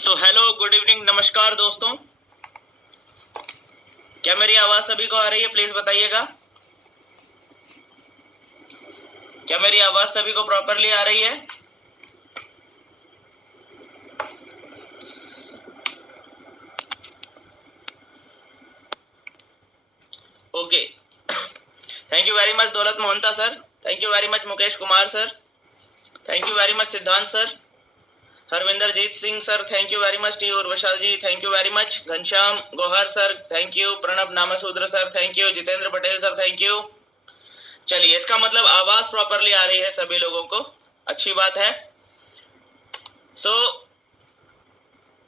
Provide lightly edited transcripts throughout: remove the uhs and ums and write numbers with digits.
So hello, good evening, नमस्कार दोस्तों। क्या मेरी आवाज सभी को आ रही है? प्लीज बताइएगा। क्या मेरी आवाज सभी को प्रॉपरली आ रही है? Okay, thank you very much Daulat Mohanta sir, thank you very much Mukesh Kumar sir, thank you very much Siddhant sir, Harvinder Jeet Singh sir, thank you very much T Urvashal ji, thank you very much Ghanshyam Gohar sir, thank you Pranab Namasudra sir, thank you Jitendra Patel sir, thank you. चलिए, इसका मतलब आवाज properly आ रही है सभी लोगों को, अच्छी बात है। सो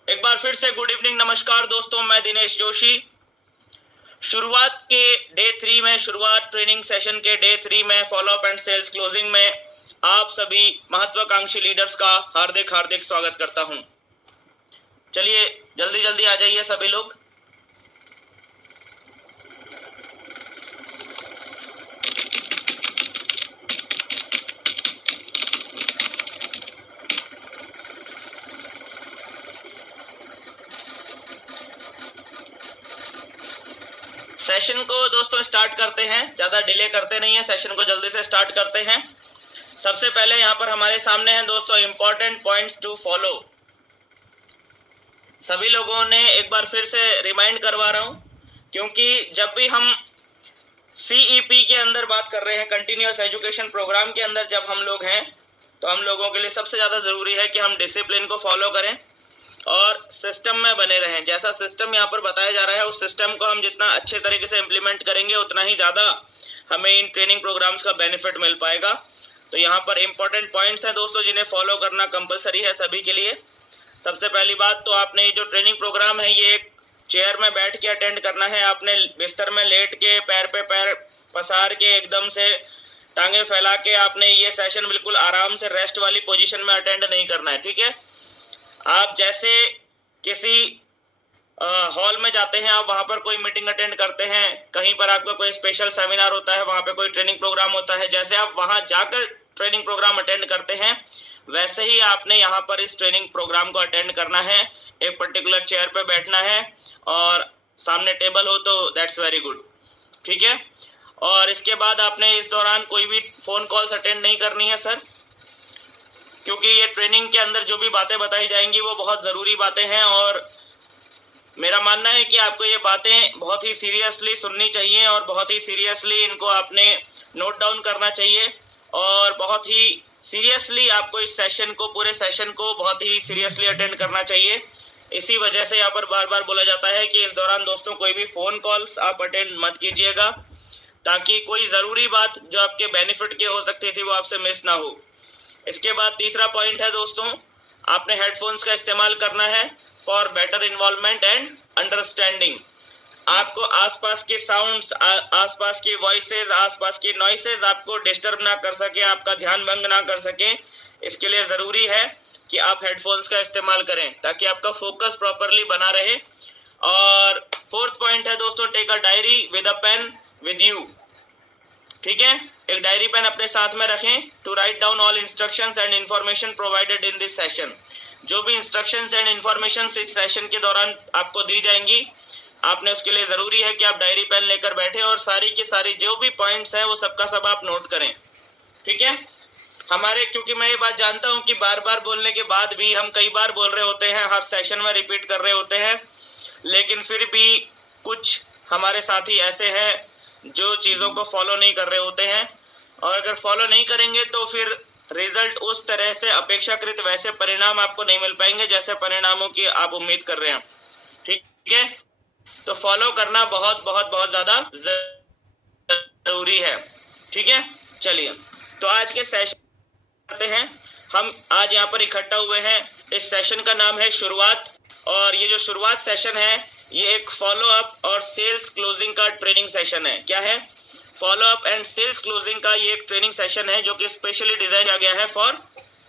एक बार फिर से गुड इवनिंग, नमस्कार दोस्तों, मैं दिनेश जोशी। शुरुआत के डे 3 में, शुरुआत ट्रेनिंग सेशन के डे 3 में, फॉलोअप एंड सेल्स क्लोजिंग में आप सभी महत्वाकांक्षी लीडर्स का हार्दिक हार्दिक स्वागत करता हूं। चलिए जल्दी जल्दी आ जाइए सभी लोग। सेशन को दोस्तों स्टार्ट करते हैं, ज्यादा डिले करते नहीं है, सेशन को जल्दी से स्टार्ट करते हैं। सबसे पहले यहाँ पर हमारे सामने हैं दोस्तों इंपॉर्टेंट पॉइंट्स टू फॉलो। सभी लोगों ने एक बार फिर से रिमाइंड करवा रहा हूँ, क्योंकि जब भी हम सीईपी के अंदर बात कर रहे हैं, कंटिन्यूअस एजुकेशन प्रोग्राम के अंदर जब हम लोग हैं, तो हम लोगों के लिए सबसे ज्यादा जरूरी है कि हम डिसिप्लिन को फॉलो करें और सिस्टम में बने रहें। जैसा सिस्टम यहाँ पर बताया जा रहा है, उस सिस्टम को हम जितना अच्छे तरीके से इम्प्लीमेंट करेंगे उतना ही ज्यादा हमें इन ट्रेनिंग प्रोग्राम्स का बेनिफिट मिल पाएगा। तो यहाँ पर इंपॉर्टेंट पॉइंट्स हैं दोस्तों, जिन्हें फॉलो करना कंपलसरी है सभी के लिए। सबसे पहली बात तो आपने ये जो ट्रेनिंग प्रोग्राम है, ये एक चेयर में बैठ के अटेंड करना है। आपने बिस्तर में लेट के पैर पे पैर पसार के एकदम से टांगे फैला के आपने ये सेशन बिल्कुल आराम से रेस्ट वाली पोजीशन में अटेंड नहीं करना है, ठीक है। आप जैसे किसी हॉल में जाते हैं, आप वहां पर कोई मीटिंग अटेंड करते हैं, कहीं पर आपका कोई स्पेशल सेमिनार होता है, वहां पे कोई ट्रेनिंग प्रोग्राम होता है, जैसे आप वहां जाकर ट्रेनिंग प्रोग्राम अटेंड करते हैं, वैसे ही आपने यहाँ पर इस ट्रेनिंग प्रोग्राम को अटेंड करना है। एक पर्टिकुलर चेयर पे बैठना है और सामने टेबल हो तो दैट्स वेरी गुड, ठीक है। और इसके बाद आपने इस दौरान कोई भी फोन कॉल्स अटेंड नहीं करनी है सर, क्योंकि ये ट्रेनिंग के अंदर जो भी बातें बताई जाएंगी वो बहुत ज़रूरी बातें हैं और मेरा मानना है कि आपको ये बातें बहुत ही सीरियसली सुननी चाहिए और बहुत ही सीरियसली इनको आपने नोट डाउन करना चाहिए और बहुत ही सीरियसली आपको इस सेशन को, पूरे सेशन को बहुत ही सीरियसली अटेंड करना चाहिए। इसी वजह से यहाँ पर बार बार बोला जाता है कि इस दौरान दोस्तों कोई भी फ़ोन कॉल्स आप अटेंड मत कीजिएगा, ताकि कोई ज़रूरी बात जो आपके बेनिफिट की हो सकती थी वो आपसे मिस ना हो। इसके बाद तीसरा पॉइंट है दोस्तों, आपने हेडफोन्स का इस्तेमाल करना है for better involvement and understanding. आपको आसपास के साउंड्स, आसपास की वॉइसेस, आसपास की नॉइसेस आपको डिस्टर्ब ना कर सके, आपका ध्यान भंग ना कर सके, इसके लिए ज़रूरी है कि आप हेडफोन्स का इस्तेमाल करें ताकि आपका फोकस प्रॉपरली बना रहे। और फोर्थ पॉइंट है दोस्तों, take a diary with a pen with you, ठीक है। एक डायरी पेन अपने साथ में रखें to write down all instructions and information provided in this session. जो भी इंस्ट्रक्शंस एंड इंफॉर्मेशन इस सेशन के दौरान आपको दी जाएंगी, आपने उसके लिए ज़रूरी है कि आप डायरी पेन लेकर बैठे और सारी की सारी जो भी पॉइंट्स हैं वो सबका सब आप नोट करें, ठीक है। हमारे, क्योंकि मैं ये बात जानता हूँ कि बार बार बोलने के बाद भी हम कई बार बोल रहे होते हैं, हर सेशन में रिपीट कर रहे होते हैं, लेकिन फिर भी कुछ हमारे साथी ऐसे हैं जो चीज़ों को फॉलो नहीं कर रहे होते हैं, और अगर फॉलो नहीं करेंगे तो फिर रिजल्ट उस तरह से अपेक्षाकृत वैसे परिणाम आपको नहीं मिल पाएंगे जैसे परिणामों की आप उम्मीद कर रहे हैं, ठीक है। तो फॉलो करना बहुत बहुत बहुत ज़्यादा जरूरी है, ठीक है। चलिए, तो आज के सेशन करते हैं। हम आज यहाँ पर इकट्ठा हुए हैं, इस सेशन का नाम है शुरुआत, और ये जो शुरुआत सेशन है ये एक फॉलो अप और सेल्स क्लोजिंग का ट्रेनिंग सेशन है। क्या है? Follow up and sales closing का ये एक ट्रेनिंग सेशन है जो कि स्पेशली डिजाइन किया गया है फॉर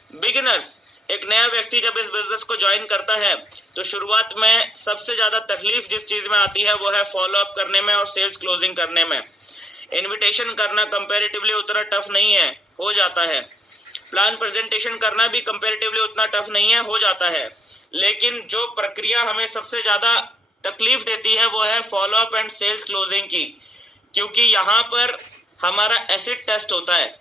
बिगिनर्स। एक नया व्यक्ति जब इस बिजनेस को ज्वाइन करता है तो शुरुआत में सबसे ज्यादा तकलीफ जिस चीज में आती है वो है फॉलो अप करने में और सेल्स क्लोजिंग करने में। इन्विटेशन करना कंपैरेटिवली उतना टफ नहीं है, हो जाता है। प्लान प्रेजेंटेशन करना भी कंपैरेटिवली उतना टफ नहीं है, हो जाता है। लेकिन जो प्रक्रिया हमें सबसे ज्यादा तकलीफ देती है वो है follow up and sales closing की, क्योंकि यहाँ पर हमारा एसिड टेस्ट होता है।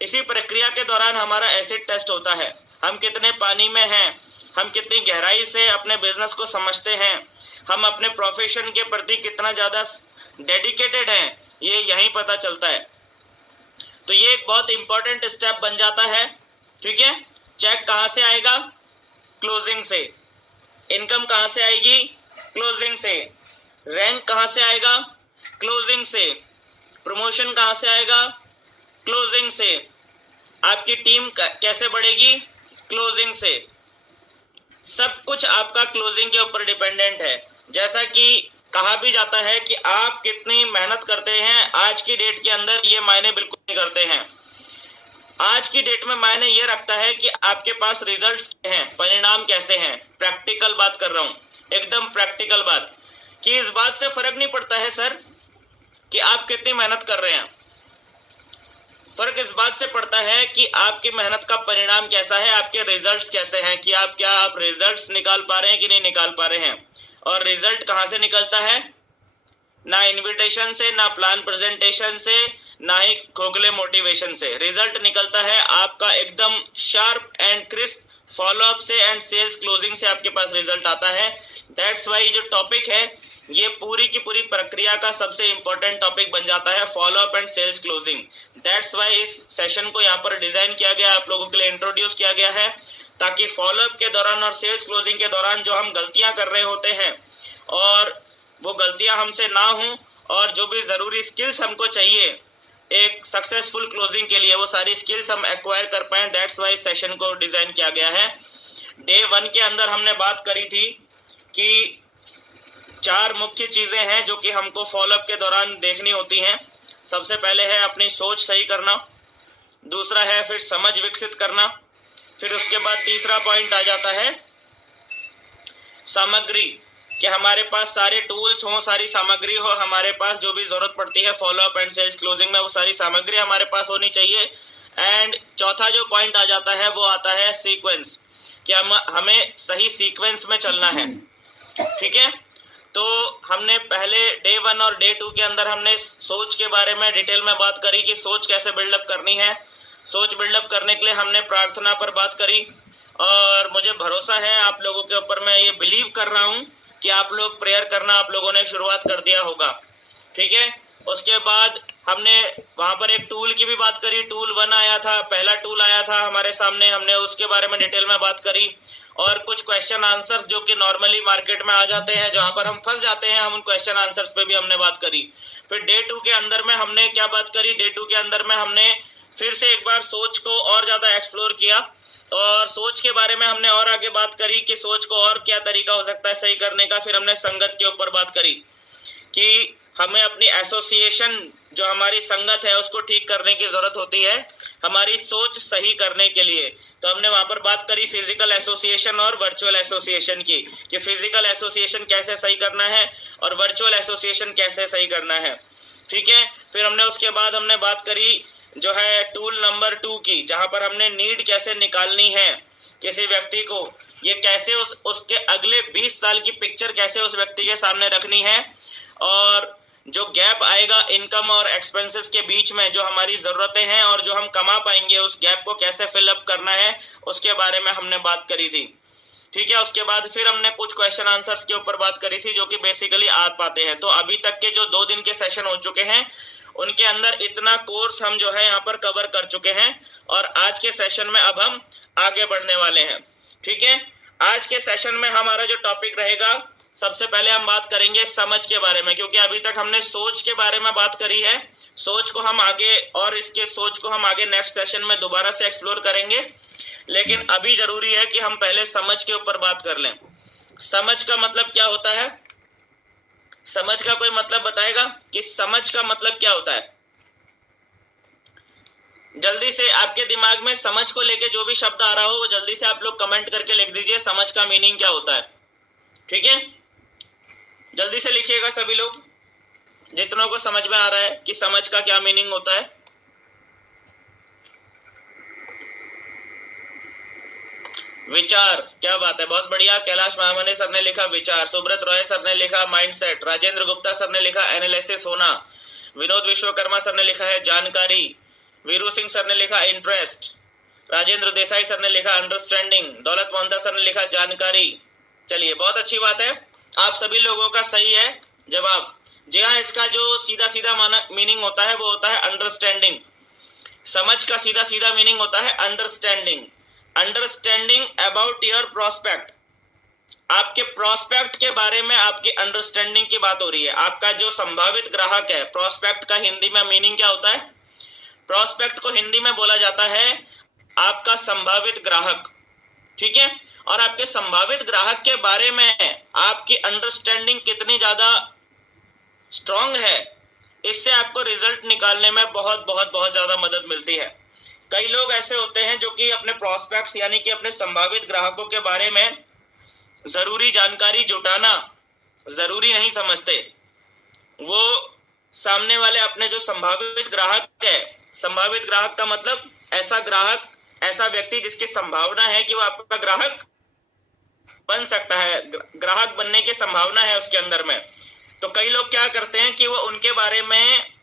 इसी प्रक्रिया के दौरान हमारा एसिड टेस्ट होता है, हम कितने पानी में हैं, हम कितनी गहराई से अपने बिजनेस को समझते हैं, हम अपने प्रोफेशन के प्रति कितना ज्यादा डेडिकेटेड हैं, ये यहीं पता चलता है। तो ये एक बहुत इंपॉर्टेंट स्टेप बन जाता है। ठीक है, चेक कहाँ से आएगा? क्लोजिंग से। इनकम कहाँ से आएगी? क्लोजिंग से। रैंक कहाँ से आएगा? क्लोजिंग से। प्रमोशन कहाँ से आएगा? क्लोजिंग से। आपकी टीम कैसे बढ़ेगी? क्लोजिंग से। सब कुछ आपका क्लोजिंग के ऊपर डिपेंडेंट है। जैसा कि कहा भी जाता है कि आप कितनी मेहनत करते हैं आज की डेट के अंदर ये मायने बिल्कुल नहीं करते हैं। आज की डेट में मायने ये रखता है कि आपके पास रिजल्ट्स क्या हैं, परिणाम कैसे हैं। प्रैक्टिकल बात कर रहा हूँ, एकदम प्रैक्टिकल बात, कि इस बात से फर्क नहीं पड़ता है सर कि आप कितनी मेहनत कर रहे हैं। फर्क इस बात से पड़ता है कि आपकी मेहनत का परिणाम कैसा है, आपके रिजल्ट्स कैसे हैं, कि आप रिजल्ट्स निकाल पा रहे हैं कि नहीं निकाल पा रहे हैं। और रिजल्ट कहाँ से निकलता है? ना इनविटेशन से, ना प्लान प्रेजेंटेशन से, ना ही खोखले मोटिवेशन से। रिजल्ट निकलता है आपका एकदम sharp and crisp follow up से एंड सेल्स क्लोजिंग से आपके पास रिजल्ट आता है। दैट्स वाई जो टॉपिक है ये पूरी की पूरी प्रक्रिया का सबसे इंपॉर्टेंट टॉपिक बन जाता है, follow up and sales closing. That's why इस सेशन को यहाँ पर डिजाइन किया गया, आप लोगों के लिए इंट्रोड्यूस किया गया है, ताकि फॉलो अप के दौरान और सेल्स क्लोजिंग के दौरान जो हम गलतियां कर रहे होते हैं और वो गलतियां हमसे ना हों, और जो भी जरूरी स्किल्स हमको चाहिए एक सक्सेसफुल क्लोजिंग के लिए, वो सारी स्किल्स हम एक्वायर कर पाए। दैट्स वाई सेशन को डिजाइन किया गया है। डे 1 के अंदर हमने बात करी थी कि 4 मुख्य चीजें हैं जो कि हमको फॉलो अप के दौरान देखनी होती हैं। सबसे पहले है अपनी सोच सही करना, दूसरा है फिर समझ विकसित करना, फिर उसके बाद तीसरा पॉइंट आ जाता है सामग्री, कि हमारे पास सारे टूल्स हों, सारी सामग्री हो, हमारे पास जो भी जरूरत पड़ती है follow up and sales closing में वो सारी सामग्री हमारे पास होनी चाहिए। एंड चौथा जो पॉइंट आ जाता है वो आता है सीक्वेंस, कि हमें सही सीक्वेंस में चलना है। ठीक है, तो हमने पहले डे 1 और डे 2 के अंदर हमने सोच के बारे में डिटेल में बात करी कि सोच कैसे बिल्डअप करनी है। सोच बिल्डअप करने के लिए हमने प्रार्थना पर बात करी, और मुझे भरोसा है आप लोगों के ऊपर, मैं ये बिलीव कर रहा हूँ कि आप लोग प्रेयर करना आप लोगों ने शुरुआत कर दिया होगा। ठीक है, उसके बाद हमने वहां पर एक टूल की भी बात करी। टूल 1 आया था, पहला टूल आया था हमारे सामने, हमने उसके बारे में डिटेल में बात करी। और कुछ क्वेश्चन आंसर्स जो कि नॉर्मली मार्केट में आ जाते हैं, जहां पर हम फंस जाते हैं, हम उन क्वेश्चन आंसर्स पे भी हमने बात करी। फिर डे 2 के अंदर में हमने क्या बात करी? डे 2 के अंदर में हमने फिर से एक बार सोच को और ज्यादा एक्सप्लोर किया, और सोच के बारे में हमने और आगे बात करी कि सोच को और क्या तरीका हो सकता है सही करने का। फिर हमने संगत के ऊपर बात करी कि हमें अपनी एसोसिएशन, जो हमारी संगत है, उसको ठीक करने की जरूरत होती है हमारी सोच सही करने के लिए। तो हमने वहां पर बात करी फिजिकल एसोसिएशन और वर्चुअल एसोसिएशन की, कि फिजिकल एसोसिएशन कैसे सही करना है और वर्चुअल एसोसिएशन कैसे सही करना है। ठीक है, फिर हमने उसके बाद हमने बात करी जो है टूल नंबर 2 की, जहां पर हमने नीड कैसे निकालनी है किसी व्यक्ति को, ये कैसे उसके अगले 20 साल की पिक्चर कैसे उस व्यक्ति के सामने रखनी है, और जो गैप आएगा इनकम और एक्सपेंसेस के बीच में, जो हमारी जरूरतें हैं और जो हम कमा पाएंगे, उस गैप को कैसे फिलअप करना है, उसके बारे में हमने बात करी थी। ठीक है, उसके बाद फिर हमने कुछ क्वेश्चन आंसर्स के ऊपर बात करी थी जो कि बेसिकली आ पाते हैं। तो अभी तक के जो 2 दिन के सेशन हो चुके हैं उनके अंदर इतना कोर्स हम जो है यहाँ पर कवर कर चुके हैं, और आज के सेशन में अब हम आगे बढ़ने वाले हैं। ठीक है, आज के सेशन में हमारा जो टॉपिक रहेगा, सबसे पहले हम बात करेंगे समझ के बारे में, क्योंकि अभी तक हमने सोच के बारे में बात करी है। सोच को हम आगे, और इसके सोच को हम आगे नेक्स्ट सेशन में दोबारा से एक्सप्लोर करेंगे, लेकिन अभी जरूरी है कि हम पहले समझ के ऊपर बात कर लें। समझ का मतलब क्या होता है? समझ का कोई मतलब बताएगा कि समझ का मतलब क्या होता है? जल्दी से आपके दिमाग में समझ को लेके जो भी शब्द आ रहा हो वो जल्दी से आप लोग कमेंट करके लिख दीजिए, समझ का मीनिंग क्या होता है। ठीक है, जल्दी से लिखिएगा सभी लोग, जितनों को समझ में आ रहा है कि समझ का क्या मीनिंग होता है। विचार, क्या बात है, बहुत बढ़िया। कैलाश महामने सर ने लिखा विचार, सुब्रत रॉय सर ने लिखा माइंडसेट, राजेंद्र गुप्ता सर ने लिखा एनालिसिस होना, विनोद विश्वकर्मा सर ने लिखा है जानकारी, वीरू सिंह सर ने लिखा इंटरेस्ट, राजेंद्र देसाई सर ने लिखा अंडरस्टैंडिंग, दौलत मोहंता सर ने लिखा जानकारी। चलिए बहुत अच्छी बात है, आप सभी लोगों का सही है जवाब। जी हाँ, इसका जो सीधा सीधा मीनिंग होता है वो होता है अंडरस्टैंडिंग। समझ का सीधा सीधा मीनिंग होता है understanding. Understanding about your prospect, आपके प्रोस्पेक्ट के बारे में आपकी अंडरस्टैंडिंग की बात हो रही है। आपका जो संभावित ग्राहक है, प्रोस्पेक्ट का हिंदी में मीनिंग क्या होता है? प्रोस्पेक्ट को हिंदी में बोला जाता है आपका संभावित ग्राहक, ठीक है। और आपके संभावित ग्राहक के बारे में आपकी अंडरस्टैंडिंग कितनी ज्यादा स्ट्रांग है, इससे आपको रिजल्ट निकालने में बहुत बहुत बहुत ज्यादा मदद मिलती है। कई लोग ऐसे होते हैं जो कि अपने प्रोस्पेक्ट्स यानी कि अपने संभावित ग्राहकों के बारे में जरूरी जानकारी जुटाना जरूरी नहीं समझते। वो सामने वाले अपने जो संभावित ग्राहक है, संभावित ग्राहक का मतलब ऐसा ग्राहक, ऐसा व्यक्ति जिसकी संभावना है कि वो आपका ग्राहक बन सकता है, ग्राहक बनने की संभावना है उसके अंदर में। तो कई लोग क्या करते हैं कि वो उनके बारे में,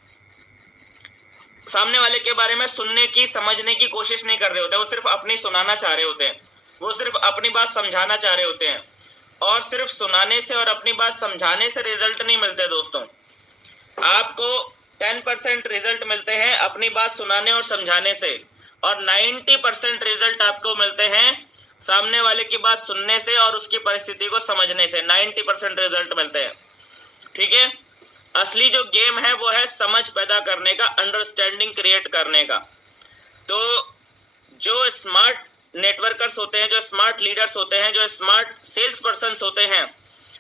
सामने वाले के बारे में सुनने की, समझने की कोशिश नहीं कर रहे होते, वो सिर्फ अपनी सुनाना चाह रहे होते हैं, वो सिर्फ अपनी बात समझाना चाह रहे होते हैं। और सिर्फ सुनाने से और अपनी बात समझाने से रिजल्ट नहीं मिलते दोस्तों। आपको 10% रिजल्ट मिलते हैं अपनी बात सुनाने और समझाने से, और 90% रिजल्ट आपको मिलते हैं सामने वाले की बात सुनने से और उसकी परिस्थिति को समझने से। 90% रिजल्ट मिलते हैं, ठीक है। असली जो गेम है वो है समझ पैदा करने का, अंडरस्टैंडिंग क्रिएट करने का। तो जो स्मार्ट नेटवर्कर्स होते हैं, जो स्मार्ट लीडर्स होते हैं, जो स्मार्ट सेल्स पर्सन होते हैं,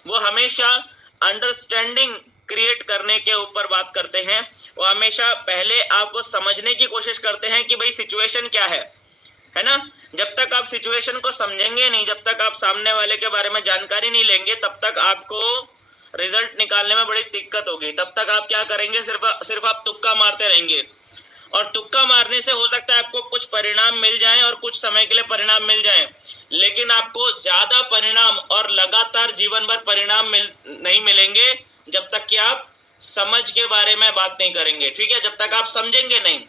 वो हमेशा अंडरस्टैंडिंग क्रिएट करने के ऊपर बात करते हैं। वो हमेशा पहले आपको समझने की कोशिश करते हैं कि भाई सिचुएशन क्या है ना। जब तक आप सिचुएशन को समझेंगे नहीं, जब तक आप सामने वाले के बारे में जानकारी नहीं लेंगे, तब तक आपको रिजल्ट निकालने में बड़ी दिक्कत होगी। तब तक आप क्या करेंगे, सिर्फ आप तुक्का मारते रहेंगे, और तुक्का मारने से हो सकता है आपको कुछ परिणाम मिल जाएं और कुछ समय के लिए परिणाम मिल जाएं, लेकिन आपको ज्यादा परिणाम और लगातार जीवन भर परिणाम नहीं मिलेंगे जब तक कि आप समझ के बारे में बात नहीं करेंगे, ठीक है, जब तक आप समझेंगे नहीं,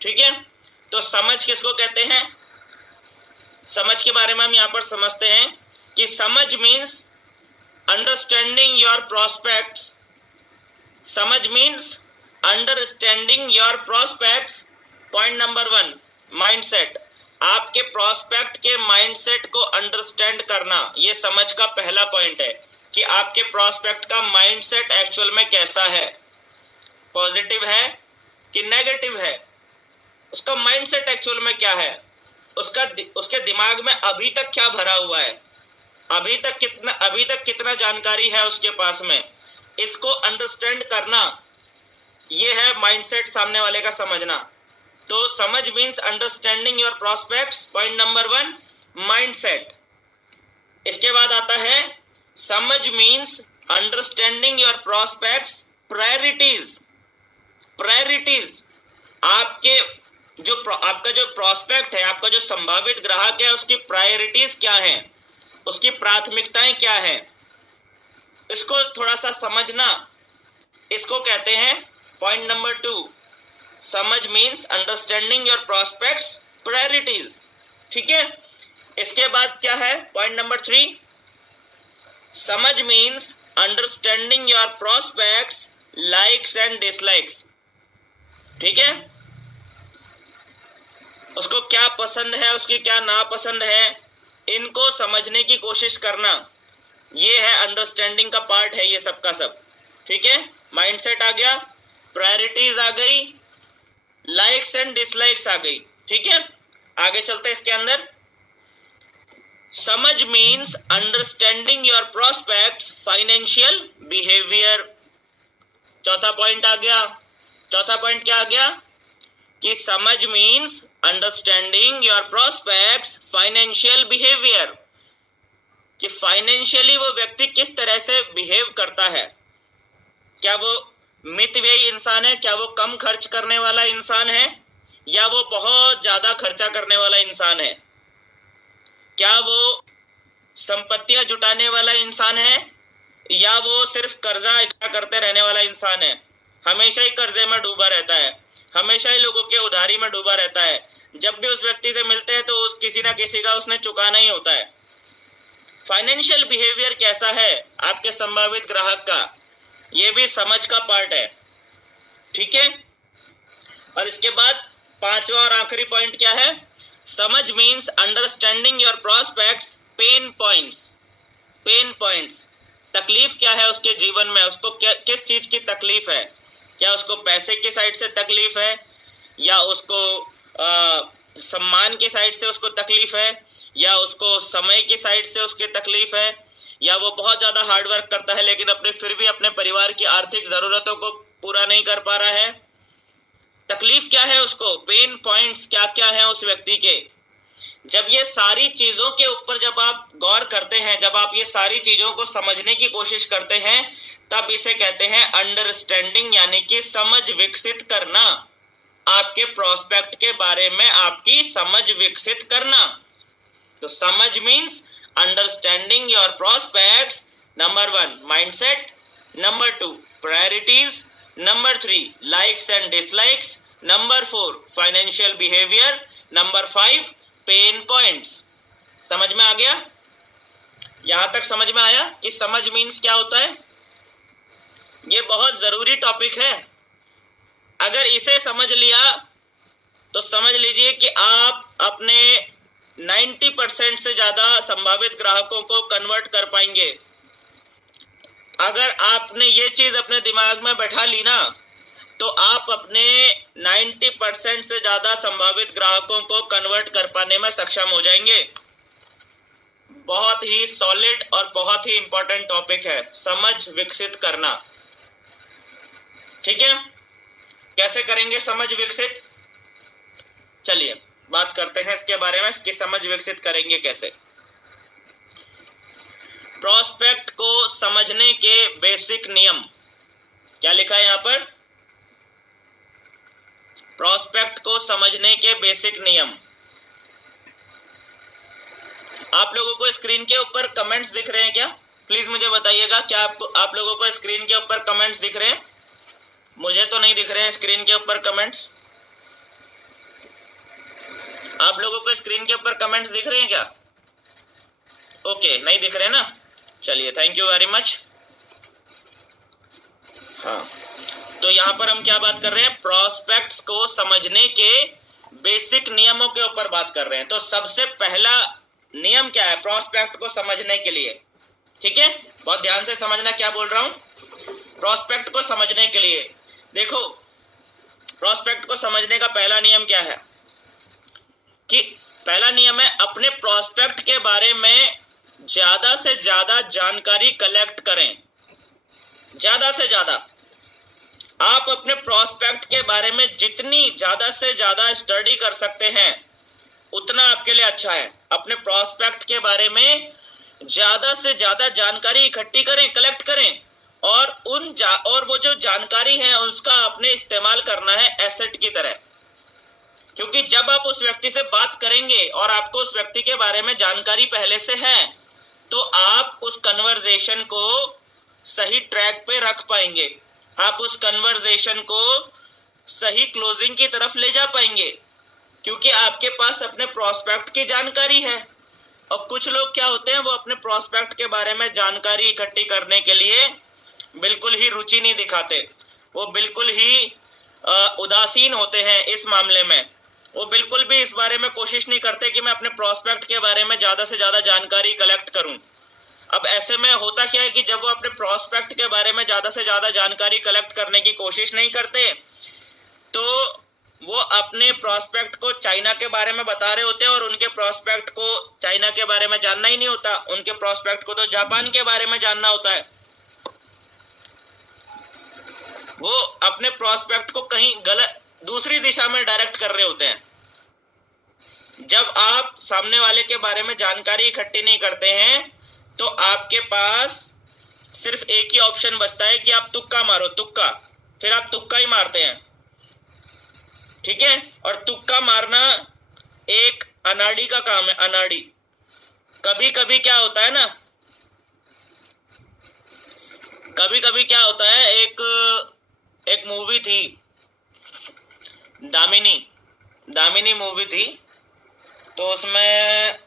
ठीक है। तो समझ किसको कहते हैं? समझ के बारे में हम यहाँ पर समझते हैं कि समझ मीन्स अंडरस्टैंडिंग योर प्रोस्पेक्ट्स। समझ means understanding your prospects. Point number 1, mindset. आपके प्रोस्पेक्ट के माइंडसेट को अंडरस्टैंड करना, ये समझ का पहला पॉइंट है कि आपके प्रोस्पेक्ट का माइंडसेट एक्चुअल में कैसा है, पॉजिटिव है कि नेगेटिव है, उसका माइंडसेट एक्चुअल में क्या है, उसके दिमाग में अभी तक क्या भरा हुआ है, अभी तक कितना जानकारी है उसके पास में, इसको अंडरस्टैंड करना, ये है माइंडसेट सामने वाले का समझना। तो समझ means understanding your prospects. Point number 1, mindset. इसके बाद आता है समझ means understanding your prospects priorities. Priorities, आपका जो प्रोस्पेक्ट है, आपका जो संभावित ग्राहक है, उसकी प्रायोरिटीज क्या है, उसकी प्राथमिकताएं क्या है, इसको थोड़ा सा समझना, इसको कहते हैं पॉइंट नंबर 2, समझ means understanding your prospects priorities, ठीक है। इसके बाद क्या है, पॉइंट नंबर 3, समझ means understanding your prospects likes and dislikes, ठीक है। उसको क्या पसंद है, उसकी क्या नापसंद है, इनको समझने की कोशिश करना, ये है अंडरस्टैंडिंग का पार्ट है, ये सब का सब, ठीक है। माइंडसेट आ गया, प्रायोरिटीज आ गई, लाइक्स एंड डिसलाइक्स आ गई, ठीक है। आगे चलते हैं इसके अंदर। समझ means understanding your prospects financial behaviour. चौथा पॉइंट आ गया। चौथा पॉइंट क्या आ गया कि समझ means understanding your prospects financial behaviour, कि फाइनेंशियली वो व्यक्ति किस तरह से बिहेव करता है। क्या वो मितव्ययी इंसान है, क्या वो कम खर्च करने वाला इंसान है, या वो बहुत ज्यादा खर्चा करने वाला इंसान है। क्या वो संपत्तियां जुटाने वाला इंसान है या वो सिर्फ कर्जा इकट्ठा करते रहने वाला इंसान है? हमेशा ही कर्जे में डूबा रहता है, हमेशा ही लोगों के उधारी में डूबा रहता है। जब भी उस व्यक्ति से मिलते हैं तो उस किसी ना किसी का उसने चुकाना ही होता है। फाइनेंशियल बिहेवियर कैसा है आपके संभावित ग्राहक का, ये भी समझ का पार्ट है। ठीक है, और इसके बाद पांचवा और आखिरी पॉइंट क्या है? समझ means understanding your prospects pen points. Pen points, तकलीफ क्या है उसके जीवन में, उसको क्या किस चीज की तकलीफ है? क्या उसको पैसे की साइड से तकलीफ है, या उसको सम्मान की साइड से उसको तकलीफ है, या उसको समय की साइड से उसकी तकलीफ है, या वो बहुत ज्यादा हार्डवर्क करता है लेकिन फिर भी अपने परिवार की आर्थिक जरूरतों को पूरा नहीं कर पा रहा है। तकलीफ क्या है उसको, पेन पॉइंट्स क्या क्या है उस व्यक्ति के। जब ये सारी चीजों के ऊपर जब आप गौर करते हैं, जब आप ये सारी चीजों को समझने की कोशिश करते हैं, तब इसे कहते हैं अंडरस्टैंडिंग, यानी कि समझ विकसित करना। आपके प्रोस्पेक्ट के बारे में आपकी समझ विकसित करना। तो समझ means understanding your prospects, number 1 mindset, number 2 priorities, number 3 likes and dislikes, number 4 financial behaviour, number 5 pen points. समझ में आ गया? यहां तक समझ में आया कि समझ मीन्स क्या होता है? ये बहुत जरूरी टॉपिक है। अगर इसे समझ लिया तो समझ लीजिए कि आप अपने 90% से ज्यादा संभावित ग्राहकों को कन्वर्ट कर पाएंगे। अगर आपने ये चीज अपने दिमाग में बैठा ली ना, तो आप अपने 90% से ज्यादा संभावित ग्राहकों को कन्वर्ट कर पाने में सक्षम हो जाएंगे। बहुत ही सॉलिड और बहुत ही इंपॉर्टेंट टॉपिक है, समझ विकसित करना। ठीक है, कैसे करेंगे समझ विकसित? चलिए बात करते हैं इसके बारे में कि समझ विकसित करेंगे कैसे। प्रोस्पेक्ट को समझने के बेसिक नियम, क्या लिखा है यहां पर? प्रोस्पेक्ट को समझने के बेसिक नियम। आप लोगों को स्क्रीन के ऊपर कमेंट्स दिख रहे हैं क्या? प्लीज मुझे बताइएगा, क्या आप लोगों को स्क्रीन के ऊपर कमेंट्स दिख रहे हैं? मुझे तो नहीं दिख रहे हैं स्क्रीन के ऊपर कमेंट्स। आप लोगों को स्क्रीन के ऊपर कमेंट्स दिख रहे हैं क्या? ओके, नहीं दिख रहे ना, चलिए थैंक यू वेरी मच। हाँ, तो यहाँ पर हम क्या बात कर रहे हैं? प्रोस्पेक्ट्स को समझने के बेसिक नियमों के ऊपर बात कर रहे हैं। तो सबसे पहला नियम क्या है प्रोस्पेक्ट को समझने के लिए? ठीक है, बहुत ध्यान से समझना क्या बोल रहा हूं। प्रोस्पेक्ट को समझने के लिए देखो, प्रोस्पेक्ट को समझने का पहला नियम क्या है कि पहला नियम है अपने प्रोस्पेक्ट के बारे में ज्यादा से ज्यादा जानकारी कलेक्ट करें। ज्यादा से ज्यादा आप अपने प्रोस्पेक्ट के बारे में जितनी ज्यादा से ज्यादा स्टडी कर सकते हैं उतना आपके लिए अच्छा है। अपने प्रोस्पेक्ट के बारे में ज्यादा से ज्यादा जानकारी इकट्ठी करें, कलेक्ट करें, और वो जो जानकारी है उसका आपने इस्तेमाल करना है एसेट की तरह। क्योंकि जब आप उस व्यक्ति से बात करेंगे और आपको उस व्यक्ति के बारे में जानकारी पहले से है, तो आप उस कन्वर्सेशन को सही ट्रैक पे रख पाएंगे, आप उस कन्वर्सेशन को सही क्लोजिंग की तरफ ले जा पाएंगे, क्योंकि आपके पास अपने प्रोस्पेक्ट की जानकारी है। और कुछ लोग क्या होते हैं, वो अपने प्रोस्पेक्ट के बारे में जानकारी इकट्ठी करने के लिए बिल्कुल ही रुचि नहीं दिखाते, वो बिल्कुल ही उदासीन होते हैं इस मामले में। वो बिल्कुल भी इस बारे में कोशिश नहीं करते कि मैं अपने प्रोस्पेक्ट के बारे में ज्यादा से ज्यादा जानकारी कलेक्ट करूं। अब ऐसे में होता क्या है कि जब वो अपने प्रोस्पेक्ट के बारे में ज्यादा से ज्यादा जानकारी कलेक्ट करने की कोशिश नहीं करते, तो वो अपने प्रोस्पेक्ट को चाइना के बारे में बता रहे होते हैं, और उनके प्रोस्पेक्ट को चाइना के बारे में जानना ही नहीं होता, उनके प्रोस्पेक्ट को तो जापान के बारे में जानना होता है। वो अपने प्रोस्पेक्ट को कहीं गलत दूसरी दिशा में डायरेक्ट कर रहे होते हैं। जब आप सामने वाले के बारे में जानकारी इकट्ठी नहीं करते हैं, तो आपके पास सिर्फ एक ही ऑप्शन बचता है कि आप तुक्का मारो, तुक्का। फिर आप तुक्का ही मारते हैं, ठीक है। और तुक्का मारना एक अनाड़ी का काम है, अनाड़ी। कभी कभी क्या होता है ना, कभी कभी क्या होता है, एक मूवी थी दामिनी, दामिनी मूवी थी। तो उसमें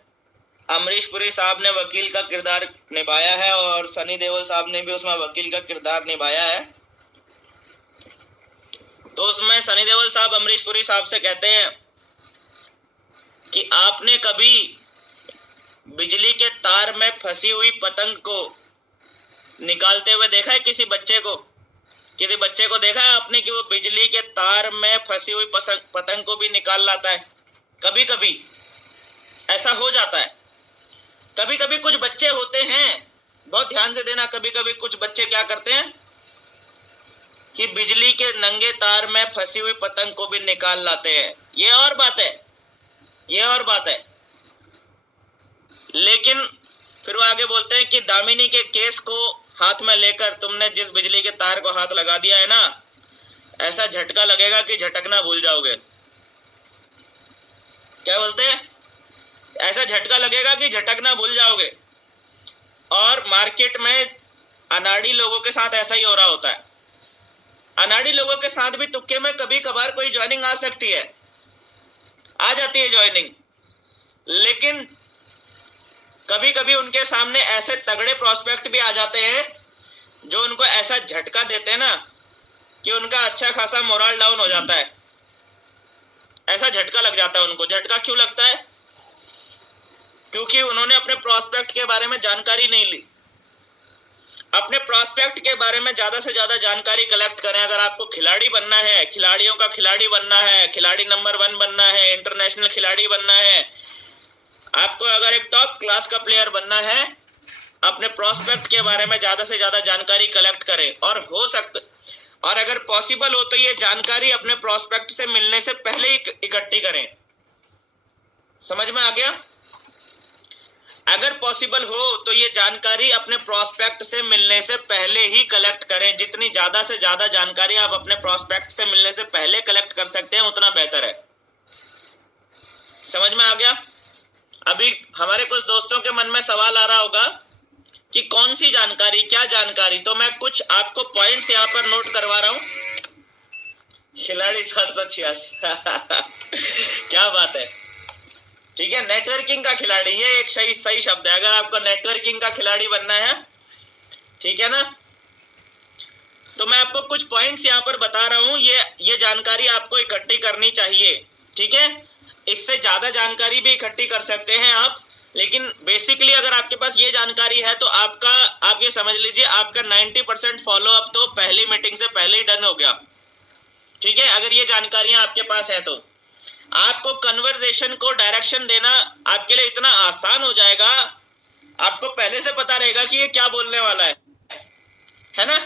अमरीश पुरी साहब ने वकील का किरदार निभाया है और सनी देओल साहब ने भी उसमें वकील का किरदार निभाया है। तो उसमें सनी देओल साहब अमरीश पुरी साहब से कहते हैं कि आपने कभी बिजली के तार में फंसी हुई पतंग को निकालते हुए देखा है? किसी बच्चे को देखा है आपने कि वो बिजली के तार में फंसी हुई पतंग को भी निकाल लाता है? कभी कभी ऐसा हो जाता है। कभी कभी कुछ बच्चे होते हैं, बहुत ध्यान से देना, कभी कभी कुछ बच्चे क्या करते हैं कि बिजली के नंगे तार में फंसी हुई पतंग को भी निकाल लाते हैं। ये और बात है, ये और बात है। लेकिन फिर वो आगे बोलते हैं कि दामिनी के केस को हाथ में लेकर तुमने जिस बिजली के तार को हाथ लगा दिया है ना, ऐसा झटका लगेगा कि झटकना भूल जाओगे। क्या बोलते हैं? ऐसा झटका लगेगा कि झटकना भूल जाओगे। और मार्केट में अनाड़ी लोगों के साथ ऐसा ही हो रहा होता है। अनाड़ी लोगों के साथ भी तुक्के में कभी कभार कोई ज्वाइनिंग आ सकती है, आ जाती है ज्वाइनिंग, लेकिन कभी कभी उनके सामने ऐसे तगड़े प्रोस्पेक्ट भी आ जाते हैं जो उनको ऐसा झटका देते हैं ना कि उनका अच्छा खासा मोरल डाउन हो जाता है। ऐसा झटका लग जाता है उनको। झटका क्यों लगता है? क्योंकि उन्होंने अपने प्रोस्पेक्ट के बारे में जानकारी नहीं ली। अपने प्रोस्पेक्ट के बारे में ज्यादा से ज्यादा जानकारी कलेक्ट करें। अगर आपको खिलाड़ी बनना है, खिलाड़ियों का खिलाड़ी बनना है, खिलाड़ी नंबर 1 बनना है, इंटरनेशनल खिलाड़ी बनना है, आपको अगर एक टॉप क्लास का प्लेयर बनना है, अपने प्रोस्पेक्ट के बारे में ज्यादा से ज्यादा जानकारी कलेक्ट करें। और अगर पॉसिबल हो तो ये जानकारी अपने प्रोस्पेक्ट से मिलने से पहले ही इकट्ठी करें। समझ में आ गया? अगर पॉसिबल हो तो ये जानकारी अपने प्रोस्पेक्ट से मिलने से पहले ही कलेक्ट करें। जितनी ज्यादा से ज्यादा जानकारी आप अपने प्रोस्पेक्ट से मिलने से पहले कलेक्ट कर सकते हैं उतना बेहतर है। समझ में आ गया? अभी हमारे कुछ दोस्तों के मन में सवाल आ रहा होगा कि कौन सी जानकारी, क्या जानकारी। तो मैं कुछ आपको पॉइंट्स यहाँ पर नोट करवा रहा हूं। खिलाड़ी 786 क्या बात है। ठीक है, नेटवर्किंग का खिलाड़ी, ये एक सही शब्द है। अगर आपको नेटवर्किंग का खिलाड़ी बनना है, ठीक है ना, तो मैं आपको कुछ पॉइंट्स यहाँ पर बता रहा हूं। ये जानकारी आपको इकट्ठी करनी चाहिए। ठीक है, इससे ज्यादा जानकारी भी इकट्ठी कर सकते हैं आप, लेकिन बेसिकली अगर आपके पास ये जानकारी है तो आप ये समझ लीजिए आपका 90% फॉलोअप तो पहली मीटिंग से पहले ही डन हो गया। ठीक है, अगर ये जानकारियां आपके पास है तो आपको कन्वर्सेशन को डायरेक्शन देना आपके लिए इतना आसान हो जाएगा। आपको पहले से पता रहेगा कि ये क्या बोलने वाला है ना?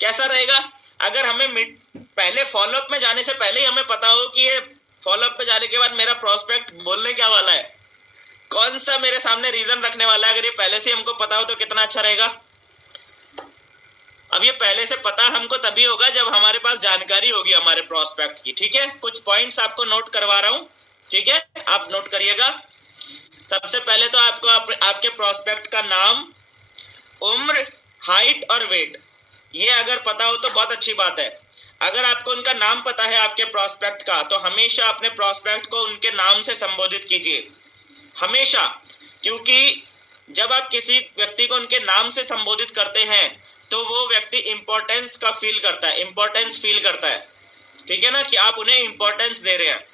कैसा रहेगा? अगर हमें पहले फॉलोअप में जाने से पहले ही हमें पता हो कि ये फॉलोअप पे जाने के बाद मेरा प्रोस्पेक्ट बोलने क्या वाला है, कौन सा मेरे सामने रीजन रखने वाला है, अगर ये पहले से हमको पता हो तो कितना अच्छा रहेगा। अब ये पहले से पता हमको तभी होगा जब हमारे पास जानकारी होगी हमारे प्रोस्पेक्ट की। ठीक है, कुछ पॉइंट्स आपको नोट करवा रहा हूं, ठीक है, आप नोट करिएगा। सबसे पहले तो आपको आपके प्रोस्पेक्ट का नाम, उम्र, हाइट और वेट, ये अगर पता हो तो बहुत अच्छी बात है। अगर आपको उनका नाम पता है आपके प्रोस्पेक्ट का, तो हमेशा अपने प्रोस्पेक्ट को उनके नाम से संबोधित कीजिए, हमेशा। क्योंकि जब आप किसी व्यक्ति को उनके नाम से संबोधित करते हैं तो वो व्यक्ति इंपॉर्टेंस फील करता है। ठीक है ना, कि आप उन्हें इंपॉर्टेंस दे रहे हैं।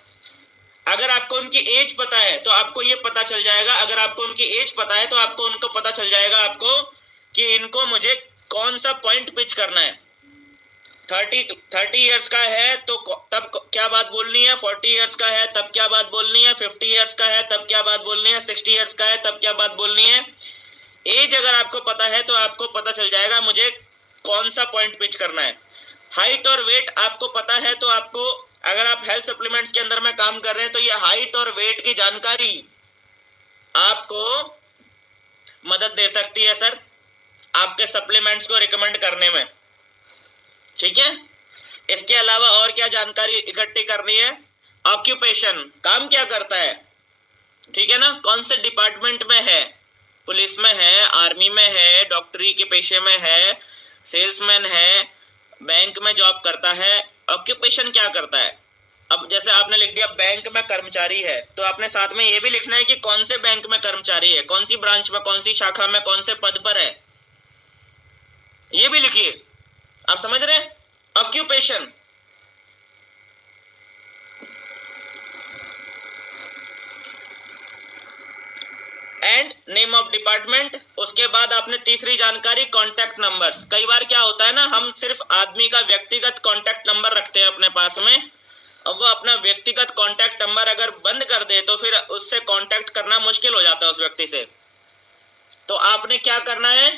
अगर आपको उनकी एज पता है तो आपको ये पता चल जाएगा, अगर आपको उनकी एज पता है तो आपको उनको पता चल जाएगा आपको कि इनको मुझे कौन सा पॉइंट पिच करना है। 30 इयर्स का है तो तब क्या बात बोलनी है, 40 इयर्स का है तब क्या बात बोलनी है, 50 इयर्स का है तब क्या बात बोलनी है, 60 इयर्स का है तब क्या बात बोलनी है। एज अगर आपको पता है तो आपको पता चल जाएगा मुझे कौन सा पॉइंट पिच करना है। हाइट और वेट आपको पता है तो आपको, अगर आप हेल्थ सप्लीमेंट्स के अंदर में काम कर रहे हैं तो ये हाइट और वेट की जानकारी आपको मदद दे सकती है सर आपके सप्लीमेंट्स को रिकमेंड करने में। ठीक है, इसके अलावा और क्या जानकारी इकट्ठी करनी है? ऑक्यूपेशन, काम क्या करता है, ठीक है ना, कौन से डिपार्टमेंट में है, पुलिस में है, आर्मी में है, डॉक्टरी के पेशे में है, सेल्समैन है, बैंक में जॉब करता है, ऑक्यूपेशन क्या करता है। अब जैसे आपने लिख दिया बैंक में कर्मचारी है, तो आपने साथ में ये भी लिखना है कि कौन से बैंक में कर्मचारी है, कौन सी ब्रांच में, कौन सी शाखा में, कौन से पद पर है, ये भी लिखिए। आप समझ रहे हैं? Occupation. And name of department. उसके बाद आपने तीसरी जानकारी कॉन्टैक्ट नंबर्स। कई बार क्या होता है ना, हम सिर्फ आदमी का व्यक्तिगत कॉन्टैक्ट नंबर रखते हैं अपने पास में, अब वो अपना व्यक्तिगत कॉन्टैक्ट नंबर अगर बंद कर दे तो फिर उससे कॉन्टैक्ट करना मुश्किल हो जाता है उस व्यक्ति से। तो आपने क्या करना है,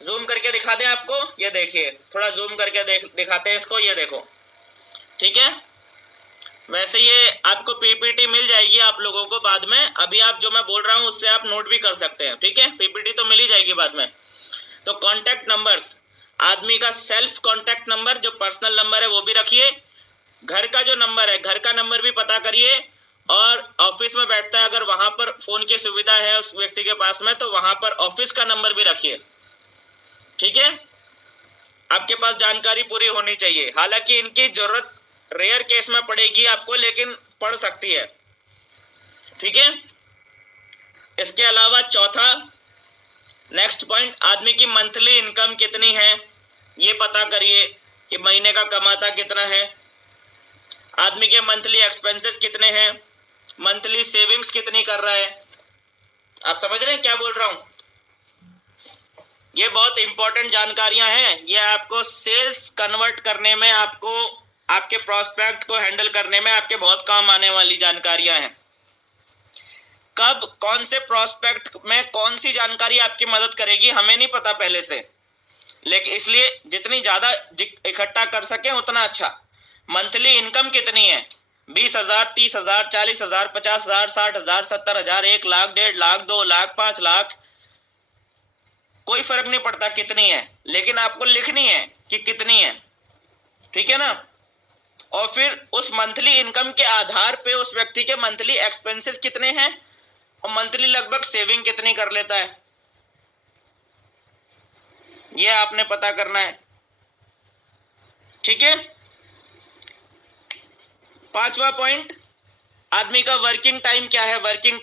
जूम करके दिखा दें आपको, ये देखिए, थोड़ा जूम करके दिखाते हैं इसको, ये देखो, ठीक है। वैसे ये आपको पीपीटी मिल जाएगी आप लोगों को बाद में, अभी आप जो मैं बोल रहा हूं उससे आप नोट भी कर सकते हैं, ठीक है। पीपीटी तो मिल ही जाएगी बाद में। तो कॉन्टैक्ट नंबर्स, आदमी का सेल्फ कॉन्टैक्ट नंबर जो पर्सनल नंबर है वो भी रखिए, घर का जो नंबर है घर का नंबर भी पता करिए, और ऑफिस में बैठता है अगर वहां पर फोन की सुविधा है उस व्यक्ति के पास में तो वहां पर ऑफिस का नंबर भी रखिए, ठीक है। आपके पास जानकारी पूरी होनी चाहिए, हालांकि इनकी जरूरत रेयर केस में पड़ेगी आपको, लेकिन पड़ सकती है, ठीक है। इसके अलावा चौथा नेक्स्ट पॉइंट, आदमी की मंथली इनकम कितनी है ये पता करिए कि महीने का कमाता कितना है। आदमी के मंथली एक्सपेंसेस कितने हैं, मंथली सेविंग्स कितनी कर रहा है। आप समझ रहे हैं क्या बोल रहा हूं? ये बहुत इंपॉर्टेंट जानकारियां हैं, ये आपको सेल्स कन्वर्ट करने में, आपको आपके प्रोस्पेक्ट को हैंडल करने में आपके बहुत काम आने वाली जानकारियां हैं। कब कौन से प्रोस्पेक्ट में कौन सी जानकारी आपकी मदद करेगी हमें नहीं पता पहले से, लेकिन इसलिए जितनी ज्यादा इकट्ठा कर सके उतना अच्छा। मंथली इनकम कितनी है, 20,000, 30,000, 40,000, 50,000, 60,000, 70,000, 1 लाख, 1.5 लाख, 2 लाख, 5 लाख, कोई फर्क नहीं पड़ता कितनी है, लेकिन आपको लिखनी है कि कितनी है, ठीक है ना। और फिर उस मंथली इनकम के आधार पे उस व्यक्ति के मंथली एक्सपेंसेस कितने हैं और मंथली लगभग सेविंग कितनी कर लेता है, यह आपने पता करना है, ठीक है। पांचवा पॉइंट, आदमी का वर्किंग टाइम क्या है। Working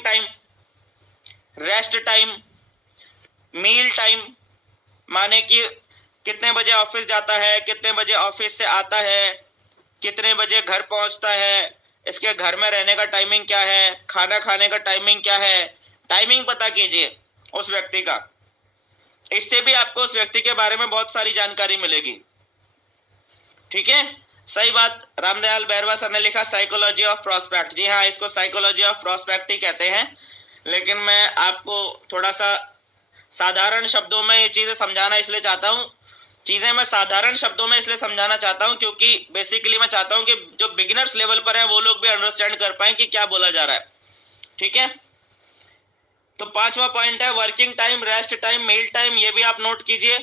time, rest time, meal time, माने कि कितने बजे ऑफिस जाता है, कितने बजे ऑफिस से आता है, कितने बजे घर पहुंचता है, इसके घर में रहने का टाइमिंग क्या है, खाना खाने का टाइमिंग क्या है, टाइमिंग पता कीजिए उस व्यक्ति का। इससे भी आपको उस व्यक्ति के बारे में बहुत सारी जानकारी मिलेगी, ठीक है। सही बात, रामदयाल बैरवा सर ने लिखा साइकोलॉजी ऑफ प्रोस्पेक्ट। जी हाँ, इसको साइकोलॉजी ऑफ प्रोस्पेक्ट ही कहते हैं, लेकिन मैं आपको थोड़ा सा साधारण शब्दों में ये चीजें समझाना इसलिए चाहता हूँ, चीजें मैं साधारण शब्दों में इसलिए समझाना चाहता हूँ क्योंकि बेसिकली मैं चाहता हूँ कि जो बिगिनर्स लेवल पर है वो लोग भी अंडरस्टैंड कर पाए कि क्या बोला जा रहा है, ठीक है। तो पांचवा पॉइंट है working time, rest time, meal time, ये भी आप नोट कीजिए।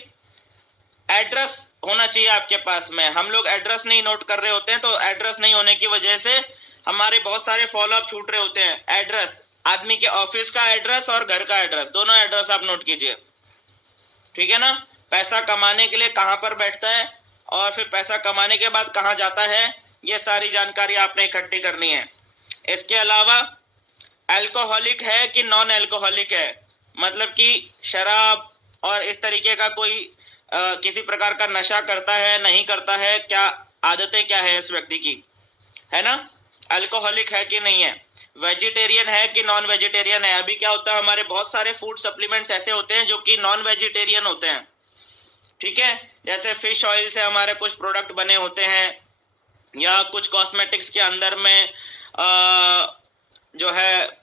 एड्रेस होना चाहिए आपके पास में, हम लोग एड्रेस नहीं नोट कर रहे होते हैं, तो एड्रेस नहीं होने की वजह से हमारे बहुत सारे फॉलो अप छूट रहे होते हैं। एड्रेस, आदमी के ऑफिस का एड्रेस और घर का एड्रेस, दोनों एड्रेस आप नोट कीजिए, ठीक है ना। पैसा कमाने के लिए कहां पर बैठता है और फिर पैसा कमाने के बाद कहां जाता है, ये सारी जानकारी आपने इकट्ठी करनी है। इसके अलावा अल्कोहलिक है कि नॉन अल्कोहलिक है, मतलब कि शराब और इस तरीके का कोई किसी प्रकार का नशा करता है नहीं करता है, क्या आदतें क्या है इस व्यक्ति की, है ना। अल्कोहलिक है कि नहीं है, वेजिटेरियन है कि नॉन वेजिटेरियन है। अभी क्या होता है, हमारे बहुत सारे फूड सप्लीमेंट्स ऐसे होते हैं जो कि नॉन वेजिटेरियन होते हैं, ठीक है। जैसे फिश ऑयल से हमारे कुछ प्रोडक्ट बने होते हैं, या कुछ कॉस्मेटिक्स के अंदर में जो है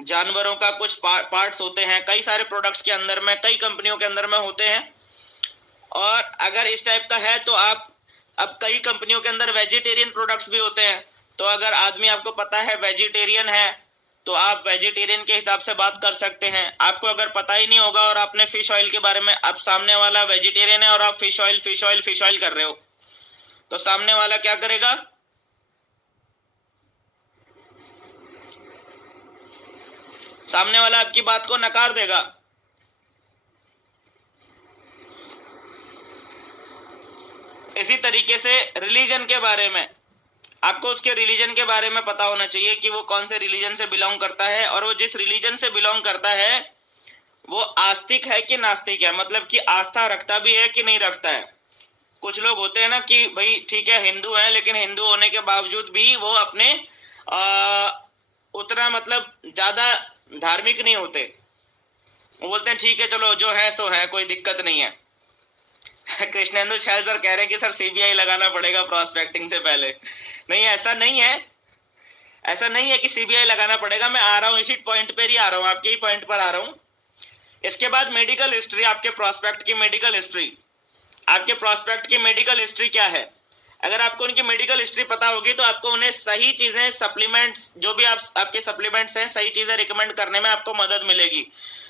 जानवरों का कुछ पार्ट्स होते हैं, कई सारे प्रोडक्ट्स के अंदर में, कई कंपनियों के अंदर में होते हैं। और अगर इस टाइप का है तो आप, अब कई कंपनियों के अंदर वेजिटेरियन प्रोडक्ट्स भी होते हैं, तो अगर आदमी आपको पता है वेजिटेरियन है तो आप वेजिटेरियन के हिसाब से बात कर सकते हैं। आपको अगर पता ही नहीं होगा और आपने फिश ऑयल के बारे में, आप सामने वाला वेजिटेरियन है और आप फिश ऑयल कर रहे हो, तो सामने वाला क्या करेगा, सामने वाला आपकी बात को नकार देगा। इसी तरीके से रिलीजन के बारे में आपको उसके रिलीजन के बारे में पता होना चाहिए कि वो कौन से रिलीजन से बिलोंग करता है, और वो जिस रिलीजन से बिलोंग करता है वो आस्तिक है कि नास्तिक है, मतलब कि आस्था रखता भी है कि नहीं रखता है। कुछ लोग होते हैं ना कि भाई ठीक है हिंदू है, लेकिन हिंदू होने के बावजूद भी वो अपने उतना मतलब ज्यादा धार्मिक नहीं होते। वो बोलते हैं ठीक है चलो जो है सो है, कोई दिक्कत नहीं है। कृष्णेंदु छैल सर कह रहे हैं कि सर सीबीआई लगाना पड़ेगा प्रोस्पेक्टिंग से पहले। नहीं, ऐसा नहीं है, ऐसा नहीं है कि सीबीआई लगाना पड़ेगा। मैं आ रहा हूँ इसी पॉइंट पर ही आ रहा हूँ, आपके ही पॉइंट पर आ रहा हूँ। इसके बाद मेडिकल हिस्ट्री, आपके प्रोस्पेक्ट की मेडिकल हिस्ट्री, आपके प्रोस्पेक्ट की मेडिकल हिस्ट्री क्या है। अगर आपको उनकी मेडिकल हिस्ट्री पता होगी तो आपको उन्हें सही चीजें, सप्लीमेंट्स, जो भी आपके सप्लीमेंट्स हैं, सही चीजें रिकमेंड करने में आपको मदद मिलेगी।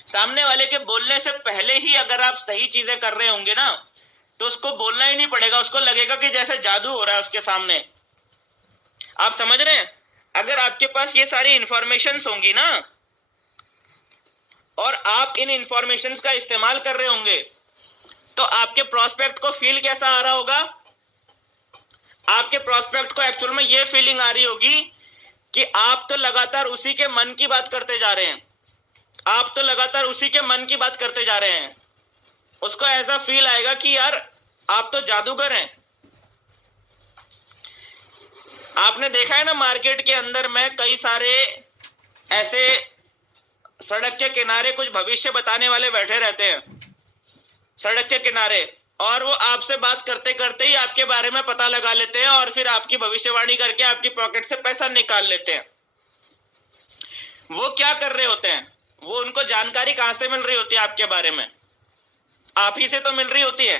सामने वाले के बोलने से पहले ही अगर आप सही चीजें कर रहे होंगे ना तो उसको बोलना ही नहीं पड़ेगा, उसको लगेगा कि जैसे जादू हो रहा है उसके सामने। आप समझ रहे हैं? अगर आपके पास ये सारी इंफॉर्मेशंस होंगी ना और आप इन इंफॉर्मेशंस का इस्तेमाल कर रहे होंगे तो आपके प्रोस्पेक्ट को फील कैसा आ रहा होगा? आपके प्रोस्पेक्ट को एक्चुअल में ये फीलिंग आ रही होगी कि आप तो लगातार उसी के मन की बात करते जा रहे हैं, आप तो लगातार उसी के मन की बात करते जा रहे हैं। उसको ऐसा फील आएगा कि यार आप तो जादूगर हैं। आपने देखा है ना मार्केट के अंदर में कई सारे ऐसे सड़क के किनारे कुछ भविष्य बताने वाले बैठे रहते हैं सड़क के किनारे, और वो आपसे बात करते करते ही आपके बारे में पता लगा लेते हैं और फिर आपकी भविष्यवाणी करके आपकी पॉकेट से पैसा निकाल लेते हैं। वो क्या कर रहे होते हैं? वो उनको जानकारी कहां से मिल रही होती है आपके बारे में? आप ही से तो मिल रही होती है।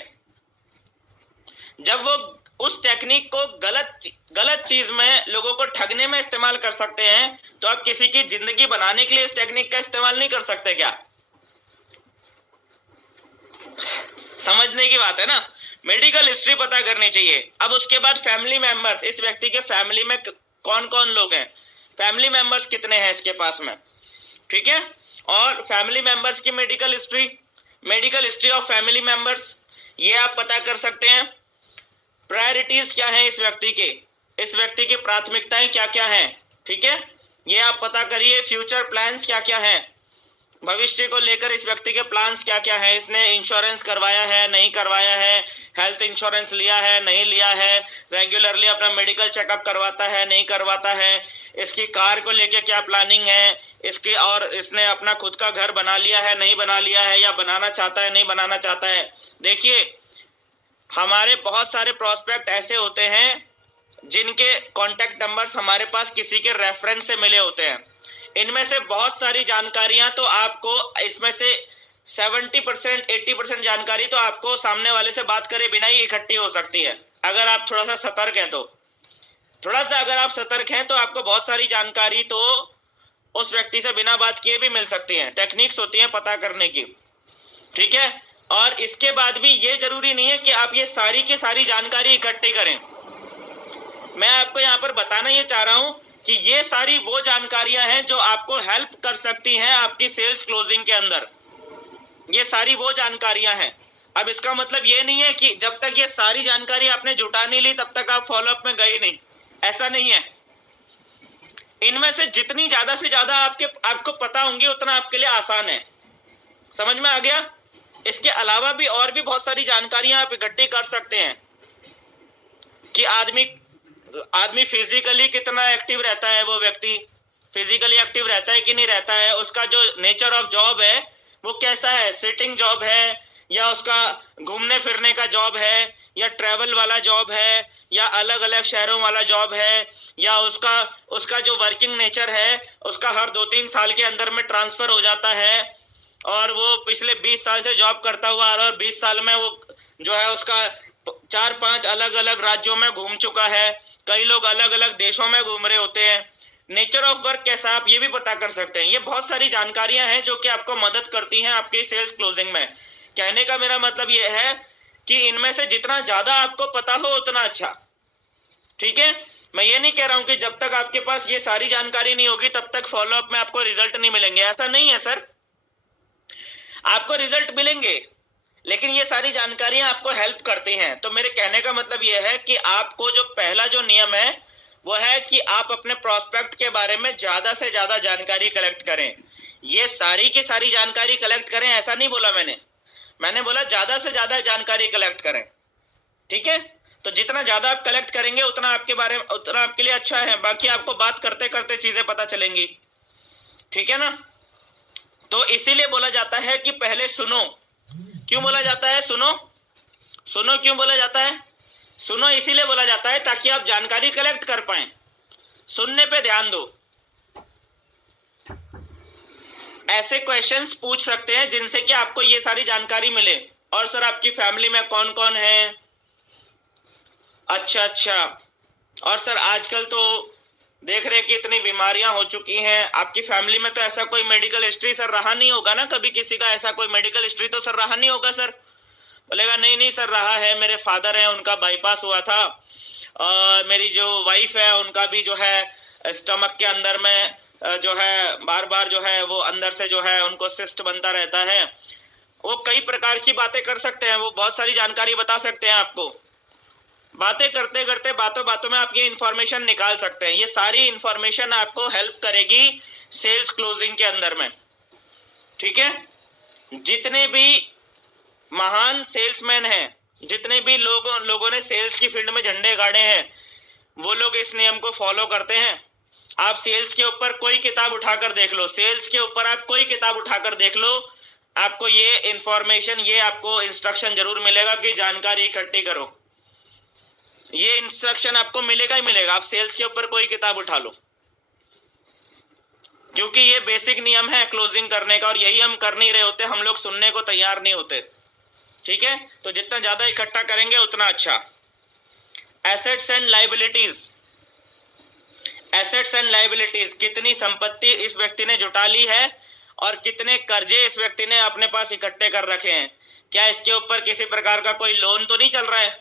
जब वो उस टेक्निक को गलत चीज में, लोगों को ठगने में इस्तेमाल कर सकते हैं, तो आप किसी की जिंदगी बनाने के लिए इस टेक्निक का इस्तेमाल नहीं कर सकते क्या? समझने की बात है ना। मेडिकल हिस्ट्री पता करनी चाहिए। अब उसके बाद फैमिली मेंबर्स, इस व्यक्ति के फैमिली में कौन कौन लोग हैं, फैमिली मेंबर्स कितने हैं इसके पास में, ठीक है। और फैमिली मेंबर्स की medical history of family members, ये आप पता कर सकते हैं। प्रायोरिटीज क्या है इस व्यक्ति की प्राथमिकताएं क्या क्या हैं, ठीक है, ये आप पता करिए। फ्यूचर प्लान्स क्या क्या हैं, भविष्य को लेकर इस व्यक्ति के प्लान्स क्या क्या है। इसने इंश्योरेंस करवाया है, नहीं करवाया है, हेल्थ इंश्योरेंस लिया है, नहीं लिया है, रेगुलरली अपना मेडिकल चेकअप करवाता है, नहीं करवाता है, इसकी कार को लेकर क्या प्लानिंग है इसकी, और इसने अपना खुद का घर बना लिया है, नहीं बना लिया है, या बनाना चाहता है, नहीं बनाना चाहता है। देखिए हमारे बहुत सारे प्रोस्पेक्ट ऐसे होते हैं जिनके कॉन्टेक्ट नंबर्स हमारे पास किसी के रेफरेंस से मिले होते हैं। इनमें से बहुत सारी जानकारियां तो आपको, इसमें से 70% 80% जानकारी तो आपको सामने वाले से बात करे बिना ही इकट्ठी हो सकती है, अगर आप थोड़ा सा सतर्क हैं तो। थोड़ा सा अगर आप सतर्क हैं तो आपको बहुत सारी जानकारी तो उस व्यक्ति से बिना बात किए भी मिल सकती है। टेक्निक्स होती हैं पता करने की, ठीक है। और इसके बाद भी ये जरूरी नहीं है कि आप ये सारी की सारी जानकारी इकट्ठी करें। मैं आपको यहाँ पर बताना ये चाह रहा हूं कि ये सारी वो जानकारियां हैं जो आपको हेल्प कर सकती हैं आपकी सेल्स क्लोजिंग के अंदर। ये सारी वो जानकारियां हैं। अब इसका मतलब ये नहीं है कि जब तक ये सारी जानकारी आपने जुटा नहीं ली तब तक आप फॉलोअप में गए नहीं, ऐसा नहीं है। इनमें से जितनी ज्यादा से ज्यादा आपको पता होंगी उतना आपके लिए आसान है। समझ में आ गया? इसके अलावा भी और भी बहुत सारी जानकारियां आप इकट्ठी कर सकते हैं कि आदमी फिजिकली कितना एक्टिव रहता है, वो व्यक्ति फिजिकली एक्टिव रहता है कि नहीं रहता है, उसका जो नेचर ऑफ जॉब है वो कैसा है, सिटिंग जॉब है या उसका घूमने फिरने का जॉब है या ट्रैवल वाला जॉब है या अलग अलग शहरों वाला जॉब है, या उसका जो वर्किंग नेचर है उसका हर 2-3 साल के अंदर में ट्रांसफर हो जाता है और वो पिछले 20 साल से जॉब करता हुआ आ रहा है और 20 साल में वो जो है उसका 4-5 अलग अलग राज्यों में घूम चुका है। कई लोग अलग अलग देशों में घूम रहे होते हैं। नेचर ऑफ वर्क कैसा, आप ये भी पता कर सकते हैं। ये बहुत सारी जानकारियां हैं जो कि आपको मदद करती हैं आपकी सेल्स क्लोजिंग में। कहने का मेरा मतलब ये है कि इनमें से जितना ज्यादा आपको पता हो उतना अच्छा, ठीक है। मैं ये नहीं कह रहा हूं कि जब तक आपके पास ये सारी जानकारी नहीं होगी तब तक फॉलोअप में आपको रिजल्ट नहीं मिलेंगे, ऐसा नहीं है सर। आपको रिजल्ट मिलेंगे, लेकिन ये सारी जानकारियां आपको हेल्प करती हैं। तो मेरे कहने का मतलब ये है कि आपको जो पहला जो नियम है वो है कि आप अपने प्रोस्पेक्ट के बारे में ज्यादा से ज्यादा जानकारी कलेक्ट करें। ये सारी की सारी जानकारी कलेक्ट करें ऐसा नहीं बोला मैंने बोला ज्यादा से ज्यादा जानकारी कलेक्ट करें, ठीक है। तो जितना ज्यादा आप कलेक्ट करेंगे उतना आपके बारे में, उतना आपके लिए अच्छा है। बाकी आपको बात करते करते चीजें पता चलेंगी, ठीक है ना। तो इसीलिए बोला जाता है कि पहले सुनो। क्यों बोला जाता है सुनो? सुनो क्यों बोला जाता है? सुनो इसीलिए बोला जाता है ताकि आप जानकारी कलेक्ट कर पाए। सुनने पे ध्यान दो। ऐसे क्वेश्चंस पूछ सकते हैं जिनसे कि आपको ये सारी जानकारी मिले। और सर आपकी फैमिली में कौन कौन है? अच्छा। और सर आजकल तो देख रहे हैं कि इतनी बीमारियां हो चुकी हैं, आपकी फैमिली में तो ऐसा कोई मेडिकल हिस्ट्री सर रहा नहीं होगा ना, कभी किसी का ऐसा कोई मेडिकल हिस्ट्री तो सर रहा नहीं होगा। सर बोलेगा नहीं सर रहा है, मेरे फादर है उनका बाईपास हुआ था, मेरी जो वाइफ है उनका भी जो है स्टमक के अंदर में जो है बार बार जो है वो अंदर से जो है उनको सिस्ट बनता रहता है। वो कई प्रकार की बातें कर सकते हैं, वो बहुत सारी जानकारी बता सकते हैं आपको। बातें करते करते बातों बातों में आप ये इंफॉर्मेशन निकाल सकते हैं। ये सारी इंफॉर्मेशन आपको हेल्प करेगी सेल्स क्लोजिंग के अंदर में, ठीक है। जितने भी महान सेल्समैन हैं, जितने भी लोगों ने सेल्स की फील्ड में झंडे गाड़े हैं, वो लोग इस नियम को फॉलो करते हैं। आप सेल्स के ऊपर कोई किताब उठाकर देख लो, सेल्स के ऊपर आप कोई किताब उठाकर देख लो, आपको ये इंफॉर्मेशन, ये आपको इंस्ट्रक्शन जरूर मिलेगा कि जानकारी इकट्ठी करो। ये इंस्ट्रक्शन आपको मिलेगा ही मिलेगा। आप सेल्स के ऊपर कोई किताब उठा लो, क्योंकि ये बेसिक नियम है क्लोजिंग करने का, और यही हम कर नहीं रहे होते, हम लोग सुनने को तैयार नहीं होते, ठीक है। तो जितना ज्यादा इकट्ठा करेंगे उतना अच्छा। Assets and liabilities, assets and liabilities, कितनी संपत्ति इस व्यक्ति ने जुटा ली है और कितने कर्जे इस व्यक्ति ने अपने पास इकट्ठे कर रखे हैं। क्या इसके ऊपर किसी प्रकार का कोई लोन तो नहीं चल रहा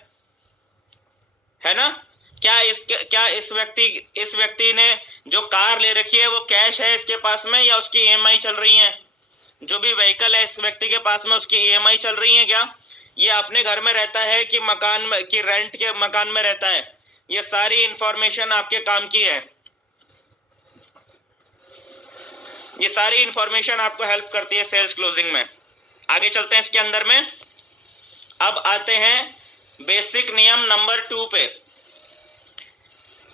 है ना? क्या इस व्यक्ति ने जो कार ले रखी है वो कैश है इसके पास में, या उसकी ईएमआई चल रही है? जो भी व्हीकल है इस व्यक्ति के पास में उसकी ईएमआई चल रही है क्या? ये अपने घर में रहता है कि मकान में, कि रेंट के मकान में रहता है? ये सारी इंफॉर्मेशन आपके काम की है। ये सारी इंफॉर्मेशन आपको हेल्प करती है सेल्स क्लोजिंग में। आगे चलते हैं इसके अंदर में। अब आते हैं बेसिक नियम नंबर 2 पे।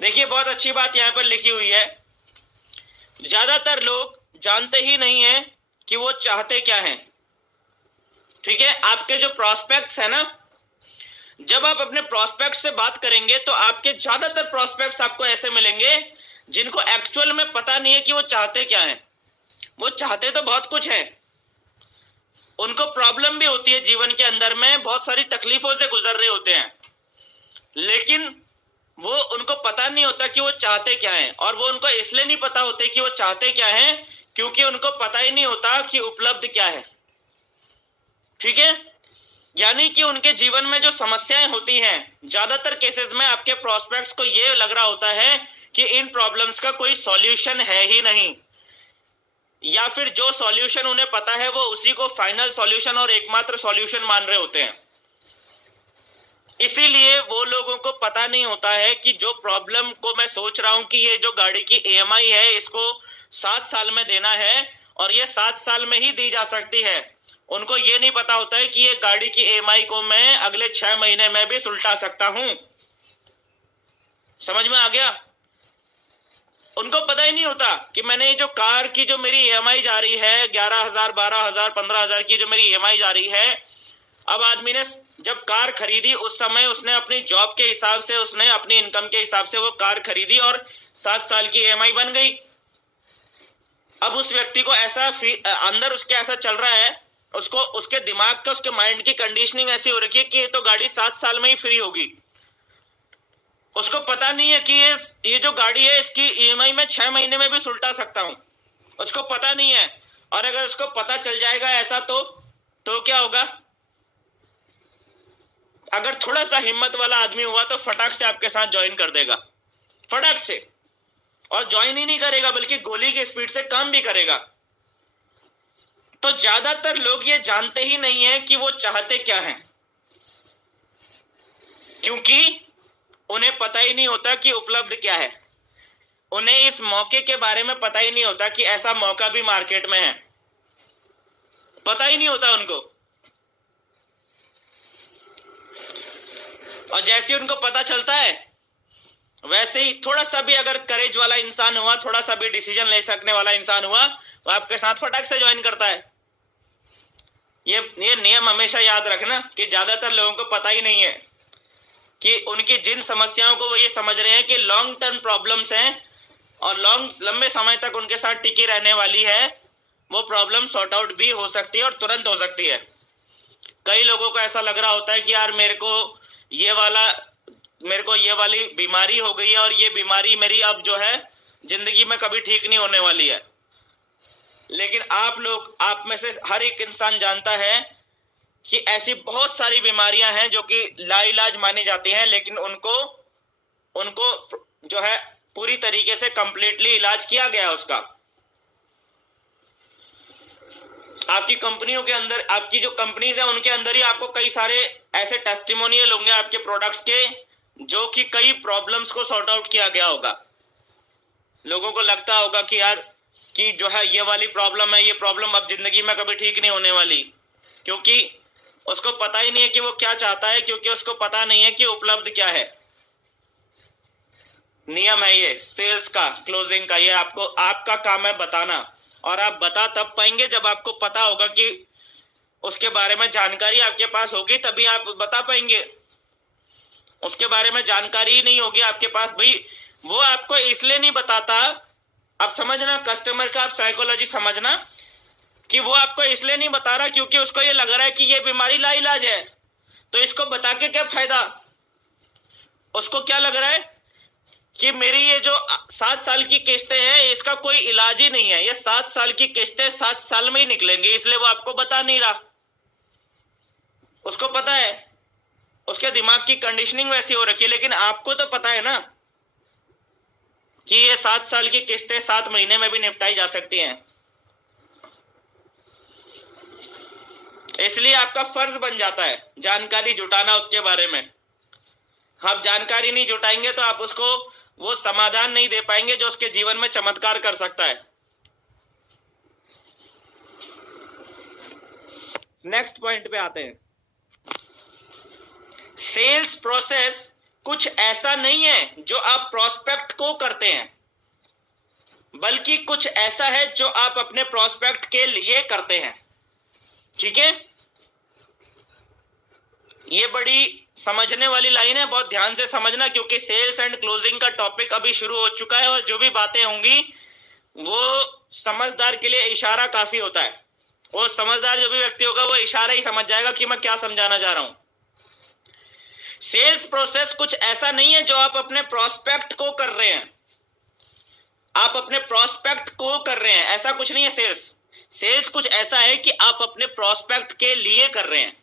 देखिए बहुत अच्छी बात यहां पर लिखी हुई है, ज्यादातर लोग जानते ही नहीं है कि वो चाहते क्या हैं, ठीक है। आपके जो प्रोस्पेक्ट्स है ना, जब आप अपने प्रोस्पेक्ट्स से बात करेंगे तो आपके ज्यादातर प्रोस्पेक्ट्स आपको ऐसे मिलेंगे जिनको एक्चुअल में पता नहीं है कि वो चाहते क्या हैं। वो चाहते तो बहुत कुछ है, उनको प्रॉब्लम भी होती है जीवन के अंदर में, बहुत सारी तकलीफों से गुजर रहे होते हैं, लेकिन वो उनको पता नहीं होता कि वो चाहते क्या हैं। और वो उनको इसलिए नहीं पता होते कि वो चाहते क्या हैं क्योंकि उनको पता ही नहीं होता कि उपलब्ध क्या है, ठीक है। यानी कि उनके जीवन में जो समस्याएं होती हैं, ज्यादातर केसेस में आपके प्रोस्पेक्ट्स को ये लग रहा होता है कि इन प्रॉब्लम्स का कोई सॉल्यूशन है ही नहीं, या फिर जो सॉल्यूशन उन्हें पता है वो उसी को फाइनल सॉल्यूशन और एकमात्र सॉल्यूशन मान रहे होते हैं। इसीलिए वो लोगों को पता नहीं होता है कि जो प्रॉब्लम को मैं सोच रहा हूं कि ये जो गाड़ी की ईएमआई है इसको 7 साल में देना है और ये 7 साल में ही दी जा सकती है, उनको ये नहीं पता होता है कि ये गाड़ी की ईएमआई को मैं अगले 6 महीने में भी सुलटा सकता हूं। समझ में आ गया? उनको पता ही नहीं होता कि मैंने ये जो कार की जो मेरी ईएमआई जा रही है 11,000, 12,000, 15,000 की जो मेरी ईएमआई जा रही है, अब आदमी ने जब कार खरीदी उस समय उसने अपनी जॉब के हिसाब से, उसने अपनी इनकम के हिसाब से वो कार खरीदी और 7 साल की ईएमआई बन गई। अब उस व्यक्ति को ऐसा अंदर उसके ऐसा चल रहा है, उसको उसके दिमाग का, उसके माइंड की कंडीशनिंग ऐसी हो रखी है कि ये तो गाड़ी 7 साल में ही फ्री होगी। उसको पता नहीं है कि ये जो गाड़ी है इसकी ईएमआई में 6 महीने में भी सुलटा सकता हूं, उसको पता नहीं है। और अगर उसको पता चल जाएगा ऐसा तो क्या होगा? अगर थोड़ा सा हिम्मत वाला आदमी हुआ तो फटाक से आपके साथ ज्वाइन कर देगा, फटाक से, और ज्वाइन ही नहीं करेगा बल्कि गोली की स्पीड से काम भी करेगा। तो ज्यादातर लोग ये जानते ही नहीं है कि वो चाहते क्या हैं, क्योंकि उन्हें पता ही नहीं होता कि उपलब्ध क्या है। उन्हें इस मौके के बारे में पता ही नहीं होता कि ऐसा मौका भी मार्केट में है, पता ही नहीं होता उनको। और जैसे ही उनको पता चलता है, वैसे ही थोड़ा सा भी अगर करेज वाला इंसान हुआ, थोड़ा सा भी डिसीजन ले सकने वाला इंसान हुआ, वो आपके साथ फटाक से ज्वाइन करता है। ये नियम हमेशा याद रखना कि ज्यादातर लोगों को पता ही नहीं है कि उनकी जिन समस्याओं को वो ये समझ रहे हैं कि लॉन्ग टर्म प्रॉब्लम्स हैं और लंबे समय तक उनके साथ टिकी रहने वाली है, वो प्रॉब्लम सॉर्ट आउट भी हो सकती है और तुरंत हो सकती है। कई लोगों को ऐसा लग रहा होता है कि यार मेरे को ये वाली बीमारी हो गई है और ये बीमारी मेरी अब जो है जिंदगी में कभी ठीक नहीं होने वाली है। लेकिन आप में से हर एक इंसान जानता है कि ऐसी बहुत सारी बीमारियां हैं जो कि लाइलाज मानी जाती हैं, लेकिन उनको जो है पूरी तरीके से कंप्लीटली इलाज किया गया उसका। आपकी कंपनियों के अंदर, आपकी जो कंपनीज है उनके अंदर ही आपको कई सारे ऐसे टेस्टिमोनियल होंगे आपके प्रोडक्ट्स के, जो कि कई प्रॉब्लम्स को सॉर्ट आउट किया गया होगा। लोगों को लगता होगा कि यार कि जो है ये वाली प्रॉब्लम है, ये प्रॉब्लम अब जिंदगी में कभी ठीक नहीं होने वाली, क्योंकि उसको पता ही नहीं है कि वो क्या चाहता है, क्योंकि उसको पता नहीं है कि उपलब्ध क्या है। नियम है ये सेल्स का, क्लोजिंग का। ये आपका काम है बताना, और आप बता तब पाएंगे जब आपको पता होगा कि उसके बारे में जानकारी आपके पास होगी, तभी आप बता पाएंगे। उसके बारे में जानकारी ही नहीं होगी आपके पास, भाई वो आपको इसलिए नहीं बताता। अब समझना, कस्टमर का आप साइकोलॉजी समझना कि वो आपको इसलिए नहीं बता रहा क्योंकि उसको ये लग रहा है कि ये बीमारी लाइलाज है, तो इसको बता के क्या फायदा। उसको क्या लग रहा है कि मेरी ये जो 7 साल की किस्तें हैं इसका कोई इलाज ही नहीं है, ये 7 साल की किस्तें 7 साल में ही निकलेंगी, इसलिए वो आपको बता नहीं रहा। उसको पता है, उसके दिमाग की कंडीशनिंग वैसी हो रखी है, लेकिन आपको तो पता है ना कि ये 7 साल की किस्तें 7 महीने में भी निपटाई जा सकती हैं। इसलिए आपका फर्ज बन जाता है जानकारी जुटाना उसके बारे में। आप जानकारी नहीं जुटाएंगे तो आप उसको वो समाधान नहीं दे पाएंगे जो उसके जीवन में चमत्कार कर सकता है। नेक्स्ट पॉइंट पे आते हैं। सेल्स प्रोसेस कुछ ऐसा नहीं है जो आप प्रोस्पेक्ट को करते हैं, बल्कि कुछ ऐसा है जो आप अपने प्रोस्पेक्ट के लिए करते हैं। ठीक है, ये बड़ी समझने वाली लाइन है, बहुत ध्यान से समझना, क्योंकि सेल्स एंड क्लोजिंग का टॉपिक अभी शुरू हो चुका है और जो भी बातें होंगी वो समझदार के लिए इशारा काफी होता है। वो समझदार जो भी व्यक्ति होगा वो इशारा ही समझ जाएगा कि मैं क्या समझाना चाह रहा हूं। सेल्स प्रोसेस कुछ ऐसा नहीं है जो आप अपने प्रोस्पेक्ट को कर रहे हैं। आप अपने प्रोस्पेक्ट को कर रहे हैं, ऐसा कुछ नहीं है। सेल्स कुछ ऐसा है कि आप अपने प्रोस्पेक्ट के लिए कर रहे हैं,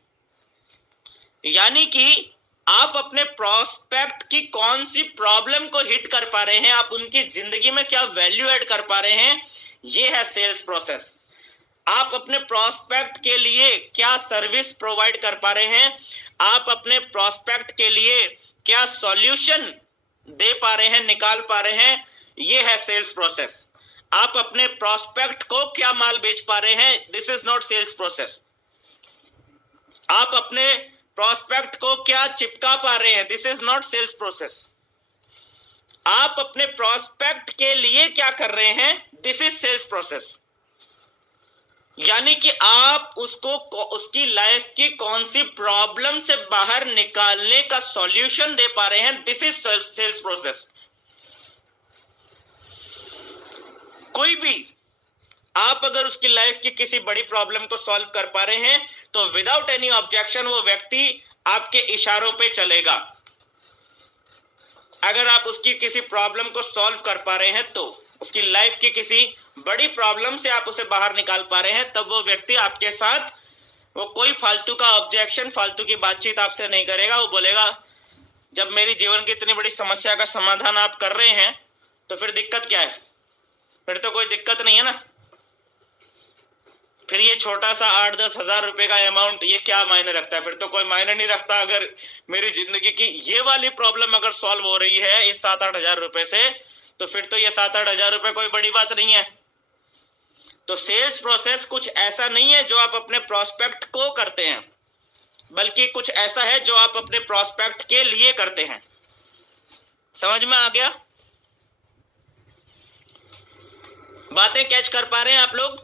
यानी कि आप अपने प्रोस्पेक्ट की कौन सी प्रॉब्लम को हिट कर पा रहे हैं, आप उनकी जिंदगी में क्या वैल्यू ऐड कर पा रहे हैं, ये है सेल्स प्रोसेस। आप अपने प्रोस्पेक्ट के लिए क्या सर्विस प्रोवाइड कर पा रहे हैं, आप अपने प्रोस्पेक्ट के लिए क्या सॉल्यूशन दे पा रहे हैं, निकाल पा रहे हैं, ये है सेल्स प्रोसेस। आप अपने प्रोस्पेक्ट को क्या माल बेच पा रहे हैं, this is not sales process. आप अपने प्रोस्पेक्ट को क्या चिपका पा रहे हैं, this is not sales process. आप अपने प्रोस्पेक्ट के लिए क्या कर रहे हैं, दिस इज सेल्स प्रोसेस। यानी कि आप उसको उसकी लाइफ की कौन सी प्रॉब्लम से बाहर निकालने का सॉल्यूशन दे पा रहे हैं, दिस इज सेल्स प्रोसेस। कोई भी आप अगर उसकी लाइफ की किसी बड़ी प्रॉब्लम को सॉल्व कर पा रहे हैं तो विदाउट एनी ऑब्जेक्शन वो व्यक्ति आपके इशारों पे चलेगा। अगर आप उसकी किसी प्रॉब्लम को सॉल्व कर पा रहे हैं, तो उसकी लाइफ की किसी बड़ी प्रॉब्लम से आप उसे बाहर निकाल पा रहे हैं, तब वो व्यक्ति आपके साथ वो कोई फालतू का ऑब्जेक्शन, फालतू की बातचीत आपसे नहीं करेगा। वो बोलेगा जब मेरी जीवन की इतनी बड़ी समस्या का समाधान आप कर रहे हैं तो फिर दिक्कत क्या है? फिर तो कोई दिक्कत नहीं है ना। फिर ये छोटा सा 8-10 हजार रुपए का अमाउंट ये क्या मायने रखता है? फिर तो कोई मायने नहीं रखता। अगर मेरी जिंदगी की ये वाली प्रॉब्लम अगर सॉल्व हो रही है इस 7-8 हजार रुपए से, तो फिर तो ये 7-8 हजार रुपए कोई बड़ी बात नहीं है। तो सेल्स प्रोसेस कुछ ऐसा नहीं है जो आप अपने प्रोस्पेक्ट को करते हैं, बल्कि कुछ ऐसा है जो आप अपने प्रोस्पेक्ट के लिए करते हैं। समझ में आ गया? बातें कैच कर पा रहे हैं आप लोग?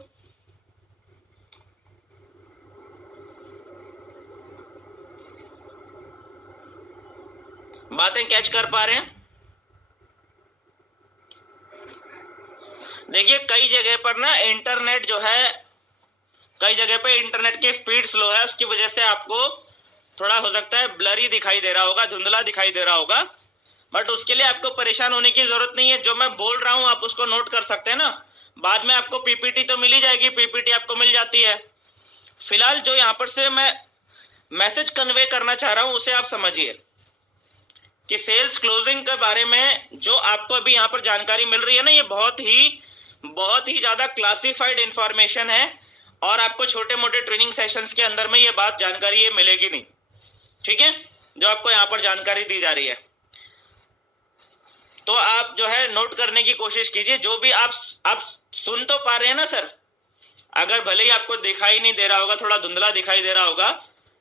बातें कैच कर पा रहे हैं? देखिए कई जगह पर ना इंटरनेट जो है, कई जगह पे इंटरनेट की स्पीड स्लो है, उसकी वजह से आपको थोड़ा हो सकता है ब्लरी दिखाई दे रहा होगा, धुंधला दिखाई दे रहा होगा। बट उसके लिए आपको परेशान होने की जरूरत नहीं है। जो मैं बोल रहा हूं आप उसको नोट कर सकते हैं ना। बाद में आपको पीपीटी तो मिल ही जाएगी, पीपीटी आपको मिल जाती है। फिलहाल जो यहां पर से मैं मैसेज कन्वे करना चाह रहा हूं उसे आप समझिए कि सेल्स क्लोजिंग के बारे में जो आपको अभी यहां पर जानकारी मिल रही है ना, ये बहुत ही ज्यादा क्लासिफाइड इंफॉर्मेशन है और आपको छोटे मोटे ट्रेनिंग सेशंस के अंदर में ये बात जानकारी ये मिलेगी नहीं। ठीक है, जो आपको यहां पर जानकारी दी जा रही है तो आप जो है नोट करने की कोशिश कीजिए। जो भी आप सुन तो पा रहे हैं ना सर? अगर भले ही आपको दिखाई नहीं दे रहा होगा, थोड़ा धुंधला दिखाई दे रहा होगा,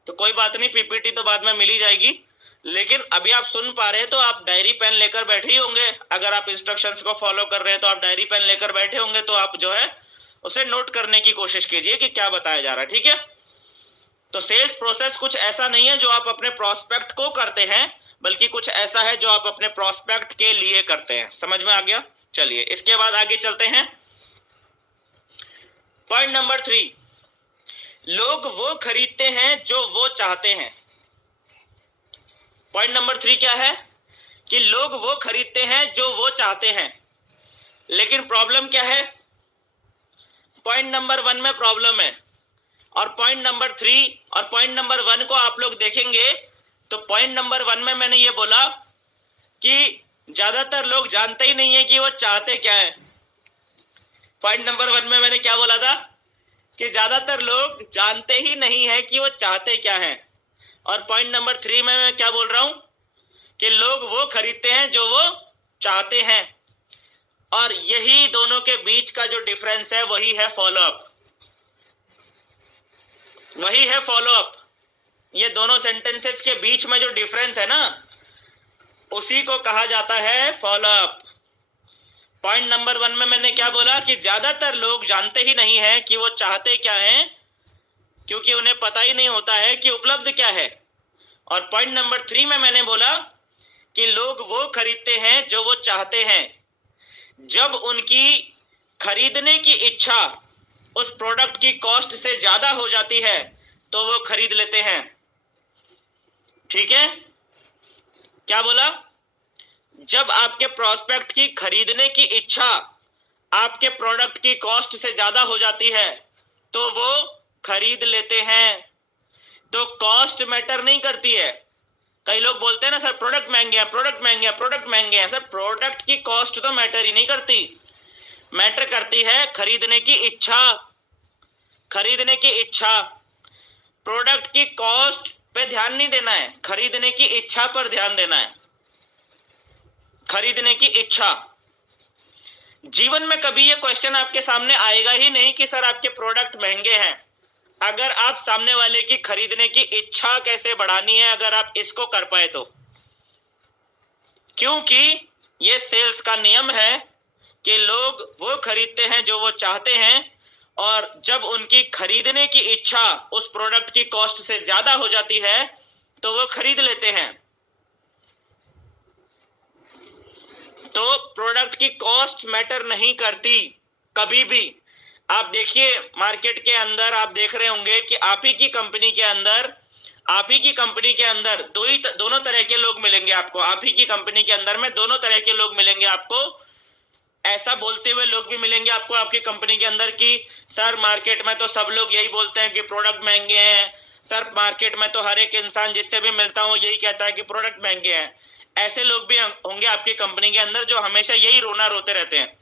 तो कोई बात नहीं, पीपीटी तो बाद में मिल ही जाएगी। लेकिन अभी आप सुन पा रहे हैं तो आप डायरी पेन लेकर बैठे ही होंगे। अगर आप इंस्ट्रक्शंस को फॉलो कर रहे हैं तो आप डायरी पेन लेकर बैठे होंगे, तो आप जो है उसे नोट करने की कोशिश कीजिए कि क्या बताया जा रहा है। ठीक है, तो सेल्स प्रोसेस कुछ ऐसा नहीं है जो आप अपने प्रोस्पेक्ट को करते हैं, बल्कि कुछ ऐसा है जो आप अपने प्रोस्पेक्ट के लिए करते हैं। समझ में आ गया? चलिए इसके बाद आगे चलते हैं। पॉइंट नंबर 3, लोग वो खरीदते हैं जो वो चाहते हैं। पॉइंट नंबर 3 क्या है? कि लोग वो खरीदते हैं जो वो चाहते हैं। लेकिन प्रॉब्लम क्या है? पॉइंट नंबर 1 में प्रॉब्लम है, और पॉइंट नंबर 3 और पॉइंट नंबर 1 को आप लोग देखेंगे तो पॉइंट नंबर 1 में मैंने ये बोला कि ज्यादातर लोग जानते ही नहीं है कि वो चाहते क्या है। पॉइंट नंबर 1 में मैंने क्या बोला था? कि ज्यादातर लोग जानते ही नहीं है कि वो चाहते क्या है। और पॉइंट नंबर 3 में मैं क्या बोल रहा हूं? कि लोग वो खरीदते हैं जो वो चाहते हैं। और यही दोनों के बीच का जो डिफरेंस है वही है फॉलोअप। वही है फॉलोअप। ये दोनों सेंटेंसेस के बीच में जो डिफरेंस है ना, उसी को कहा जाता है फॉलोअप। पॉइंट नंबर 1 में मैंने क्या बोला? कि ज्यादातर लोग जानते ही नहीं है कि वो चाहते क्या है, क्योंकि उन्हें पता ही नहीं होता है कि उपलब्ध क्या है। और पॉइंट नंबर 3 में मैंने बोला कि लोग वो खरीदते हैं जो वो चाहते हैं। जब उनकी खरीदने की इच्छा उस प्रोडक्ट की कॉस्ट से ज्यादा हो जाती है तो वो खरीद लेते हैं। ठीक है, क्या बोला? जब आपके प्रोस्पेक्ट की खरीदने की इच्छा आपके प्रोडक्ट की कॉस्ट से ज्यादा हो जाती है तो वो खरीद लेते हैं। तो कॉस्ट मैटर नहीं करती है। कई लोग बोलते हैं ना सर प्रोडक्ट महंगे हैं, प्रोडक्ट महंगे हैं, प्रोडक्ट महंगे हैं। सर प्रोडक्ट की कॉस्ट तो मैटर ही नहीं करती। मैटर करती है खरीदने की इच्छा। खरीदने की इच्छा, प्रोडक्ट की कॉस्ट पे ध्यान नहीं देना है, खरीदने की इच्छा पर ध्यान देना है। खरीदने की इच्छा। जीवन में कभी ये क्वेश्चन आपके सामने आएगा ही नहीं कि सर आपके प्रोडक्ट महंगे हैं, अगर आप सामने वाले की खरीदने की इच्छा कैसे बढ़ानी है, अगर आप इसको कर पाए तो। क्योंकि ये सेल्स का नियम है कि लोग वो खरीदते हैं जो वो चाहते हैं, और जब उनकी खरीदने की इच्छा उस प्रोडक्ट की कॉस्ट से ज्यादा हो जाती है तो वो खरीद लेते हैं। तो प्रोडक्ट की कॉस्ट मैटर नहीं करती कभी भी। आप देखिए मार्केट के अंदर आप देख रहे होंगे कि आप ही की कंपनी के अंदर दोनों तरह के लोग मिलेंगे आपको। आप ही की कंपनी के अंदर में दोनों तरह के लोग मिलेंगे आपको। ऐसा बोलते हुए लोग भी मिलेंगे आपको आपकी कंपनी के अंदर कि सर मार्केट में तो सब लोग यही बोलते हैं कि प्रोडक्ट महंगे हैं, सर मार्केट में तो हर एक इंसान जिससे भी मिलता हूँ यही कहता है कि प्रोडक्ट महंगे हैं। ऐसे लोग भी होंगे आपकी कंपनी के अंदर जो हमेशा यही रोना रोते रहते हैं,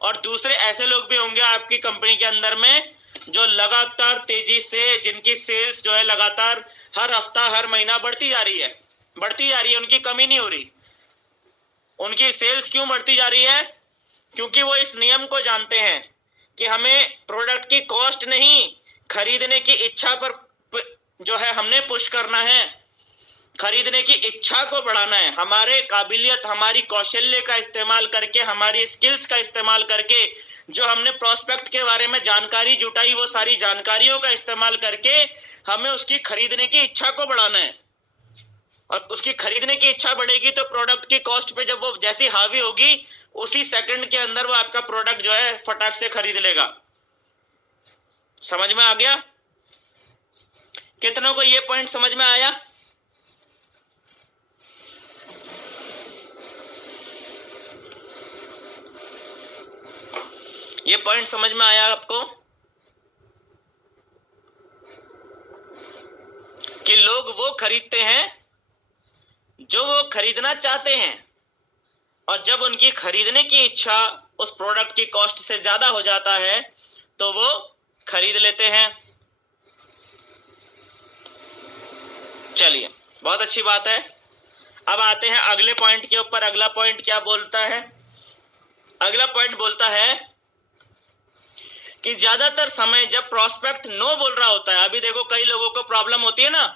और दूसरे ऐसे लोग भी होंगे आपकी कंपनी के अंदर में जो लगातार तेजी से, जिनकी सेल्स जो है लगातार हर हफ्ता हर महीना बढ़ती जा रही है, उनकी कमी नहीं हो रही। उनकी सेल्स क्यों बढ़ती जा रही है? क्योंकि वो इस नियम को जानते हैं कि हमें प्रोडक्ट की कॉस्ट नहीं, खरीदने की इच्छा पर जो है हमने पुश करना है, खरीदने की इच्छा को बढ़ाना है। हमारे काबिलियत, हमारी कौशल्य का इस्तेमाल करके, हमारी स्किल्स का इस्तेमाल करके, जो हमने प्रोस्पेक्ट के बारे में जानकारी जुटाई, वो सारी जानकारियों का इस्तेमाल करके हमें उसकी खरीदने की इच्छा को बढ़ाना है। और उसकी खरीदने की इच्छा बढ़ेगी तो प्रोडक्ट की कॉस्ट पे जब वो जैसी हावी होगी, उसी सेकंड के अंदर वो आपका प्रोडक्ट जो है फटाक से खरीद लेगा। समझ में आ गया? कितनों को ये पॉइंट समझ में आया? ये पॉइंट समझ में आया आपको कि लोग वो खरीदते हैं जो वो खरीदना चाहते हैं, और जब उनकी खरीदने की इच्छा उस प्रोडक्ट की कॉस्ट से ज्यादा हो जाता है तो वो खरीद लेते हैं। चलिए, बहुत अच्छी बात है। अब आते हैं अगले पॉइंट के ऊपर। अगला पॉइंट क्या बोलता है? अगला पॉइंट बोलता है कि ज्यादातर समय जब प्रोस्पेक्ट नो बोल रहा होता है, अभी देखो कई लोगों को प्रॉब्लम होती है ना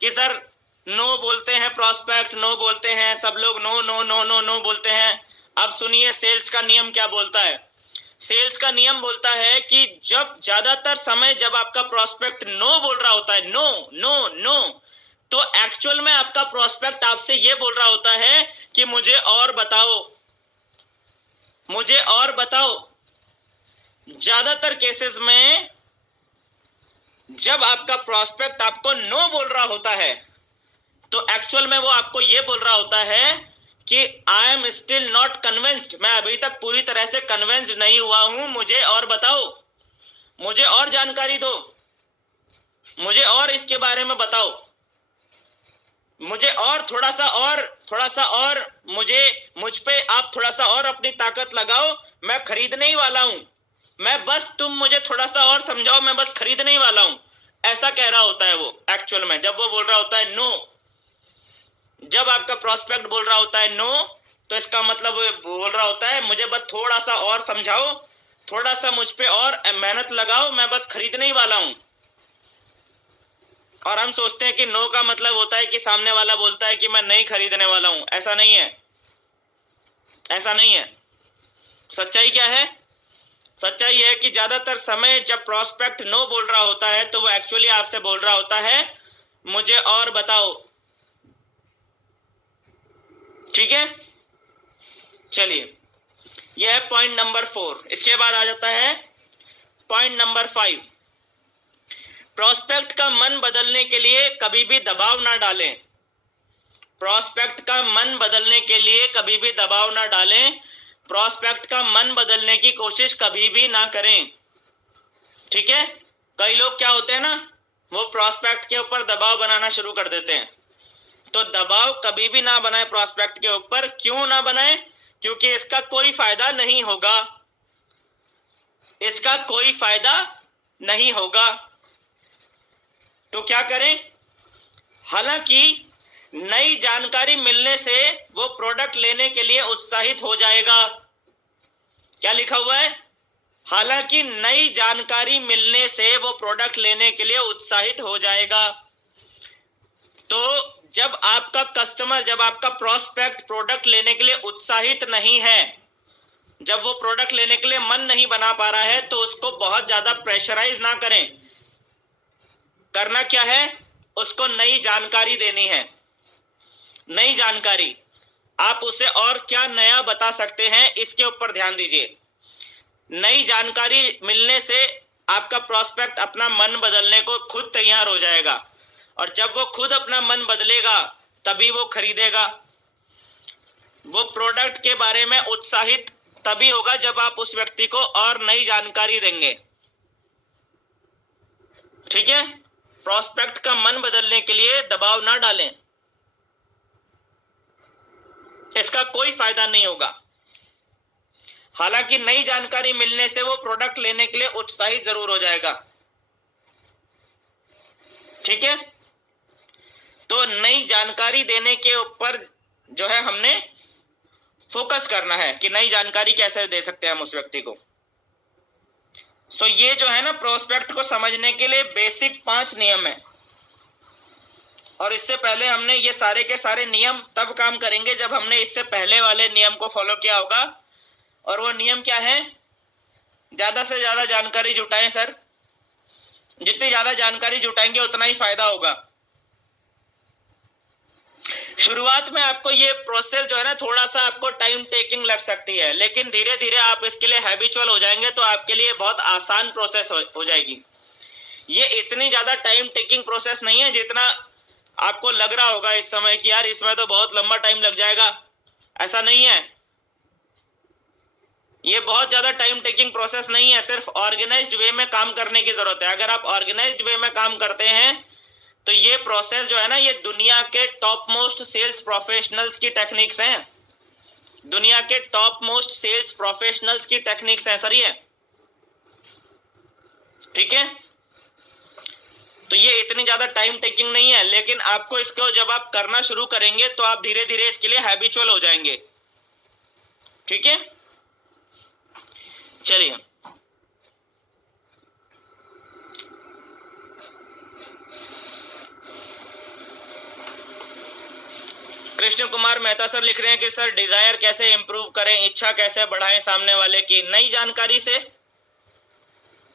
कि सर नो बोलते हैं, प्रोस्पेक्ट नो बोलते हैं, सब लोग no no no no no बोलते हैं। अब सुनिए सेल्स का नियम क्या बोलता है। सेल्स का नियम बोलता है कि जब ज्यादातर समय जब आपका प्रोस्पेक्ट नो बोल रहा होता है, नो नो नो, तो एक्चुअल में आपका प्रोस्पेक्ट आपसे ये बोल रहा होता है कि मुझे और बताओ, मुझे और बताओ। ज्यादातर केसेस में जब आपका प्रोस्पेक्ट आपको नो बोल रहा होता है तो एक्चुअल में वो आपको ये बोल रहा होता है कि I am still not convinced, मैं अभी तक पूरी तरह से कन्विंस्ड नहीं हुआ हूं, मुझे और बताओ, मुझे और जानकारी दो, मुझे और इसके बारे में बताओ, मुझे और थोड़ा सा और मुझ पे आप थोड़ा सा और अपनी ताकत लगाओ, मैं खरीदने ही वाला हूं, मैं बस तुम मुझे थोड़ा सा और समझाओ, मैं बस खरीदने ही वाला हूं। ऐसा कह रहा होता है वो एक्चुअल में जब वो बोल रहा होता है नो। जब आपका प्रोस्पेक्ट बोल रहा होता है नो तो इसका मतलब वो बोल रहा होता है मुझे बस थोड़ा सा और समझाओ, थोड़ा सा मुझ पे और मेहनत लगाओ, मैं बस खरीदने ही वाला हूं। और हम सोचते हैं कि नो का मतलब होता है कि सामने वाला बोलता है कि मैं नहीं खरीदने वाला हूं। ऐसा नहीं है, ऐसा नहीं है। सच्चाई क्या है? सच्चाई है कि ज्यादातर समय जब प्रोस्पेक्ट नो बोल रहा होता है तो वो एक्चुअली आपसे बोल रहा होता है मुझे और बताओ। ठीक है, चलिए, यह है पॉइंट नंबर 4। इसके बाद आ जाता है पॉइंट नंबर 5। प्रोस्पेक्ट का मन बदलने के लिए कभी भी दबाव ना डालें। प्रोस्पेक्ट का मन बदलने के लिए कभी भी दबाव ना डालें। प्रोस्पेक्ट का मन बदलने की कोशिश कभी भी ना करें। ठीक है, कई लोग क्या होते हैं ना, वो प्रोस्पेक्ट के ऊपर दबाव बनाना शुरू कर देते हैं। तो दबाव कभी भी ना बनाए प्रोस्पेक्ट के ऊपर। क्यों ना बनाए? क्योंकि इसका कोई फायदा नहीं होगा, इसका कोई फायदा नहीं होगा। तो क्या करें? हालांकि नई जानकारी मिलने से वो प्रोडक्ट लेने के लिए उत्साहित हो जाएगा। क्या लिखा हुआ है? हालांकि नई जानकारी मिलने से वो प्रोडक्ट लेने के लिए उत्साहित हो जाएगा। तो जब आपका कस्टमर, जब आपका प्रोस्पेक्ट प्रोडक्ट लेने के लिए उत्साहित नहीं है, जब वो प्रोडक्ट लेने के लिए मन नहीं बना पा रहा है, तो उसको बहुत ज्यादा प्रेशराइज ना करें। करना क्या है? उसको नई जानकारी देनी है। नई जानकारी, आप उसे और क्या नया बता सकते हैं, इसके ऊपर ध्यान दीजिए। नई जानकारी मिलने से आपका प्रोस्पेक्ट अपना मन बदलने को खुद तैयार हो जाएगा, और जब वो खुद अपना मन बदलेगा तभी वो खरीदेगा। वो प्रोडक्ट के बारे में उत्साहित तभी होगा जब आप उस व्यक्ति को और नई जानकारी देंगे। ठीक है, प्रोस्पेक्ट का मन बदलने के लिए दबाव ना डालें, इसका कोई फायदा नहीं होगा। हालांकि नई जानकारी मिलने से वो प्रोडक्ट लेने के लिए उत्साहित जरूर हो जाएगा। ठीक है, तो नई जानकारी देने के ऊपर जो है हमने फोकस करना है कि नई जानकारी कैसे दे सकते हैं हम उस व्यक्ति को। सो ये जो है ना, प्रोस्पेक्ट को समझने के लिए बेसिक 5 नियम है, और इससे पहले हमने ये सारे के सारे नियम तब काम करेंगे जब हमने इससे पहले वाले नियम को फॉलो किया होगा। और वो नियम क्या है? ज्यादा से ज्यादा जानकारी जुटाएं सर, जितनी ज्यादा जानकारी जुटाएंगे उतना ही फायदा होगा। शुरुआत में आपको ये प्रोसेस जो है ना, थोड़ा सा आपको टाइम टेकिंग लग सकती है, लेकिन धीरे धीरे आप इसके लिए हैबिचुअल हो जाएंगे तो आपके लिए बहुत आसान प्रोसेस हो जाएगी। ये इतनी ज्यादा टाइम टेकिंग प्रोसेस नहीं है जितना आपको लग रहा होगा इस समय कि यार इसमें तो बहुत लंबा टाइम लग जाएगा। ऐसा नहीं है, ये बहुत ज्यादा टाइम टेकिंग प्रोसेस नहीं है, सिर्फ ऑर्गेनाइज्ड वे में काम करने की जरूरत है। अगर आप ऑर्गेनाइज्ड वे में काम करते हैं तो ये प्रोसेस जो है ना, ये दुनिया के टॉप मोस्ट सेल्स प्रोफेशनल्स की टेक्निक्स हैं, दुनिया के टॉप मोस्ट सेल्स प्रोफेशनल्स की टेक्निक्स हैं सर ये। ठीक है, तो ये इतनी ज्यादा टाइम टेकिंग नहीं है, लेकिन आपको इसको जब आप करना शुरू करेंगे तो आप धीरे धीरे इसके लिए हैबिचुअल हो जाएंगे। ठीक है, चलिए कृष्ण कुमार मेहता सर लिख रहे हैं कि सर डिजायर कैसे इंप्रूव करें, इच्छा कैसे बढ़ाएं सामने वाले की? नई जानकारी से।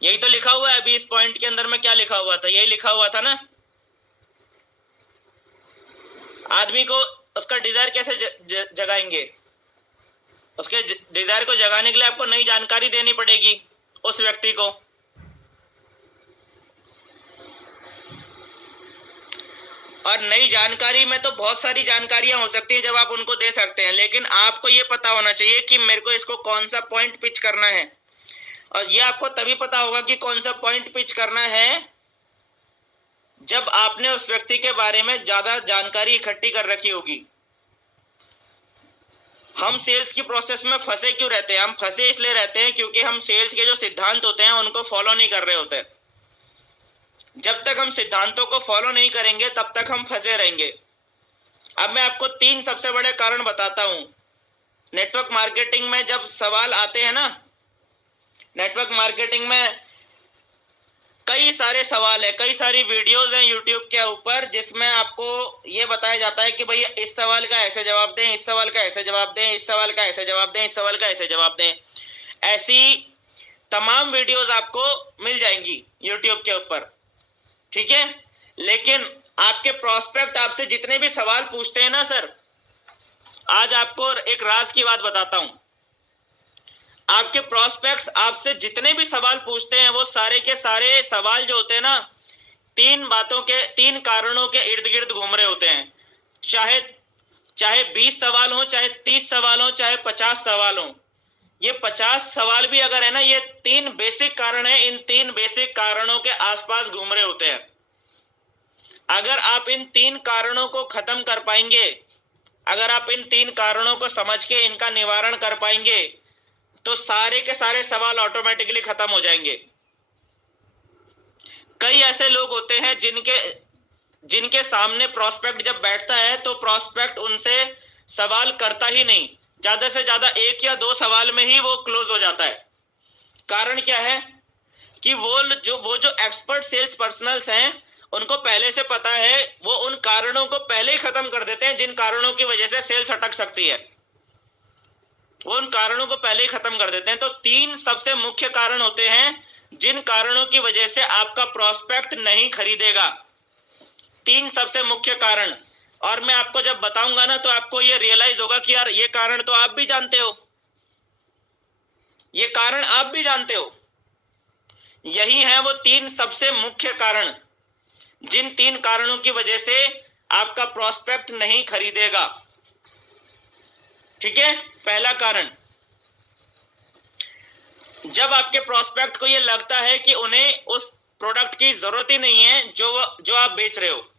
यही तो लिखा हुआ है अभी इस पॉइंट के अंदर में। क्या लिखा हुआ था? यही लिखा हुआ था ना, आदमी को उसका डिजायर कैसे जगाएंगे? उसके डिजायर को जगाने के लिए आपको नई जानकारी देनी पड़ेगी उस व्यक्ति को। और नई जानकारी में तो बहुत सारी जानकारियां हो सकती है जब आप उनको दे सकते हैं, लेकिन आपको ये पता होना चाहिए कि मेरे को इसको कौन सा पॉइंट पिच करना है। और ये आपको तभी पता होगा कि कौन सा पॉइंट पिच करना है जब आपने उस व्यक्ति के बारे में ज्यादा जानकारी इकट्ठी कर रखी होगी। हम सेल्स की प्रोसेस में फंसे क्यों रहते हैं? हम फंसे इसलिए रहते हैं क्योंकि हम सेल्स के जो सिद्धांत होते हैं उनको फॉलो नहीं कर रहे होते। जब तक हम सिद्धांतों को फॉलो नहीं करेंगे तब तक हम फंसे रहेंगे। अब मैं आपको 3 सबसे बड़े कारण बताता हूं। नेटवर्क मार्केटिंग में जब सवाल आते हैं ना, नेटवर्क मार्केटिंग में कई सारे सवाल है, कई सारी वीडियोस हैं यूट्यूब के ऊपर जिसमें आपको ये बताया जाता है कि भैया इस सवाल का ऐसे जवाब दें, इस सवाल का ऐसे जवाब दें, इस सवाल का ऐसे जवाब दें, इस सवाल का ऐसे जवाब दें। ऐसी तमाम वीडियोस आपको मिल जाएंगी यूट्यूब के ऊपर। ठीक है, लेकिन आपके प्रोस्पेक्ट आपसे जितने भी सवाल पूछते हैं ना सर, आज आपको एक राज की बात बताता हूं। आपके प्रोस्पेक्ट्स आपसे जितने भी सवाल पूछते हैं वो सारे के सारे सवाल जो होते हैं ना, 3 कारणों के इर्द गिर्द घूम रहे होते हैं। चाहे 20 सवाल हो, चाहे 30 सवाल हो, चाहे 50 सवाल हो, ये 50 सवाल भी अगर है ना, ये 3 बेसिक कारण है, इन 3 बेसिक कारणों के आसपास घूम रहे होते हैं। अगर आप इन 3 कारणों को खत्म कर पाएंगे, अगर आप इन 3 कारणों को समझ के इनका निवारण कर पाएंगे तो सारे के सारे सवाल ऑटोमेटिकली खत्म हो जाएंगे। कई ऐसे लोग होते हैं जिनके सामने प्रोस्पेक्ट जब बैठता है तो प्रोस्पेक्ट उनसे सवाल करता ही नहीं, ज्यादा से ज्यादा 1 या 2 सवाल में ही वो क्लोज हो जाता है। कारण क्या है कि वो जो एक्सपर्ट सेल्स पर्सनल्स हैं उनको पहले से पता है, वो उन कारणों को पहले ही खत्म कर देते हैं जिन कारणों की वजह से सेल्स अटक सकती है। वो उन कारणों को पहले ही खत्म कर देते हैं। तो 3 सबसे मुख्य कारण होते हैं जिन कारणों की वजह से आपका प्रोस्पेक्ट नहीं खरीदेगा। 3 सबसे मुख्य कारण, और मैं आपको जब बताऊंगा ना तो आपको ये रियलाइज होगा कि यार ये कारण तो आप भी जानते हो, ये कारण आप भी जानते हो। यही है वो 3 सबसे मुख्य कारण, जिन 3 कारणों की वजह से आपका प्रोस्पेक्ट नहीं खरीदेगा। ठीक है, पहला कारण, जब आपके प्रोस्पेक्ट को यह लगता है कि उन्हें उस प्रोडक्ट की जरूरत ही नहीं है जो आप बेच रहे हो।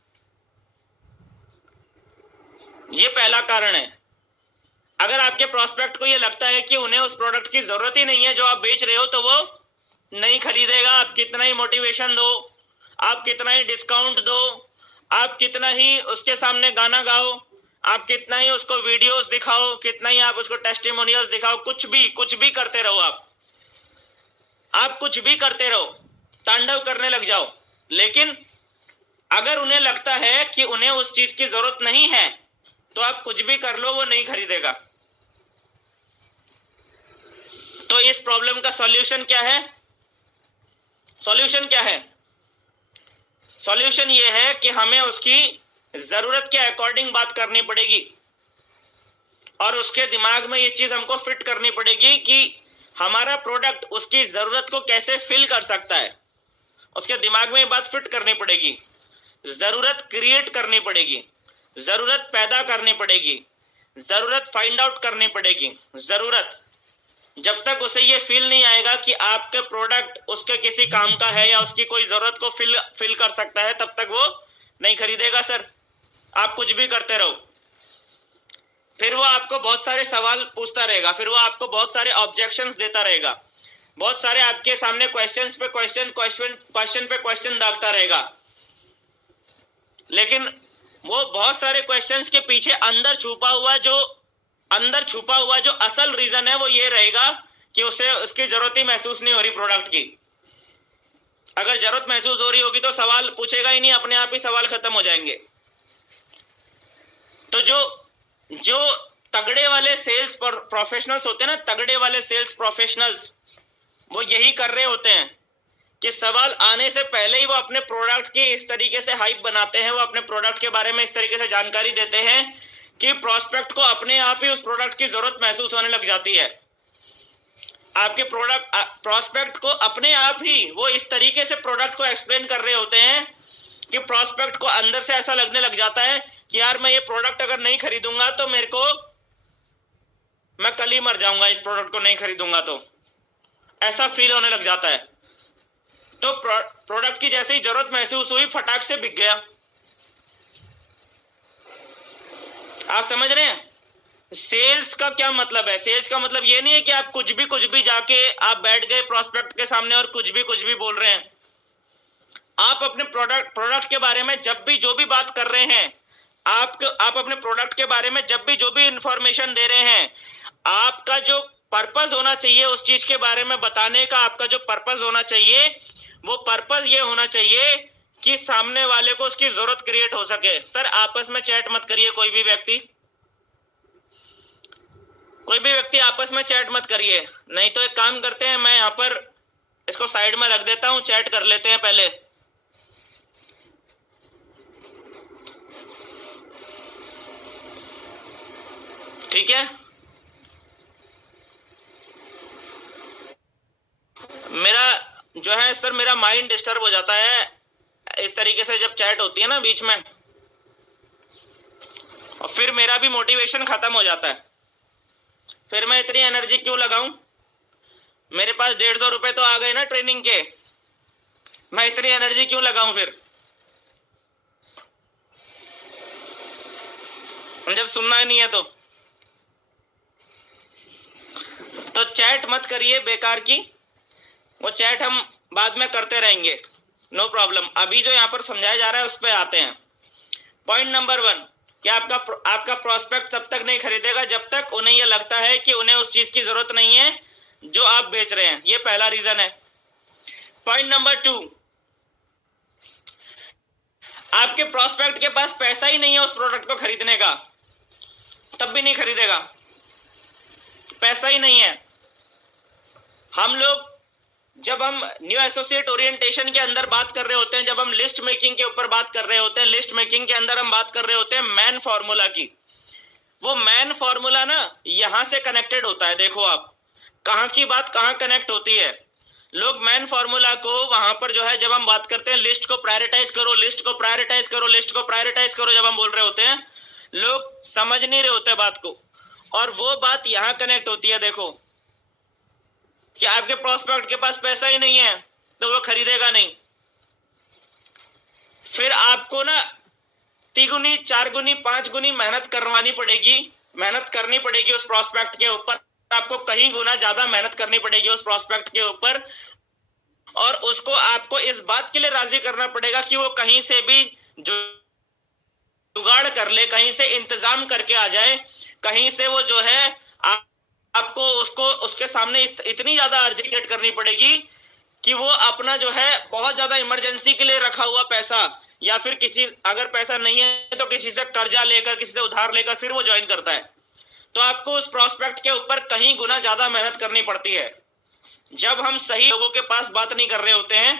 ये पहला कारण है। अगर आपके प्रोस्पेक्ट को ये लगता है कि उन्हें उस प्रोडक्ट की जरूरत ही नहीं है जो आप बेच रहे हो, तो वो नहीं खरीदेगा। आप कितना ही मोटिवेशन दो, आप कितना ही डिस्काउंट दो, आप कितना ही उसके सामने गाना गाओ, आप कितना ही उसको वीडियोस दिखाओ, कितना ही आप उसको टेस्टिमोनियल्स दिखाओ, कुछ भी करते रहो। आप कुछ भी करते रहो, तांडव करने लग जाओ, लेकिन अगर उन्हें लगता है कि उन्हें उस चीज की जरूरत नहीं है, तो आप कुछ भी कर लो, वो नहीं खरीदेगा। तो इस प्रॉब्लम का सॉल्यूशन क्या है? सॉल्यूशन क्या है? सॉल्यूशन ये है कि हमें उसकी जरूरत के अकॉर्डिंग बात करनी पड़ेगी, और उसके दिमाग में ये चीज हमको फिट करनी पड़ेगी कि हमारा प्रोडक्ट उसकी जरूरत को कैसे फिल कर सकता है। उसके दिमाग में ये बात फिट करनी पड़ेगी, जरूरत क्रिएट करनी पड़ेगी, जरूरत पैदा करनी पड़ेगी, जरूरत फाइंड आउट करनी पड़ेगी। जरूरत, जब तक उसे ये फील नहीं आएगा कि आपके प्रोडक्ट उसके किसी काम का है या उसकी कोई जरूरत को फिल कर सकता है, तब तक वो नहीं खरीदेगा सर। आप कुछ भी करते रहो, फिर वो आपको बहुत सारे सवाल पूछता रहेगा, फिर वो आपको बहुत सारे ऑब्जेक्शंस देता रहेगा, बहुत सारे आपके सामने क्वेश्चन पे क्वेश्चन डालता रहेगा। लेकिन वो बहुत सारे क्वेश्चंस के पीछे अंदर छुपा हुआ जो असल रीजन है, वो ये रहेगा कि उसे उसकी जरूरत ही महसूस नहीं हो रही प्रोडक्ट की। अगर जरूरत महसूस हो रही होगी तो सवाल पूछेगा ही नहीं, अपने आप ही सवाल खत्म हो जाएंगे। तो जो तगड़े वाले सेल्स प्रोफेशनल्स होते हैं ना, तगड़े वाले सेल्स प्रोफेशनल्स, वो यही कर रहे होते हैं कि सवाल आने से पहले ही वो अपने प्रोडक्ट की इस तरीके से हाइप बनाते हैं, वो अपने प्रोडक्ट के बारे में इस तरीके से जानकारी देते हैं कि प्रोस्पेक्ट को अपने आप ही उस प्रोडक्ट की जरूरत महसूस होने लग जाती है। आपके प्रोस्पेक्ट को अपने आप ही वो इस तरीके से प्रोडक्ट को एक्सप्लेन कर रहे होते हैं कि प्रोस्पेक्ट को अंदर से ऐसा लगने लग जाता है कि यार मैं ये प्रोडक्ट अगर नहीं खरीदूंगा तो मैं कल ही मर जाऊंगा, इस प्रोडक्ट को नहीं खरीदूंगा तो, ऐसा फील होने लग जाता है। तो प्रोडक्ट की जैसे ही जरूरत महसूस हुई, फटाक से बिक गया। आप समझ रहे हैं? सेल्स का क्या मतलब है? सेल्स का मतलब ये नहीं है कि आप कुछ भी जाके आप बैठ गए प्रोस्पेक्ट के सामने और कुछ भी बोल रहे हैं। आप अपने प्रोडक्ट के बारे में जब भी जो भी बात कर रहे हैं, आप अपने प्रोडक्ट के बारे में जब भी जो भी इंफॉर्मेशन दे रहे हैं, आपका जो पर्पस होना चाहिए उस चीज के बारे में बताने का, आपका जो पर्पस होना चाहिए, वो पर्पस ये होना चाहिए कि सामने वाले को उसकी जरूरत क्रिएट हो सके। सर आपस में चैट मत करिए, कोई भी व्यक्ति आपस में चैट मत करिए। नहीं तो एक काम करते हैं, मैं यहां पर इसको साइड में रख देता हूं, चैट कर लेते हैं पहले। ठीक है? मेरा जो है सर, मेरा माइंड डिस्टर्ब हो जाता है इस तरीके से जब चैट होती है ना बीच में, और फिर मेरा भी मोटिवेशन खत्म हो जाता है। फिर मैं इतनी एनर्जी क्यों लगाऊं? मेरे पास 150 रुपए तो आ गए ना ट्रेनिंग के, मैं इतनी एनर्जी क्यों लगाऊं फिर, जब सुनना ही नहीं है तो चैट मत करिए बेकार की, वो चैट हम बाद में करते रहेंगे, नो प्रॉब्लम। अभी जो यहाँ पर समझाया जा रहा है उस पर आते हैं। पॉइंट नंबर 1 कि आपका प्रोस्पेक्ट तब तक नहीं खरीदेगा जब तक उन्हें यह लगता है कि उन्हें उस चीज की जरूरत नहीं है जो आप बेच रहे हैं। ये पहला रीजन है। पॉइंट नंबर 2, आपके प्रोस्पेक्ट के पास पैसा ही नहीं है उस प्रोडक्ट को खरीदने का, तब भी नहीं खरीदेगा। पैसा ही नहीं है। हम लोग जब हम न्यू एसोसिएट ओरिएंटेशन के अंदर बात कर रहे होते हैं, जब हम लिस्ट मेकिंग के ऊपर बात कर रहे होते हैं, लिस्ट मेकिंग के अंदर हम बात कर रहे होते हैं मैन फॉर्मूला की। वो मैन फॉर्मूला ना यहां से कनेक्टेड होता है। देखो आप कहां की बात कहां कनेक्ट होती है। लोग मैन फॉर्मूला को वहां पर जो है, जब हम बात करते हैं लिस्ट को प्रायोरिटाइज करो, लिस्ट को प्रायोरिटाइज करो, लिस्ट को प्रायोरिटाइज करो, जब हम बोल रहे होते हैं, लोग समझ नहीं रहे होते बात को, और वो बात यहां कनेक्ट होती है। देखो कि आपके प्रोस्पेक्ट के पास पैसा ही नहीं है तो वो खरीदेगा नहीं। फिर आपको ना तिगुनी, 4 गुनी, 5 गुनी मेहनत करनी पड़ेगी उस प्रोस्पेक्ट के ऊपर। आपको कहीं गुना ज्यादा मेहनत करनी पड़ेगी उस प्रोस्पेक्ट के ऊपर, और उसको आपको इस बात के लिए राजी करना पड़ेगा कि वो कहीं से भी जुगाड़ कर ले, कहीं से इंतजाम करके आ जाए, कहीं से वो जो है आपको उसके सामने इतनी ज्यादा अर्जेंट करनी पड़ेगी कि वो अपना जो है बहुत ज्यादा इमरजेंसी के लिए रखा हुआ पैसा, या फिर किसी, अगर पैसा नहीं है तो किसी से कर्जा लेकर, किसी से उधार लेकर फिर वो ज्वाइन करता है। तो आपको उस प्रोस्पेक्ट के ऊपर कहीं गुना ज्यादा मेहनत करनी पड़ती है जब हम सही लोगों के पास बात नहीं कर रहे होते हैं।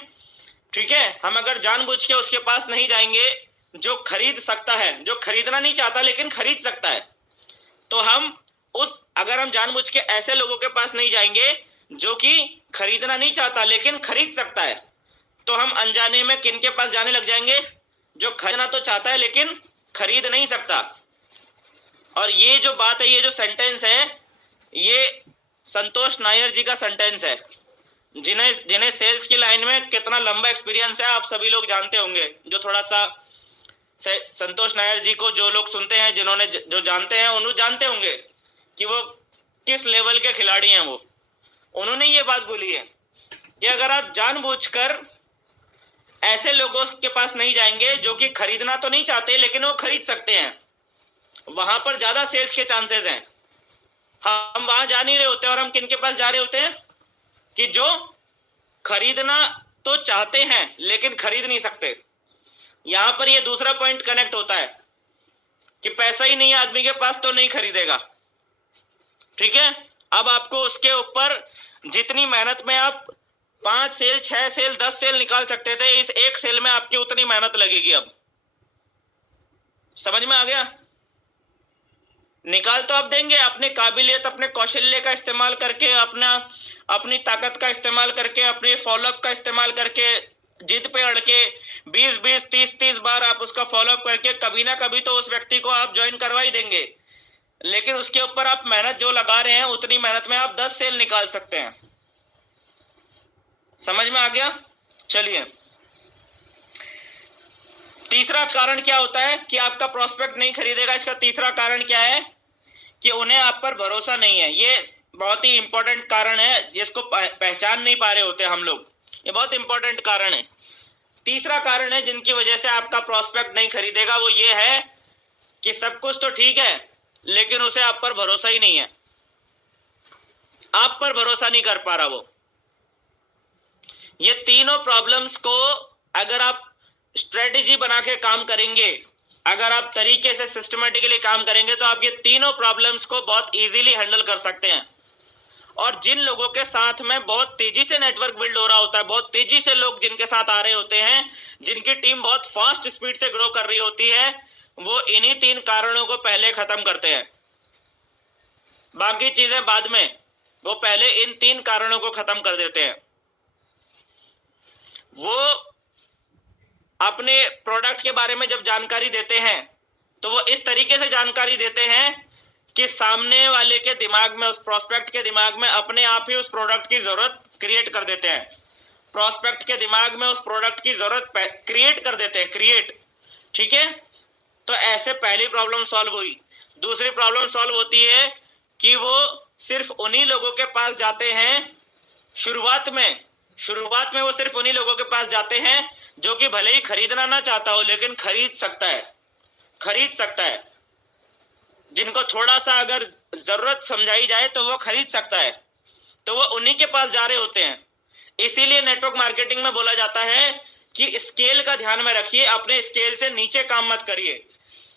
ठीक है, हम अगर जानबूझ के उसके पास नहीं जाएंगे जो खरीद सकता है, जो खरीदना नहीं चाहता लेकिन खरीद सकता है, तो अगर हम जानबूझ के ऐसे लोगों के पास नहीं जाएंगे जो कि खरीदना नहीं चाहता लेकिन खरीद सकता है, तो हम अनजाने में किन के पास जाने लग जाएंगे? जो खरीदना तो चाहता है लेकिन खरीद नहीं सकता। और ये जो बात है, ये जो सेंटेंस है, ये संतोष नायर जी का सेंटेंस है, जिन्हें सेल्स की लाइन में कितना लंबा एक्सपीरियंस है आप सभी लोग जानते होंगे। जो थोड़ा सा संतोष नायर जी को जो लोग सुनते हैं, जो जानते हैं, उन्होंने जानते होंगे कि वो किस लेवल के खिलाड़ी हैं। उन्होंने ये बात बोली है कि अगर आप जानबूझकर ऐसे लोगों के पास नहीं जाएंगे जो कि खरीदना तो नहीं चाहते लेकिन वो खरीद सकते हैं, वहां पर ज्यादा सेल्स के चांसेस हैं। हम वहां जा नहीं रहे होते, और हम किन के पास जा रहे होते हैं? कि जो खरीदना तो चाहते हैं लेकिन खरीद नहीं सकते। यहां पर ये दूसरा पॉइंट कनेक्ट होता है कि पैसा ही नहीं है आदमी के पास तो नहीं खरीदेगा। ठीक है, अब आपको उसके ऊपर जितनी मेहनत में आप 5 सेल, 6 सेल, 10 सेल निकाल सकते थे, इस एक सेल में आपकी उतनी मेहनत लगेगी। अब समझ में आ गया? निकाल तो आप देंगे अपने काबिलियत, अपने कौशल्य का इस्तेमाल करके, अपनी ताकत का इस्तेमाल करके, अपने फॉलोअप का इस्तेमाल करके, जिद पे अड़ के 20-20, 30-30 बार आप उसका फॉलोअप करके कभी ना कभी तो उस व्यक्ति को आप ज्वाइन करवा ही देंगे। लेकिन उसके ऊपर आप मेहनत जो लगा रहे हैं, उतनी मेहनत में आप 10 सेल निकाल सकते हैं। समझ में आ गया? चलिए, तीसरा कारण क्या होता है कि आपका प्रोस्पेक्ट नहीं खरीदेगा? इसका तीसरा कारण क्या है? कि उन्हें आप पर भरोसा नहीं है। ये बहुत ही इंपॉर्टेंट कारण है जिसको पहचान नहीं पा रहे होते हम लोग। ये बहुत इंपॉर्टेंट कारण है। तीसरा कारण है जिनकी वजह से आपका प्रोस्पेक्ट नहीं खरीदेगा, वो ये है कि सब कुछ तो ठीक है लेकिन उसे आप पर भरोसा ही नहीं है, आप पर भरोसा नहीं कर पा रहा वो। ये तीनों प्रॉब्लम्स को अगर आप स्ट्रेटेजी बना के काम करेंगे, अगर आप तरीके से सिस्टमेटिकली काम करेंगे, तो आप ये तीनों प्रॉब्लम्स को बहुत इजीली हैंडल कर सकते हैं। और जिन लोगों के साथ में बहुत तेजी से नेटवर्क बिल्ड हो रहा होता है, बहुत तेजी से लोग जिनके साथ आ रहे होते हैं, जिनकी टीम बहुत फास्ट स्पीड से ग्रो कर रही होती है, वो इन्हीं 3 कारणों को पहले खत्म करते हैं, बाकी चीजें बाद में। वो पहले इन 3 कारणों को खत्म कर देते हैं। वो अपने प्रोडक्ट के बारे में जब जानकारी देते हैं तो वो इस तरीके से जानकारी देते हैं कि सामने वाले के दिमाग में, उस प्रोस्पेक्ट के दिमाग में अपने आप ही उस प्रोडक्ट की जरूरत क्रिएट कर देते हैं। प्रोस्पेक्ट के दिमाग में उस प्रोडक्ट की जरूरत क्रिएट कर देते हैं, क्रिएट। ठीक है, तो ऐसे पहली प्रॉब्लम सॉल्व हुई। दूसरी प्रॉब्लम सॉल्व होती है कि वो सिर्फ उन्हीं लोगों के पास जाते हैं, शुरुआत में वो सिर्फ उन्हीं लोगों के पास जाते हैं जो कि भले ही खरीदना ना चाहता हो लेकिन खरीद सकता है। जिनको थोड़ा सा अगर जरूरत समझाई जाए तो वो खरीद सकता है, तो वो उन्हीं के पास जा रहे होते हैं। इसीलिए नेटवर्क मार्केटिंग में बोला जाता है कि स्केल का ध्यान में रखिए, अपने स्केल से नीचे काम मत करिए।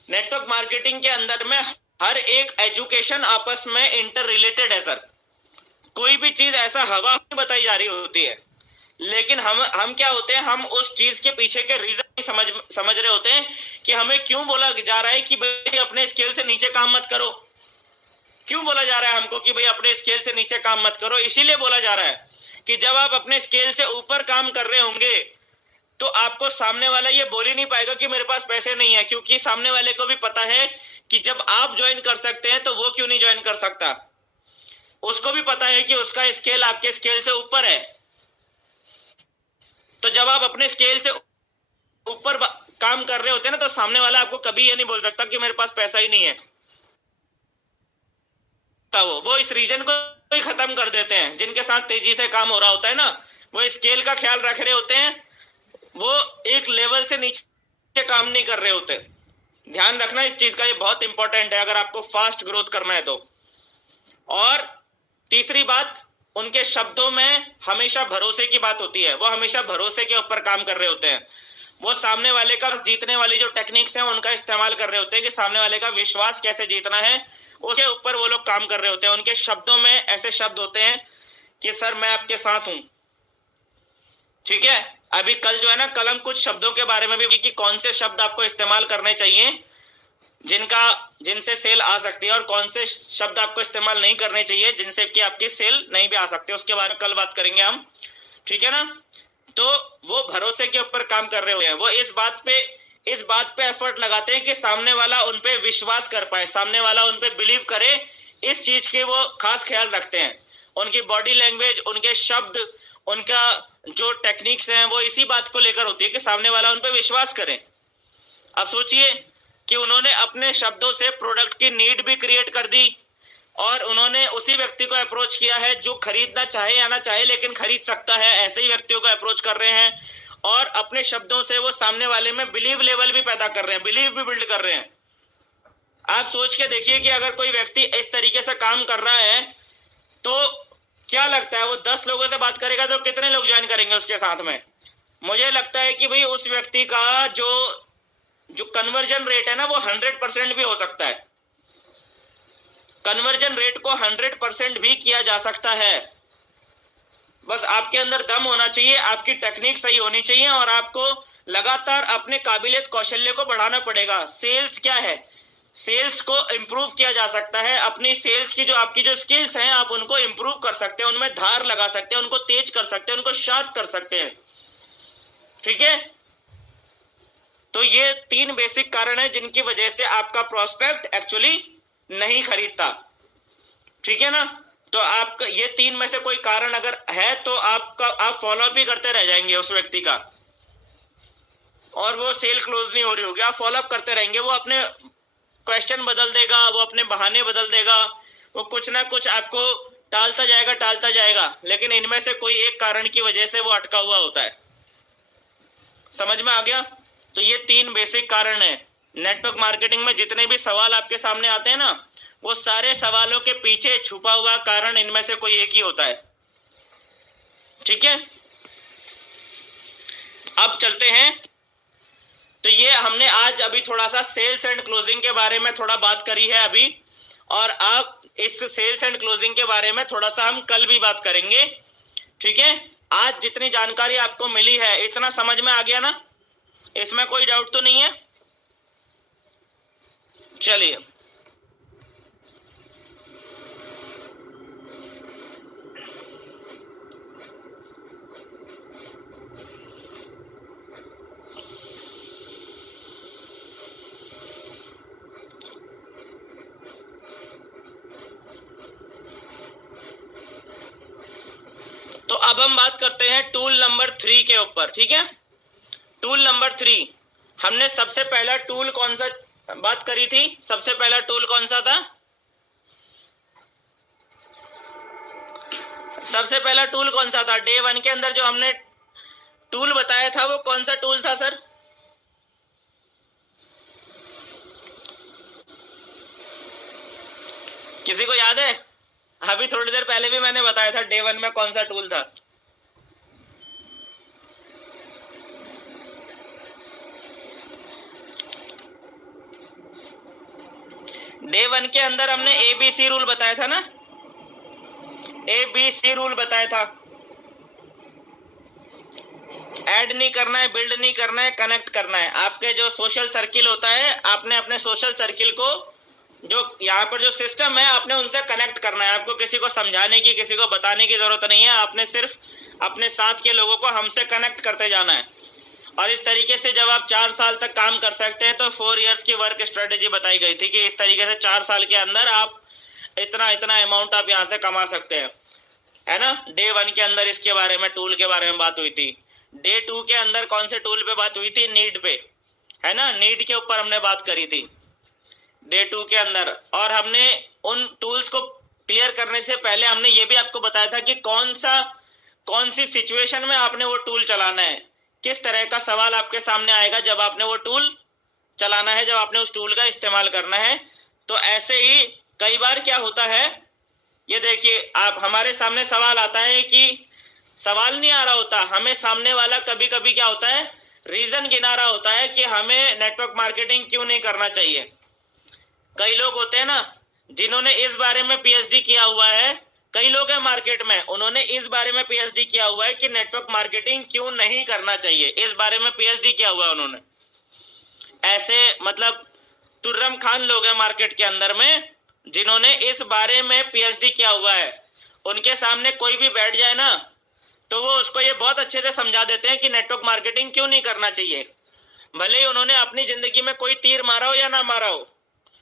नेटवर्क मार्केटिंग के अंदर में हर एक एजुकेशन आपस में इंटर रिलेटेड है सर। कोई भी चीज ऐसा हवा नहीं बताई जा रही होती है, लेकिन हम क्या होते हैं, हम उस चीज के पीछे के रीजन समझ रहे होते हैं कि हमें क्यों बोला जा रहा है कि भाई अपने स्केल से नीचे काम मत करो। क्यों बोला जा रहा है हमको कि भाई अपने स्केल से नीचे काम मत करो? इसीलिए बोला जा रहा है कि जब आप अपने स्केल से ऊपर काम कर रहे होंगे तो आपको सामने वाला ये बोल ही नहीं पाएगा कि मेरे पास पैसे नहीं है, क्योंकि सामने वाले को भी पता है कि जब आप ज्वाइन कर सकते हैं तो वो क्यों नहीं ज्वाइन कर सकता। उसको भी पता है कि उसका स्केल आपके स्केल से ऊपर है। तो जब आप अपने स्केल से ऊपर काम कर रहे होते हैं ना, तो सामने वाला आपको कभी ये नहीं बोल सकता कि मेरे पास पैसा ही नहीं है। वो इस रीजन को ही खत्म कर देते हैं। जिनके साथ तेजी से काम हो रहा होता है ना, वो स्केल का ख्याल रख रहे होते हैं, वो एक लेवल से नीचे काम नहीं कर रहे होते। ध्यान रखना इस चीज का, ये बहुत इंपॉर्टेंट है अगर आपको फास्ट ग्रोथ करना है तो। और तीसरी बात, उनके शब्दों में हमेशा भरोसे की बात होती है। वो हमेशा भरोसे के ऊपर काम कर रहे होते हैं। वो सामने वाले का जीतने वाली जो टेक्निक्स हैं उनका इस्तेमाल कर रहे होते हैं कि सामने वाले का विश्वास कैसे जीतना है, उसके ऊपर वो लोग काम कर रहे होते हैं। उनके शब्दों में ऐसे शब्द होते हैं कि सर मैं आपके साथ हूं। ठीक है, अभी कल जो है ना, कल हम कुछ शब्दों के बारे में भी कि कौन से शब्द आपको इस्तेमाल करने चाहिए जिनसे सेल आ सकती है, और कौन से शब्द आपको इस्तेमाल नहीं करने चाहिए जिनसे कि आपकी सेल नहीं भी आ सकती, उसके बारे में कल बात करेंगे हम। ठीक है ना। तो वो भरोसे के ऊपर काम कर रहे होते हैं। वो इस बात पे एफर्ट लगाते हैं कि सामने वाला उन पे विश्वास कर पाए, सामने वाला उन पे बिलीव करे। इस चीज के वो खास ख्याल रखते हैं। उनकी बॉडी लैंग्वेज, उनके शब्द, उनका जो टेक्निक्स हैं, वो इसी बात को लेकर होती है कि सामने वाला उन पे विश्वास करे। अब सोचिए कि उन्होंने अपने शब्दों से प्रोडक्ट की नीड भी क्रिएट कर दी, और उन्होंने उसी व्यक्ति को अप्रोच किया है जो खरीदना चाहे या ना चाहे लेकिन खरीद सकता है, ऐसे ही व्यक्तियों को अप्रोच कर रहे हैं। और अपने शब्दों से वो सामने वाले में बिलीव लेवल भी पैदा कर रहे हैं, बिलीव भी बिल्ड कर रहे हैं। आप सोच के देखिए कि अगर कोई व्यक्ति इस तरीके से काम कर रहा है तो क्या लगता है, वो 10 लोगों से बात करेगा तो कितने लोग ज्वाइन करेंगे उसके साथ में? मुझे लगता है कि भाई उस व्यक्ति का जो कन्वर्जन रेट है ना, वो 100% भी हो सकता है। कन्वर्जन रेट को 100% भी किया जा सकता है। बस आपके अंदर दम होना चाहिए, आपकी टेक्निक सही होनी चाहिए, और आपको लगातार अपने काबिलियत कौशल्य को बढ़ाना पड़ेगा। सेल्स क्या है? सेल्स को इंप्रूव किया जा सकता है। अपनी सेल्स की आपकी जो स्किल्स हैं, आप उनको इंप्रूव कर सकते हैं, उनमें धार लगा सकते हैं, उनको तेज कर सकते हैं, उनको शार्प कर सकते हैं। ठीक है। तो ये 3 बेसिक कारण है जिनकी वजह से आपका प्रोस्पेक्ट एक्चुअली नहीं खरीदता। ठीक है ना। तो आपका ये 3 में से कोई कारण अगर है तो आप फॉलो भी करते रह जाएंगे उस व्यक्ति का, और वो सेल क्लोज नहीं हो रही होगी, आप फॉलो अप करते रहेंगे। वो अपने क्वेश्चन बदल देगा, वो अपने बहाने बदल देगा, वो कुछ ना कुछ आपको टालता जाएगा, लेकिन इनमें से कोई एक कारण की वजह से वो अटका हुआ होता है। समझ में आ गया? तो ये 3 बेसिक कारण है। नेटवर्क मार्केटिंग में जितने भी सवाल आपके सामने आते हैं ना, वो सारे सवालों के पीछे छुपा हुआ कारण इनमें से कोई एक ही होता है। ठीक है। अब चलते हैं। तो ये हमने आज अभी थोड़ा सा सेल्स एंड क्लोजिंग के बारे में थोड़ा बात करी है अभी, और आप इस सेल्स एंड क्लोजिंग के बारे में थोड़ा सा हम कल भी बात करेंगे। ठीक है। आज जितनी जानकारी आपको मिली है, इतना समझ में आ गया ना? इसमें कोई डाउट तो नहीं है? चलिए, तो अब हम बात करते हैं टूल नंबर 3 के ऊपर। ठीक है। टूल नंबर 3, हमने सबसे पहला टूल कौन सा बात करी थी? सबसे पहला टूल कौन सा था? सबसे पहला टूल कौन सा था? डे 1 के अंदर जो हमने टूल बताया था वो कौन सा टूल था सर? किसी को याद है? अभी थोड़ी देर पहले भी मैंने बताया था डे 1 में कौन सा टूल था। डे 1 के अंदर हमने ABC रूल बताया था ना, ABC रूल बताया था। ऐड नहीं करना है, बिल्ड नहीं करना है, कनेक्ट करना है। आपके जो सोशल सर्किल होता है, आपने अपने सोशल सर्किल को, जो यहाँ पर जो सिस्टम है, आपने उनसे कनेक्ट करना है। आपको किसी को समझाने की, किसी को बताने की जरूरत नहीं है। आपने सिर्फ अपने साथ के लोगों को हमसे कनेक्ट करते जाना है। और इस तरीके से जब आप 4 साल तक काम कर सकते हैं, तो 4 इयर्स की वर्क स्ट्रेटेजी बताई गई थी कि इस तरीके से 4 साल के अंदर आप इतना इतना अमाउंट आप यहाँ से कमा सकते हैं, है ना। डे 1 के अंदर इसके बारे में, टूल के बारे में बात हुई थी। डे 2 के अंदर कौन से टूल पे बात हुई थी? नीड पे, है ना, नीड के ऊपर हमने बात करी थी डे 2 के अंदर। और हमने उन टूल्स को क्लियर करने से पहले हमने ये भी आपको बताया था कि कौन सी सिचुएशन में आपने वो टूल चलाना है, किस तरह का सवाल आपके सामने आएगा जब आपने वो टूल चलाना है, जब आपने उस टूल का इस्तेमाल करना है। तो ऐसे ही कई बार क्या होता है, ये देखिए, आप हमारे सामने सवाल आता है कि सवाल नहीं आ रहा होता, हमें सामने वाला कभी कभी क्या होता है, रीजन गिना रहा होता है कि हमें नेटवर्क मार्केटिंग क्यों नहीं करना चाहिए। कई लोग होते हैं ना जिन्होंने इस बारे में पीएचडी किया हुआ है, कई लोग हैं मार्केट में, उन्होंने इस बारे में पीएचडी किया हुआ है कि नेटवर्क मार्केटिंग क्यों नहीं करना चाहिए, इस बारे में पीएचडी किया हुआ है उन्होंने। ऐसे मतलब तुर्रम खान लोग हैं मार्केट के अंदर में जिन्होंने इस बारे में पीएचडी किया हुआ है। उनके सामने कोई भी बैठ जाए ना तो वो उसको ये बहुत अच्छे से समझा देते हैं कि नेटवर्क मार्केटिंग क्यों नहीं करना चाहिए। भले ही उन्होंने अपनी जिंदगी में कोई तीर मारा हो या ना मारा हो,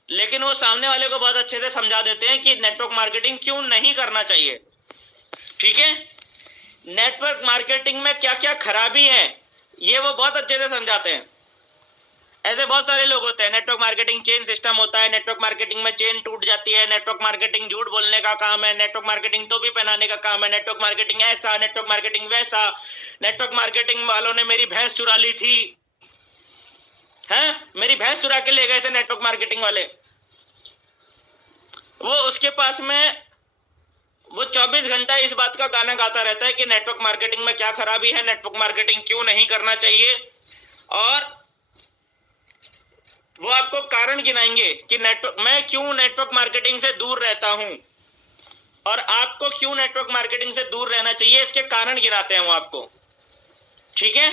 लेकिन वो सामने वाले को बहुत अच्छे से समझा देते हैं कि नेटवर्क मार्केटिंग क्यों नहीं करना चाहिए। ठीक है, नेटवर्क मार्केटिंग में क्या क्या खराबी है ये वो बहुत अच्छे से समझाते हैं। ऐसे बहुत सारे लोग होते हैं, नेटवर्क मार्केटिंग चेन सिस्टम होता है, नेटवर्क मार्केटिंग में चेन टूट जाती है, नेटवर्क मार्केटिंग झूठ बोलने का काम है, नेटवर्क मार्केटिंग टोपी पहनाने का काम है, नेटवर्क मार्केटिंग ऐसा, नेटवर्क मार्केटिंग वैसा, नेटवर्क मार्केटिंग वालों ने मेरी भैंस चुरा ली थी, हैं, मेरी भैंस चुरा के ले गए थे नेटवर्क मार्केटिंग वाले। वो उसके पास में वो 24 घंटा इस बात का गाना गाता रहता है कि नेटवर्क मार्केटिंग में क्या खराबी है, नेटवर्क मार्केटिंग क्यों नहीं करना चाहिए, और वो आपको कारण गिनाएंगे कि मैं क्यों नेटवर्क मार्केटिंग से दूर रहता हूं और आपको क्यों नेटवर्क मार्केटिंग से दूर रहना चाहिए, इसके कारण गिनाते हैं वो आपको। ठीक है,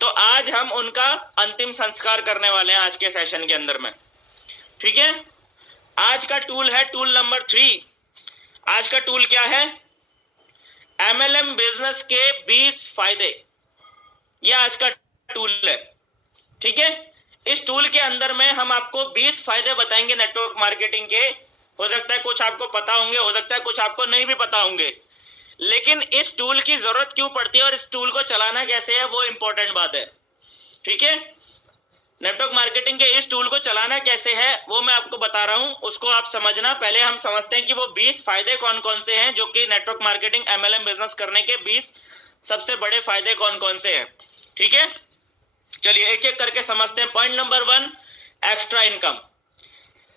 तो आज हम उनका अंतिम संस्कार करने वाले हैं आज के सेशन के अंदर में। ठीक है, आज का टूल है टूल नंबर 3। आज का टूल क्या है? एमएलएम बिजनेस के 20 फायदे, ये आज का टूल है। ठीक है, इस टूल के अंदर में हम आपको 20 फायदे बताएंगे नेटवर्क मार्केटिंग के। हो सकता है कुछ आपको पता होंगे, हो सकता है कुछ आपको नहीं भी पता होंगे, लेकिन इस टूल की जरूरत क्यों पड़ती है और इस टूल को चलाना कैसे है वो इंपॉर्टेंट बात है। ठीक है, नेटवर्क मार्केटिंग के इस टूल को चलाना कैसे है वो मैं आपको बता रहा हूं, उसको आप समझना। पहले हम समझते हैं कि वो 20 फायदे कौन कौन से हैं, जो कि नेटवर्क मार्केटिंग एमएलएम बिजनेस करने के 20 सबसे बड़े फायदे कौन कौन से हैं। ठीक है, चलिए एक एक करके समझते हैं। Point number 1, extra income.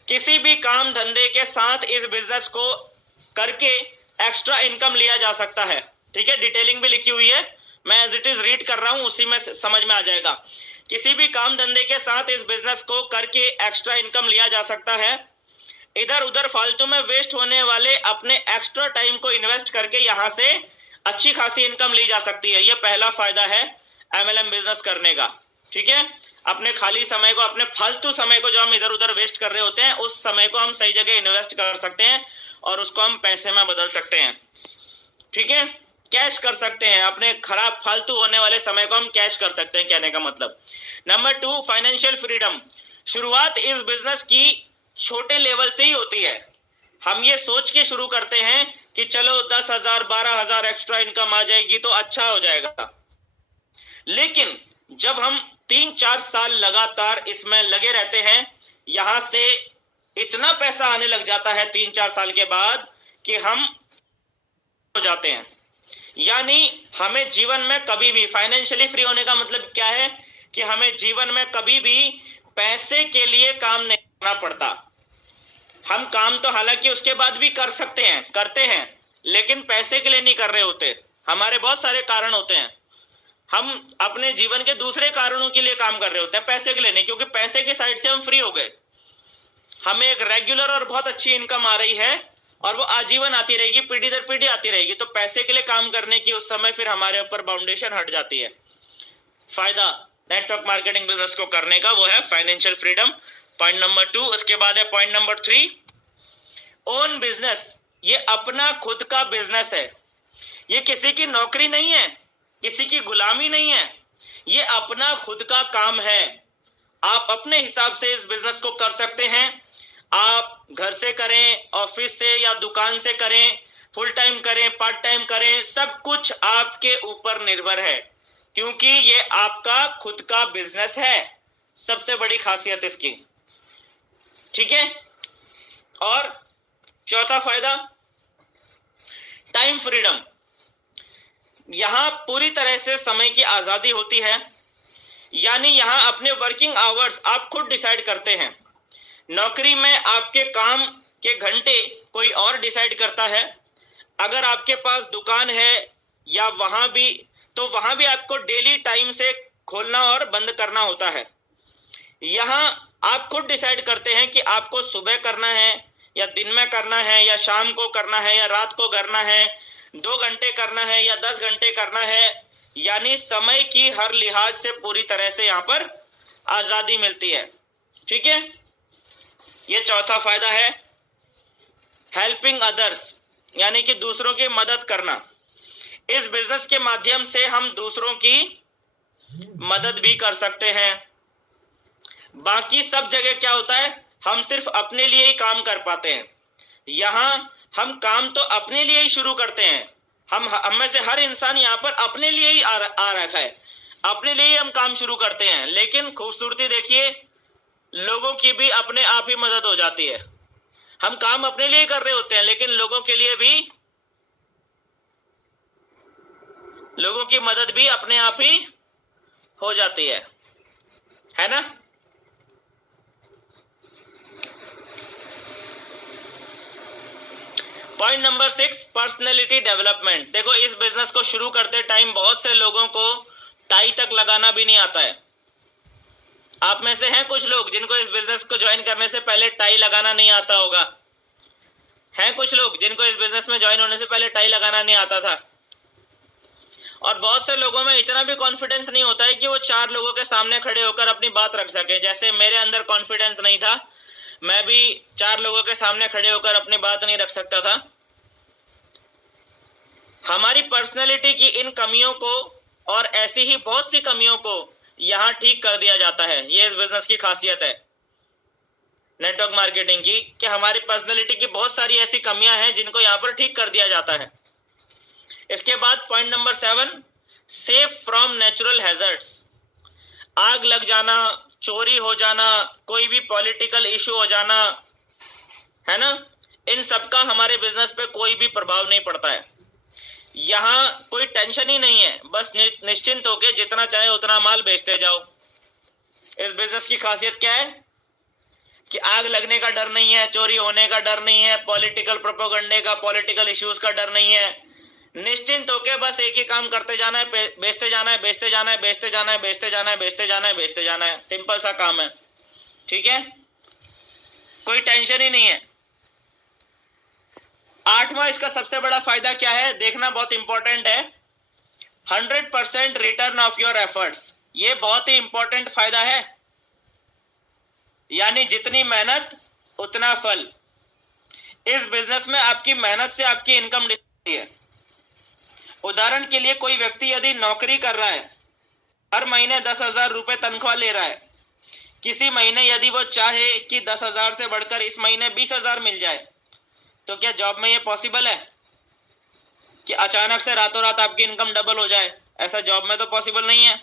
किसी भी काम धंधे के साथ इस बिजनेस को करके एक्स्ट्रा इनकम लिया जा सकता है। ठीक है, डिटेलिंग भी लिखी हुई है, मैं एज इट इज रीड कर रहा हूं, उसी में समझ में आ जाएगा। किसी भी काम धंधे के साथ इस बिजनेस को करके एक्स्ट्रा इनकम लिया जा सकता है। इधर उधर फालतू में वेस्ट होने वाले अपने एक्स्ट्रा टाइम को इन्वेस्ट करके यहां से अच्छी खासी इनकम ली जा सकती है। यह पहला फायदा है एमएलएम बिजनेस करने का। ठीक है, अपने खाली समय को, अपने फालतू समय को जो हम इधर उधर वेस्ट कर रहे होते हैं, उस समय को हम सही जगह इन्वेस्ट कर सकते हैं और उसको हम पैसे में बदल सकते हैं। ठीक है, कैश कर सकते हैं, अपने खराब फालतू होने वाले समय को हम कैश कर सकते हैं, कहने का मतलब। Number 2, financial freedom. शुरुआत इस बिजनेस की छोटे लेवल से ही होती है। हम ये सोच के शुरू करते हैं कि चलो 10,000 12,000 एक्स्ट्रा इनकम आ जाएगी तो अच्छा हो जाएगा, लेकिन जब हम 3-4 साल लगातार इसमें लगे रहते हैं, यहां से इतना पैसा आने लग जाता है 3-4 साल के बाद कि हम हो जाते हैं। यानी हमें जीवन में कभी भी, फाइनेंशियली फ्री होने का मतलब क्या है कि हमें जीवन में कभी भी पैसे के लिए काम नहीं करना पड़ता। हम काम तो हालांकि उसके बाद भी कर सकते हैं, करते हैं, लेकिन पैसे के लिए नहीं कर रहे होते। हमारे बहुत सारे कारण होते हैं, हम अपने जीवन के दूसरे कारणों के लिए काम कर रहे होते हैं, पैसे के लिए नहीं, क्योंकि पैसे की साइड से हम फ्री हो गए। हमें एक रेगुलर और बहुत अच्छी इनकम आ रही है और वो आजीवन आती रहेगी, पीढ़ी दर पीढ़ी आती रहेगी, तो पैसे के लिए काम करने की उस समय फिर हमारे ऊपर बाउंडेशन हट जाती है। फायदा नेटवर्क मार्केटिंग बिजनेस को करने का वो है फाइनेंशियल फ्रीडम, पॉइंट नंबर 2। उसके बाद है पॉइंट नंबर 3, ओन बिजनेस। ये अपना खुद का बिजनेस है, ये किसी की नौकरी नहीं है, किसी की गुलामी नहीं है, ये अपना खुद का काम है। आप अपने हिसाब से इस बिजनेस को कर सकते हैं। आप घर से करें, ऑफिस से या दुकान से करें, फुल टाइम करें, पार्ट टाइम करें, सब कुछ आपके ऊपर निर्भर है, क्योंकि ये आपका खुद का बिजनेस है। सबसे बड़ी खासियत इसकी, ठीक है। और चौथा फायदा, टाइम फ्रीडम। यहां पूरी तरह से समय की आजादी होती है, यानी यहां अपने वर्किंग आवर्स आप खुद डिसाइड करते हैं। नौकरी में आपके काम के घंटे कोई और डिसाइड करता है। अगर आपके पास दुकान है या वहां भी आपको डेली टाइम से खोलना और बंद करना होता है। यहां आप खुद डिसाइड करते हैं कि आपको सुबह करना है या दिन में करना है या शाम को करना है या रात को करना है, 2 घंटे करना है या 10 घंटे करना है। यानी समय की हर लिहाज से पूरी तरह से यहां पर आजादी मिलती है, ठीक है। ये चौथा फायदा है। हेल्पिंग अदर्स, यानी कि दूसरों की मदद करना। इस बिजनेस के माध्यम से हम दूसरों की मदद भी कर सकते हैं। बाकी सब जगह क्या होता है, हम सिर्फ अपने लिए ही काम कर पाते हैं। यहां हम काम तो अपने लिए ही शुरू करते हैं। हम में से हर इंसान यहां पर अपने लिए ही आ रखा है, अपने लिए ही हम काम शुरू करते हैं। लेकिन खूबसूरती देखिए, लोगों की भी अपने आप ही मदद हो जाती है। हम काम अपने लिए कर रहे होते हैं, लेकिन लोगों के लिए भी, लोगों की मदद भी अपने आप ही हो जाती है ना। Point number 6, personality development. देखो, इस बिजनेस को शुरू करते टाइम बहुत से लोगों को टाई तक लगाना भी नहीं आता है। आप में से हैं कुछ लोग जिनको इस बिजनेस को ज्वाइन करने से पहले टाई लगाना नहीं आता होगा। हैं कुछ लोग जिनको इस बिजनेस में ज्वाइन होने से पहले टाई लगाना नहीं आता था। और बहुत से लोगों में इतना भी कॉन्फिडेंस नहीं होता है कि वो 4 लोगों के सामने खड़े होकर अपनी बात रख सके। जैसे मेरे अंदर कॉन्फिडेंस नहीं था, मैं भी 4 लोगों के सामने खड़े होकर अपनी बात नहीं रख सकता था। हमारी पर्सनैलिटी की इन कमियों को और ऐसी ही बहुत सी कमियों को यहां ठीक कर दिया जाता है। ये इस बिजनेस की खासियत है नेटवर्क मार्केटिंग की, कि हमारी पर्सनैलिटी की बहुत सारी ऐसी कमियां हैं जिनको यहां पर ठीक कर दिया जाता है। इसके बाद point number 7, safe from natural hazards. आग लग जाना, चोरी हो जाना, कोई भी पॉलिटिकल इशू हो जाना, है ना, इन सब का हमारे बिजनेस पे कोई भी प्रभाव नहीं पड़ता है। यहां कोई टेंशन ही नहीं है, बस निश्चिंत होकर जितना चाहे उतना माल बेचते जाओ। इस बिजनेस की खासियत क्या है कि आग लगने का डर नहीं है, चोरी होने का डर नहीं है, पॉलिटिकल प्रोपेगेंडे का, पॉलिटिकल इश्यूज का डर नहीं है। निश्चिंत होकर बस एक ही काम करते जाना है, बेचते जाना है, बेचते जाना है, बेचते जाना है, बेचते जाना है, बेचते जाना है, बेचते जाना है। सिंपल सा काम है, ठीक है, कोई टेंशन ही नहीं है। 8वां इसका सबसे बड़ा फायदा क्या है, देखना बहुत इंपॉर्टेंट है। 100% रिटर्न ऑफ योर एफर्ट्स। ये बहुत ही इंपॉर्टेंट फायदा है, यानी जितनी मेहनत उतना फल। इस बिजनेस में आपकी मेहनत से आपकी इनकम डिसाइड है। उदाहरण के लिए, कोई व्यक्ति यदि नौकरी कर रहा है, हर महीने 10,000 रुपए तनख्वाह ले रहा है, किसी महीने यदि वो चाहे कि 10,000 से बढ़कर इस महीने 20,000 मिल जाए, तो क्या जॉब में ये पॉसिबल है कि अचानक से रातों रात आपकी इनकम डबल हो जाए? ऐसा जॉब में तो पॉसिबल नहीं है।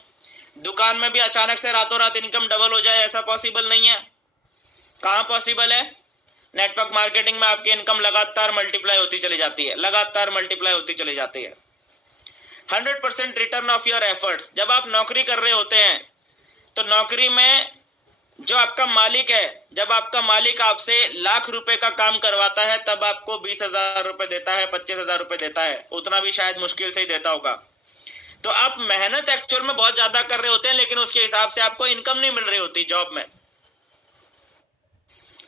दुकान में भी अचानक से रातों रात इनकम डबल हो जाए, ऐसा पॉसिबल नहीं है। कहां पॉसिबल है? नेटवर्क मार्केटिंग में आपकी इनकम लगातार मल्टीप्लाई होती चली जाती है, लगातार मल्टीप्लाई होती चली जाती है। 100% रिटर्न ऑफ योर एफर्ट्स। जब आप नौकरी कर रहे होते हैं तो नौकरी में जो आपका मालिक है, जब आपका मालिक आपसे लाख रुपए का काम करवाता है, तब आपको 20,000 रुपए देता है, 25,000 रुपए देता है, उतना भी शायद मुश्किल से ही देता होगा। तो आप मेहनत एक्चुअल में बहुत ज्यादा कर रहे होते हैं, लेकिन उसके हिसाब से आपको इनकम नहीं मिल रही होती जॉब में।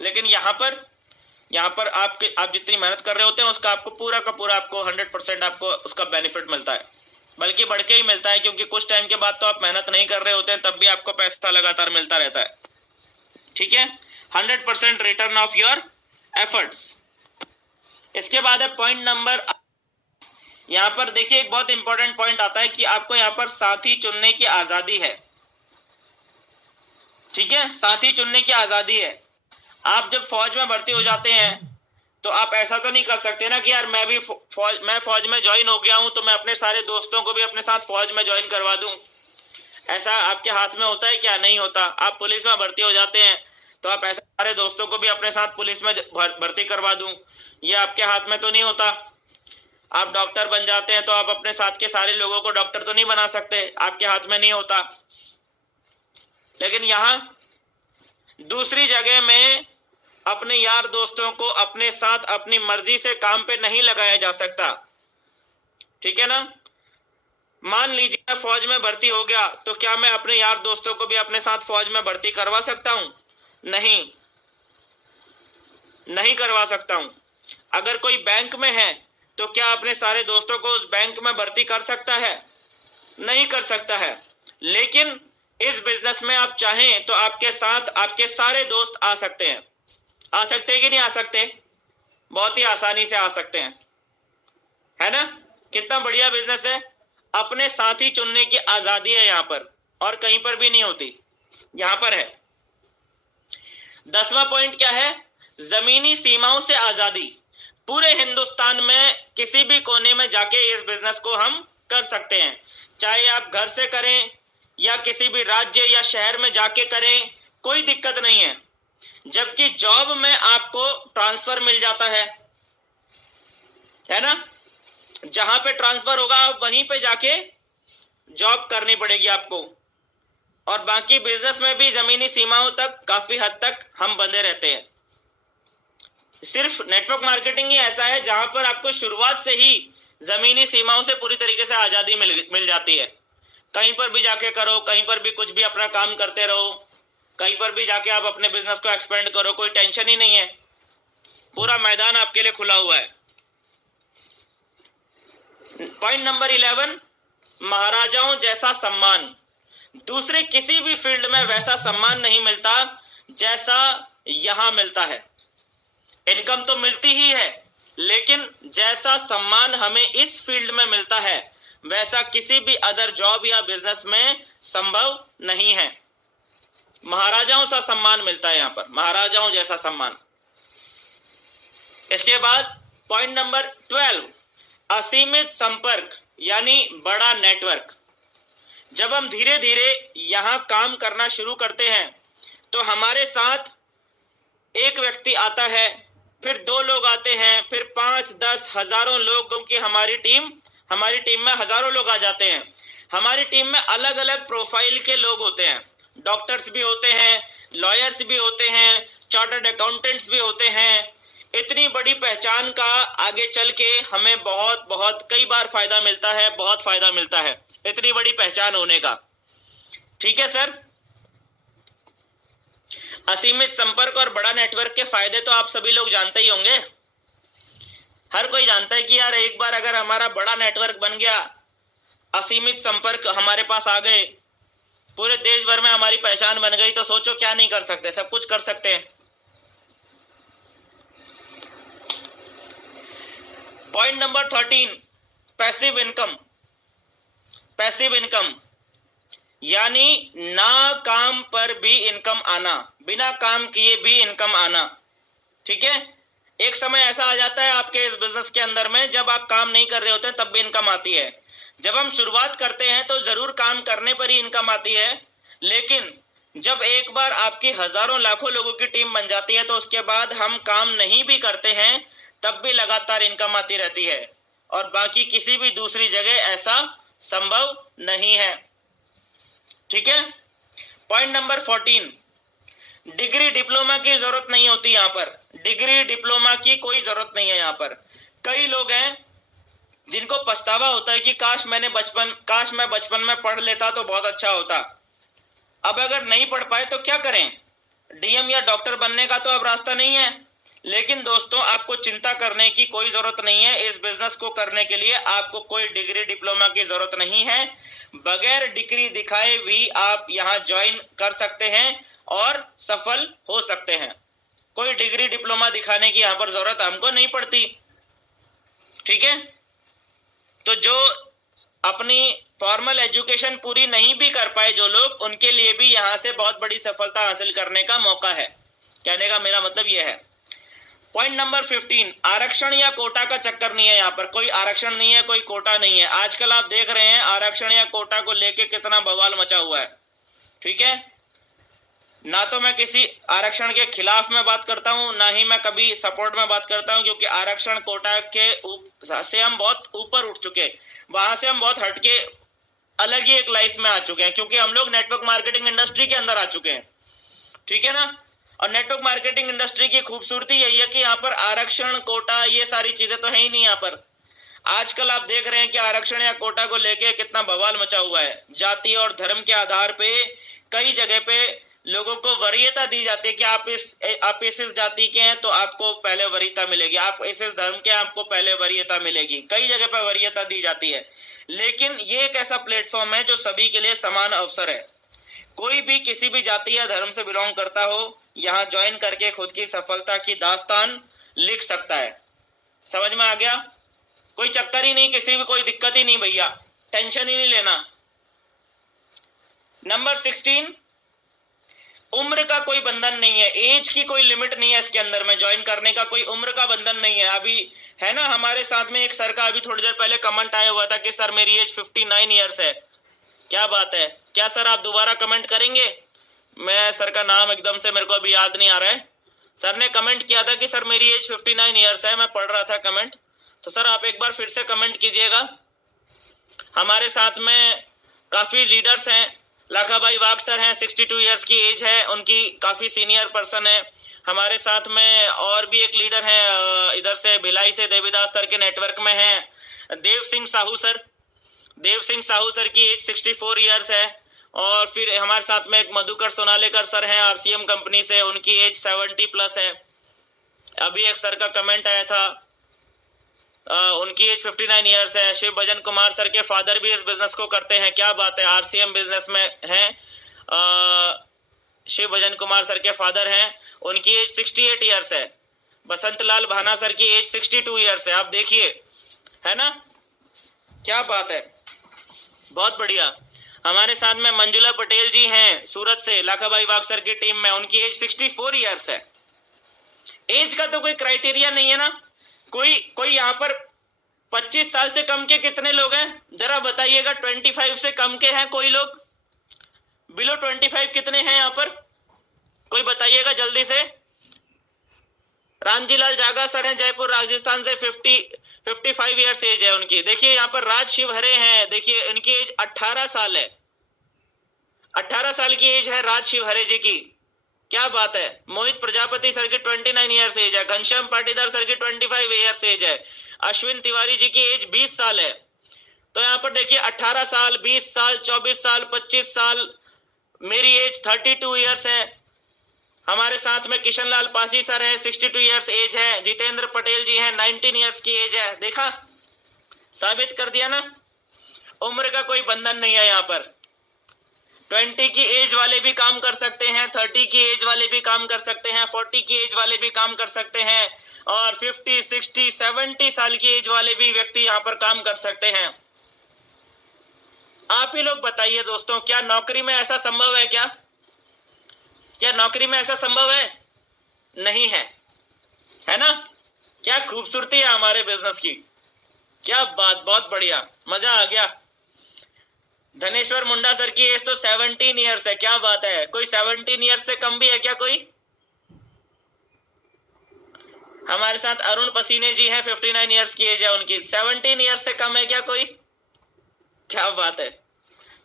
लेकिन यहां पर आप जितनी मेहनत कर रहे होते हैं उसका आपको पूरा का पूरा आपको 100% आपको उसका बेनिफिट मिलता है, बल्कि बढ़ के ही मिलता है, क्योंकि कुछ टाइम के बाद तो आप मेहनत नहीं कर रहे होते हैं, तब भी आपको पैसा लगातार मिलता रहता है, ठीक है। 100% रिटर्न ऑफ योर एफर्ट्स। इसके बाद है पॉइंट नंबर, यहां पर देखिए एक बहुत इंपॉर्टेंट पॉइंट आता है कि आपको यहां पर साथी चुनने की आजादी है, ठीक है, साथी चुनने की आजादी है। आप जब फौज में भर्ती हो जाते हैं तो आप ऐसा तो नहीं कर सकते ना कि यार मैं फौज में ज्वाइन हो गया हूं तो मैं अपने सारे दोस्तों को भी अपने साथ फौज में ज्वाइन करवा दूं। ऐसा आपके हाथ में होता है क्या? नहीं होता। आप पुलिस में भर्ती हो जाते हैं तो आप ऐसे सारे दोस्तों को भी अपने साथ पुलिस में भर्ती करवा दूं, ये आपके हाथ में तो नहीं होता। आप डॉक्टर बन जाते हैं तो आप अपने साथ के सारे लोगों को डॉक्टर तो नहीं बना सकते, आपके हाथ में नहीं होता। लेकिन यहां दूसरी जगह में अपने यार दोस्तों को अपने साथ अपनी मर्जी से काम पे नहीं लगाया जा सकता, ठीक है ना। मान लीजिए मैं फौज में भर्ती हो गया तो क्या मैं अपने यार दोस्तों को भी अपने साथ फौज में भर्ती करवा सकता हूं? नहीं करवा सकता हूं। अगर कोई बैंक में है तो क्या अपने सारे दोस्तों को उस बैंक में भर्ती कर सकता है? नहीं कर सकता है। लेकिन इस बिजनेस में आप चाहें तो आपके साथ आपके सारे दोस्त आ सकते हैं। आ सकते हैं कि नहीं आ सकते? बहुत ही आसानी से आ सकते हैं, है ना। कितना बढ़िया बिजनेस है। अपने साथी चुनने की आजादी है यहां पर, और कहीं पर भी नहीं होती, यहां पर है। 10वां पॉइंट क्या है? जमीनी सीमाओं से आजादी। पूरे हिंदुस्तान में किसी भी कोने में जाके इस बिजनेस को हम कर सकते हैं, चाहे आप घर से करें या किसी भी राज्य या शहर में जाके करें, कोई दिक्कत नहीं है। जबकि जॉब में आपको ट्रांसफर मिल जाता है ना। जहां पे ट्रांसफर होगा आप वहीं पे जाके जॉब करनी पड़ेगी आपको। और बाकी बिजनेस में भी जमीनी सीमाओं तक काफी हद तक हम बंधे रहते हैं। सिर्फ नेटवर्क मार्केटिंग ही ऐसा है जहां पर आपको शुरुआत से ही जमीनी सीमाओं से पूरी तरीके से आजादी मिल जाती है। कहीं पर भी जाके करो, कहीं पर भी कुछ भी अपना काम करते रहो, कहीं पर भी जाके आप अपने बिजनेस को एक्सपेंड करो, कोई टेंशन ही नहीं है। पूरा मैदान आपके लिए खुला हुआ है। पॉइंट नंबर 11, महाराजाओं जैसा सम्मान। दूसरे किसी भी फील्ड में वैसा सम्मान नहीं मिलता जैसा यहां मिलता है। इनकम तो मिलती ही है, लेकिन जैसा सम्मान हमें इस फील्ड में मिलता है वैसा किसी भी अदर जॉब या बिजनेस में संभव नहीं है। महाराजाओं सा सम्मान मिलता है यहां पर, महाराजाओं जैसा सम्मान। इसके बाद पॉइंट नंबर 12, असीमित संपर्क यानी बड़ा नेटवर्क। जब हम धीरे धीरे यहां काम करना शुरू करते हैं तो हमारे साथ एक व्यक्ति आता है, फिर 2 लोग आते हैं, फिर 5, 10, हजारों लोगों की हमारी टीम में हजारों लोग आ जाते हैं। हमारी टीम में अलग अलग प्रोफाइल के लोग होते हैं। डॉक्टर्स भी होते हैं, लॉयर्स भी होते हैं, चार्टर्ड अकाउंटेंट्स भी होते हैं। इतनी बड़ी पहचान का आगे चल के हमें बहुत कई बार फायदा मिलता है, बहुत फायदा मिलता है इतनी बड़ी पहचान होने का, ठीक है सर। असीमित संपर्क और बड़ा नेटवर्क के फायदे तो आप सभी लोग जानते ही होंगे। हर कोई जानता है कि यार एक बार अगर हमारा बड़ा नेटवर्क बन गया, असीमित संपर्क हमारे पास आ गए, पूरे देश भर में हमारी पहचान बन गई, तो सोचो क्या नहीं कर सकते, सब कुछ कर सकते हैं। Point number 13, passive income. Passive income यानी ना काम पर भी इनकम आना, बिना काम किए भी इनकम आना, ठीक है। एक समय ऐसा आ जाता है आपके इस बिजनेस के अंदर में जब आप काम नहीं कर रहे होते तब भी इनकम आती है। जब हम शुरुआत करते हैं तो जरूर काम करने पर ही इनकम आती है, लेकिन जब एक बार आपकी हजारों लाखों लोगों की टीम बन जाती है तो उसके बाद हम काम नहीं भी करते हैं तब भी लगातार इनकम आती रहती है, और बाकी किसी भी दूसरी जगह ऐसा संभव नहीं है, ठीक है। पॉइंट नंबर 14, डिग्री डिप्लोमा की जरूरत नहीं होती यहां पर। डिग्री डिप्लोमा की कोई जरूरत नहीं है यहां पर। कई लोग हैं जिनको पछतावा होता है कि काश मैं बचपन में पढ़ लेता तो बहुत अच्छा होता। अब अगर नहीं पढ़ पाए तो क्या करें? डीएम या डॉक्टर बनने का तो अब रास्ता नहीं है। लेकिन दोस्तों, आपको चिंता करने की कोई जरूरत नहीं है। इस बिजनेस को करने के लिए आपको कोई डिग्री डिप्लोमा की जरूरत नहीं है। बगैर डिग्री दिखाए भी आप यहां ज्वाइन कर सकते हैं और सफल हो सकते हैं। कोई डिग्री डिप्लोमा दिखाने की यहां पर जरूरत हमको नहीं पड़ती, ठीक है। तो जो अपनी फॉर्मल एजुकेशन पूरी नहीं भी कर पाए जो लोग, उनके लिए भी यहां से बहुत बड़ी सफलता हासिल करने का मौका है। कहने का मेरा मतलब यह है। पॉइंट नंबर 15, आरक्षण या कोटा का चक्कर नहीं है। यहाँ पर कोई आरक्षण नहीं है, कोई कोटा नहीं है। आजकल आप देख रहे हैं आरक्षण या कोटा को लेके कितना बवाल मचा हुआ है। ठीक है, ना तो मैं किसी आरक्षण के खिलाफ में बात करता हूं, ना ही मैं कभी सपोर्ट में बात करता हूं, क्योंकि आरक्षण कोटा के से हम बहुत ऊपर उठ चुके, वहां से हम बहुत हटके अलग ही एक लाइफ में आ चुके हैं, क्योंकि हम लोग नेटवर्क मार्केटिंग इंडस्ट्री के अंदर आ चुके हैं। ठीक है ना। और नेटवर्क मार्केटिंग इंडस्ट्री की खूबसूरती यही है कि यहाँ पर आरक्षण कोटा ये सारी चीजें तो है ही नहीं। यहाँ पर आजकल आप देख रहे हैं कि आरक्षण या कोटा को लेके कितना बवाल मचा हुआ है। जाति और धर्म के आधार पे कई जगह पे लोगों को वरीयता दी जाती है कि आप इस जाति के हैं तो आपको पहले वरीयता मिलेगी, आप इस धर्म के आपको पहले वरीयता मिलेगी। कई जगह पर वरीयता दी जाती है, लेकिन ये एक ऐसा प्लेटफॉर्म है जो सभी के लिए समान अवसर है। कोई भी किसी भी जाति या धर्म से बिलोंग करता हो, यहाँ ज्वाइन करके खुद की सफलता की दास्तान लिख सकता है। समझ में आ गया? कोई चक्कर ही नहीं, किसी भी कोई दिक्कत ही नहीं भैया, टेंशन ही नहीं लेना। नंबर 16, उम्र का कोई बंधन नहीं है, एज की कोई लिमिट नहीं है इसके अंदर में ज्वाइन करने का, कोई उम्र का बंधन नहीं है। अभी है ना हमारे साथ में एक सर का अभी थोड़ी देर पहले कमेंट आया हुआ था कि सर मेरी एज 59 ईयर्स है। क्या बात है, क्या सर आप दोबारा कमेंट करेंगे? मैं सर का नाम एकदम से मेरे को अभी याद नहीं आ रहा है। सर ने कमेंट किया था कि सर मेरी एज 59 ईयर्स है, मैं पढ़ रहा था कमेंट, तो सर आप एक बार फिर से कमेंट कीजिएगा। हमारे साथ में काफी लीडर्स हैं, लाखा भाई वाघ सर हैं, 62 ईयर्स की एज है उनकी, काफी सीनियर पर्सन है। हमारे साथ में और भी एक लीडर हैं इधर से भिलाई से, देवीदास सर के नेटवर्क में हैं, देव सिंह साहू सर। देव सिंह साहू सर की एज 64 ईयर्स है। और फिर हमारे साथ में एक मधुकर सोनालेकर सर हैं आरसीएम कंपनी से, उनकी एज 70 प्लस है। अभी एक सर का कमेंट आया था, उनकी एज 59 ईयर्स है। शिव भजन कुमार सर के फादर भी इस बिजनेस को करते हैं। क्या बात है, आरसीएम बिजनेस में हैं। शिव भजन कुमार सर के फादर हैं, उनकी एज 68 ईयर्स है। बसंत लाल भाना सर की एज 62 ईयर्स है। आप देखिए, है ना, क्या बात है, बहुत बढ़िया। हमारे साथ में मंजुला पटेल जी हैं सूरत से, लाखा भाई वाघ सर की टीम में, उनकी एज 64 ईयर्स है। एज का तो कोई क्राइटेरिया नहीं है ना। कोई यहाँ पर 25 साल से कम के कितने लोग हैं जरा बताइएगा? 25 से कम के हैं कोई लोग? बिलो 25 कितने हैं यहाँ पर, कोई बताइएगा जल्दी से? रामजी लाल जागा सर हैं जयपुर राजस्थान से, 55 ईयर्स एज है उनकी। देखिए यहाँ पर राज शिव हरे हैं, देखिए इनकी एज 18 साल है, 18 साल की एज है राज शिव हरे जी की। क्या बात है। मोहित प्रजापति सर की 29 ईयर्स एज है। घनश्याम पाटीदार सर की 25 ईयर्स एज है। अश्विन तिवारी जी की एज 20 साल है। तो यहाँ पर देखिए 18 साल, 20 साल, 24 साल, 25 साल, मेरी एज 32 ईयर्स है। हमारे साथ में किशन लाल पासी सर है, 62 ईयर्स एज है। जितेंद्र पटेल जी हैं, 19 ईयर्स की एज है। देखा, साबित कर दिया ना, उम्र का कोई बंधन नहीं है यहाँ पर। 20 की एज वाले भी काम कर सकते हैं, 30 की एज वाले भी काम कर सकते हैं, 40 की एज वाले भी काम कर सकते हैं, और 50, 60, 70 साल की एज वाले भी व्यक्ति यहाँ पर काम कर सकते हैं। आप ही लोग बताइए दोस्तों, क्या नौकरी में ऐसा संभव है? क्या नौकरी में ऐसा संभव है? नहीं है, है ना? क्या खूबसूरती है हमारे बिजनेस की, क्या बात, बहुत बढ़िया, मजा आ गया। धनेश्वर मुंडा सर की एज तो 17 ईयर्स है। क्या बात है, कोई 17 ईयर्स से कम भी है क्या कोई? हमारे साथ अरुण पसीने जी हैं, 59 ईयर्स की एज है उनकी। 17 ईयर्स से कम है क्या कोई? क्या बात है,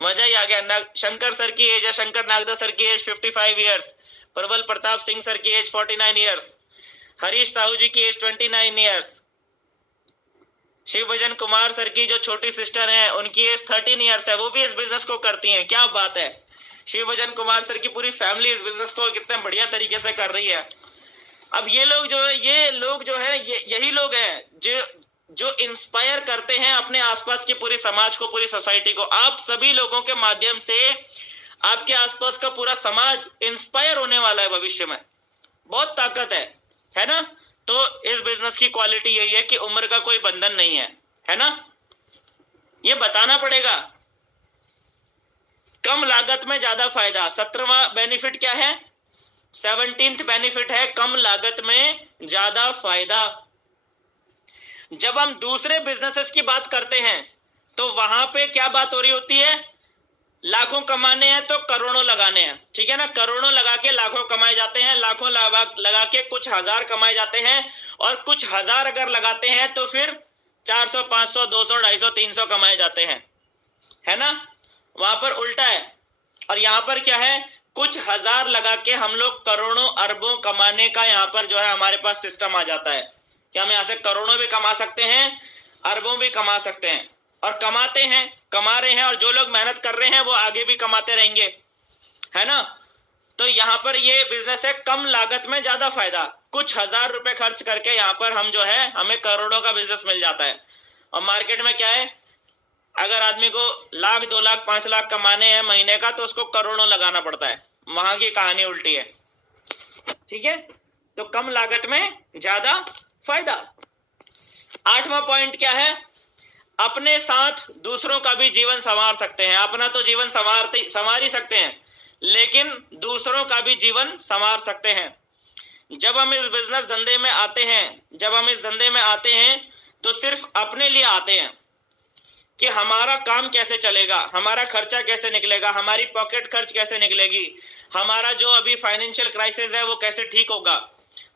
मजा ही आ गया। शंकर सर की एज है, शंकर नागदा सर की एज 55 ईयर्स। प्रबल प्रताप सिंह सर की एज 49 ईयर्स। हरीश साहू जी की एज 29 ईयर्स। शिव भजन कुमार सर की जो छोटी सिस्टर हैं उनकी एज 13 ईयर्स है, वो भी इस बिजनेस को करती हैं। क्या बात है, शिव भजन कुमार सर की पूरी फैमिली इस बिजनेस को कितने बढ़िया तरीके से कर रही है। अब ये लोग जो है यही लोग हैं जो इंस्पायर करते हैं अपने आसपास की पूरी समाज को, पूरी सोसाइटी को। आप सभी लोगों के माध्यम से आपके आसपास का पूरा समाज इंस्पायर होने वाला है भविष्य में। बहुत ताकत है ना? तो इस बिजनेस की क्वालिटी यही है कि उम्र का कोई बंधन नहीं है ना? ये बताना पड़ेगा। कम लागत में ज्यादा फायदा, 17वां बेनिफिट क्या है? 17th बेनिफिट है कम लागत में ज्यादा फायदा। जब हम दूसरे बिजनेसेस की बात करते हैं तो वहां पे क्या बात हो रही होती है, लाखों कमाने हैं तो करोड़ों लगाने हैं, ठीक है ना। करोड़ों लगा के लाखों कमाए जाते हैं, लाखों लगा के कुछ हजार कमाए जाते हैं, और कुछ हजार अगर लगाते हैं तो फिर 400, 500, 200, 250, 300 कमाए जाते हैं, है ना। वहां पर उल्टा है। और यहां पर क्या है, कुछ हजार लगा के हम लोग करोड़ों अरबों कमाने का यहां पर जो है हमारे पास सिस्टम आ जाता है कि हम यहां से करोड़ों भी कमा सकते हैं, अरबों भी कमा सकते हैं, और कमाते हैं, कमा रहे हैं, और जो लोग मेहनत कर रहे हैं वो आगे भी कमाते रहेंगे, है ना। तो यहां पर ये बिजनेस है कम लागत में ज्यादा फायदा। कुछ हजार रुपए खर्च करके यहां पर हम जो है हमें करोड़ों का बिजनेस मिल जाता है। और मार्केट में क्या है, अगर आदमी को लाख, 2 लाख, 5 लाख कमाने हैं महीने का तो उसको करोड़ों लगाना पड़ता है। वहां की कहानी उल्टी है, ठीक है। तो कम लागत में ज्यादा फायदा। 8वां पॉइंट क्या है, अपने साथ दूसरों का भी जीवन संवार सकते हैं। अपना तो जीवन संवार ही सकते हैं, लेकिन दूसरों का भी जीवन संवार सकते हैं। जब हम इस बिजनेस धंधे में आते हैं तो सिर्फ अपने लिए आते हैं कि हमारा काम कैसे चलेगा, हमारा खर्चा कैसे निकलेगा, हमारी पॉकेट खर्च कैसे निकलेगी, हमारा जो अभी फाइनेंशियल क्राइसिस है वो कैसे ठीक होगा।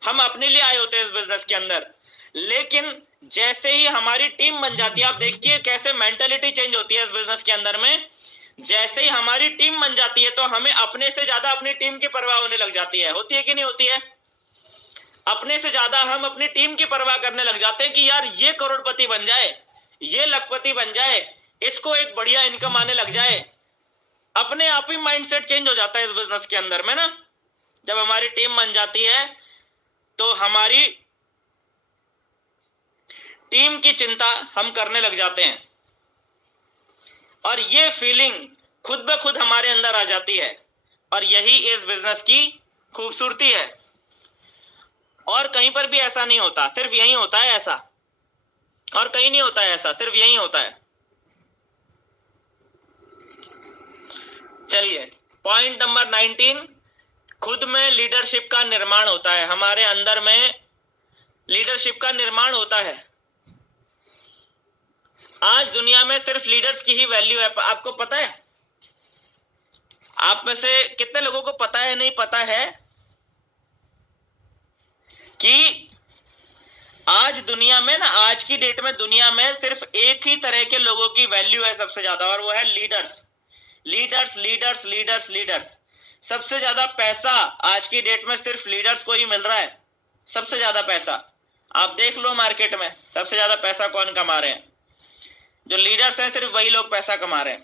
हम अपने लिए आए होते हैं इस बिजनेस के अंदर। लेकिन जैसे ही हमारी टीम बन जाती है, आप देखिए कैसे मेंटालिटी चेंज होती है इस बिजनेस के अंदर में। जैसे ही हमारी टीम बन जाती है तो हमें अपने से ज्यादा अपनी टीम की परवाह होने लग जाती है। होती है कि नहीं होती है? अपने से ज्यादा हम अपनी टीम की परवाह करने लग जाते हैं कि यार ये करोड़पति बन जाए, ये लखपति बन जाए, इसको एक बढ़िया इनकम आने लग जाए। अपने आप ही माइंडसेट चेंज हो जाता है इस बिजनेस के अंदर में ना। जब हमारी टीम बन जाती है तो हमारी टीम की चिंता हम करने लग जाते हैं, और ये फीलिंग खुद ब खुद हमारे अंदर आ जाती है। और यही इस बिजनेस की खूबसूरती है। और कहीं पर भी ऐसा नहीं होता, सिर्फ यही होता है ऐसा, और कहीं नहीं होता है ऐसा, सिर्फ यही होता है। चलिए पॉइंट नंबर 19, खुद में लीडरशिप का निर्माण होता है। हमारे अंदर में लीडरशिप का निर्माण होता है। आज दुनिया में सिर्फ लीडर्स की ही वैल्यू है। आपको पता है? आप में से कितने लोगों को पता है, नहीं पता है कि आज दुनिया में ना, आज की डेट में दुनिया में सिर्फ एक ही तरह के लोगों की वैल्यू है सबसे ज्यादा, और वो है leaders. Leaders, leaders, leaders, leaders. सबसे ज्यादा पैसा आज की डेट में सिर्फ लीडर्स को ही मिल रहा है। सबसे ज्यादा पैसा आप देख लो मार्केट में, सबसे ज्यादा पैसा कौन कमा रहे हैं? जो लीडर्स हैं, सिर्फ वही लोग पैसा कमा रहे हैं।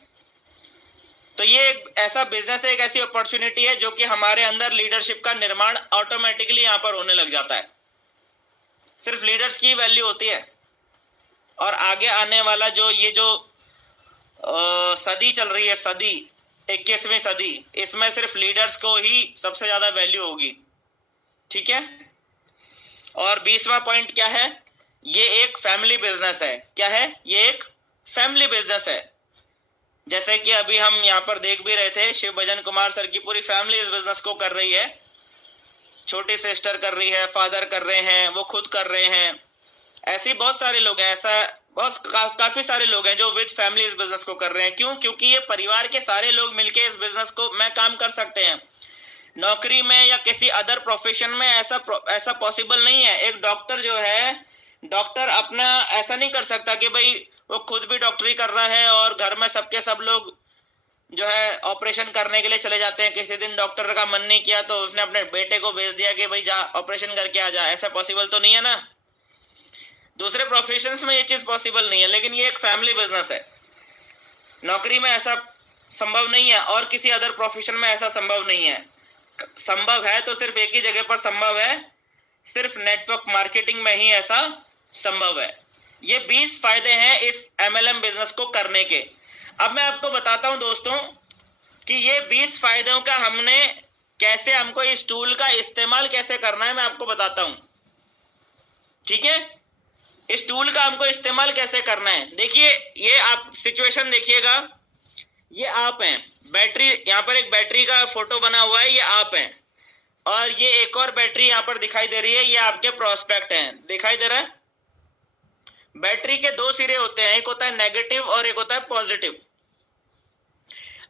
तो ये एक ऐसा बिजनेस है, एक ऐसी अपॉर्चुनिटी है जो कि हमारे अंदर लीडरशिप का निर्माण ऑटोमेटिकली यहां पर होने लग जाता है। सिर्फ लीडर्स की वैल्यू होती है। और आगे आने वाला जो सदी चल रही है, सदी 21वीं सदी, इसमें सिर्फ लीडर्स को ही सबसे ज्यादा वैल्यू होगी, ठीक है। और 20वां पॉइंट क्या है, ये एक फैमिली बिजनेस है। क्या है? ये एक फैमिली बिजनेस है। जैसे कि अभी हम यहाँ पर देख भी रहे थे, शिव भजन कुमार सर की पूरी फैमिली इस बिजनेस को कर रही है। छोटी सिस्टर कर रही है, फादर कर रहे हैं, वो खुद कर रहे हैं। ऐसे बहुत सारे लोग हैं, काफी सारे लोग हैं जो विद फैमिली इस बिजनेस को कर रहे हैं। क्यों? क्योंकि ये परिवार के सारे लोग मिलके इस बिजनेस को में काम कर सकते हैं। नौकरी में या किसी अदर प्रोफेशन में ऐसा पॉसिबल नहीं है। एक डॉक्टर जो है, डॉक्टर अपना ऐसा नहीं कर सकता कि भाई वो खुद भी डॉक्टरी कर रहा है और घर में सबके सब लोग जो है ऑपरेशन करने के लिए चले जाते हैं। किसी दिन डॉक्टर का मन नहीं किया तो उसने अपने बेटे को भेज दिया कि भाई जा ऑपरेशन करके आ जा। ऐसा पॉसिबल तो नहीं है ना। दूसरे प्रोफेशंस में ये चीज पॉसिबल नहीं है, लेकिन ये एक फैमिली बिजनेस है। नौकरी में ऐसा संभव नहीं है और किसी अदर प्रोफेशन में ऐसा संभव नहीं है। संभव है तो सिर्फ एक ही जगह पर संभव है, सिर्फ नेटवर्क मार्केटिंग में ही ऐसा संभव है। ये 20 फायदे हैं इस MLM बिजनेस को करने के। अब मैं आपको बताता हूं दोस्तों कि ये 20 फायदों का हमको इस टूल का इस्तेमाल कैसे करना है, मैं आपको बताता हूं, ठीक है। इस टूल का हमको इस्तेमाल कैसे करना है, देखिए ये आप सिचुएशन देखिएगा। ये आप हैं, बैटरी, यहां पर एक बैटरी का फोटो बना हुआ है, ये आप हैं। और ये एक और बैटरी यहां पर दिखाई दे रही है, ये आपके प्रोस्पेक्ट हैं, दिखाई दे रहा है। बैटरी के दो सिरे होते हैं, एक होता है नेगेटिव और एक होता है पॉजिटिव।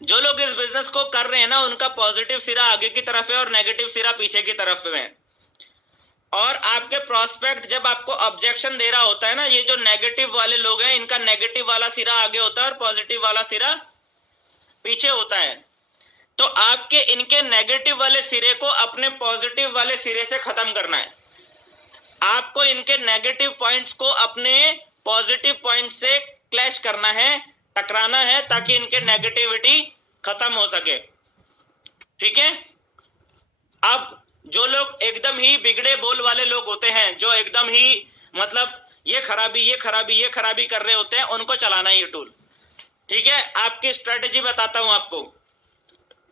जो लोग इस बिजनेस को कर रहे हैं ना, उनका पॉजिटिव सिरा आगे की तरफ है और नेगेटिव सिरा पीछे की तरफ है। और आपके प्रोस्पेक्ट जब आपको ऑब्जेक्शन दे रहा होता है ना, ये जो नेगेटिव वाले लोग हैं, इनका नेगेटिव वाला सिरा आगे होता है और पॉजिटिव वाला सिरा पीछे होता है। तो आपके इनके नेगेटिव वाले सिरे को अपने पॉजिटिव वाले सिरे से खत्म करना है। आपको इनके नेगेटिव पॉइंट्स को अपने पॉजिटिव पॉइंट से क्लैश करना है, टकराना है, ताकि इनके नेगेटिविटी खत्म हो सके। ठीक है। अब जो लोग एकदम ही बिगड़े बोल वाले लोग होते हैं, जो एकदम ही मतलब ये खराबी कर रहे होते हैं, उनको चलाना है ये टूल। ठीक है। आपकी स्ट्रेटेजी बताता हूं आपको।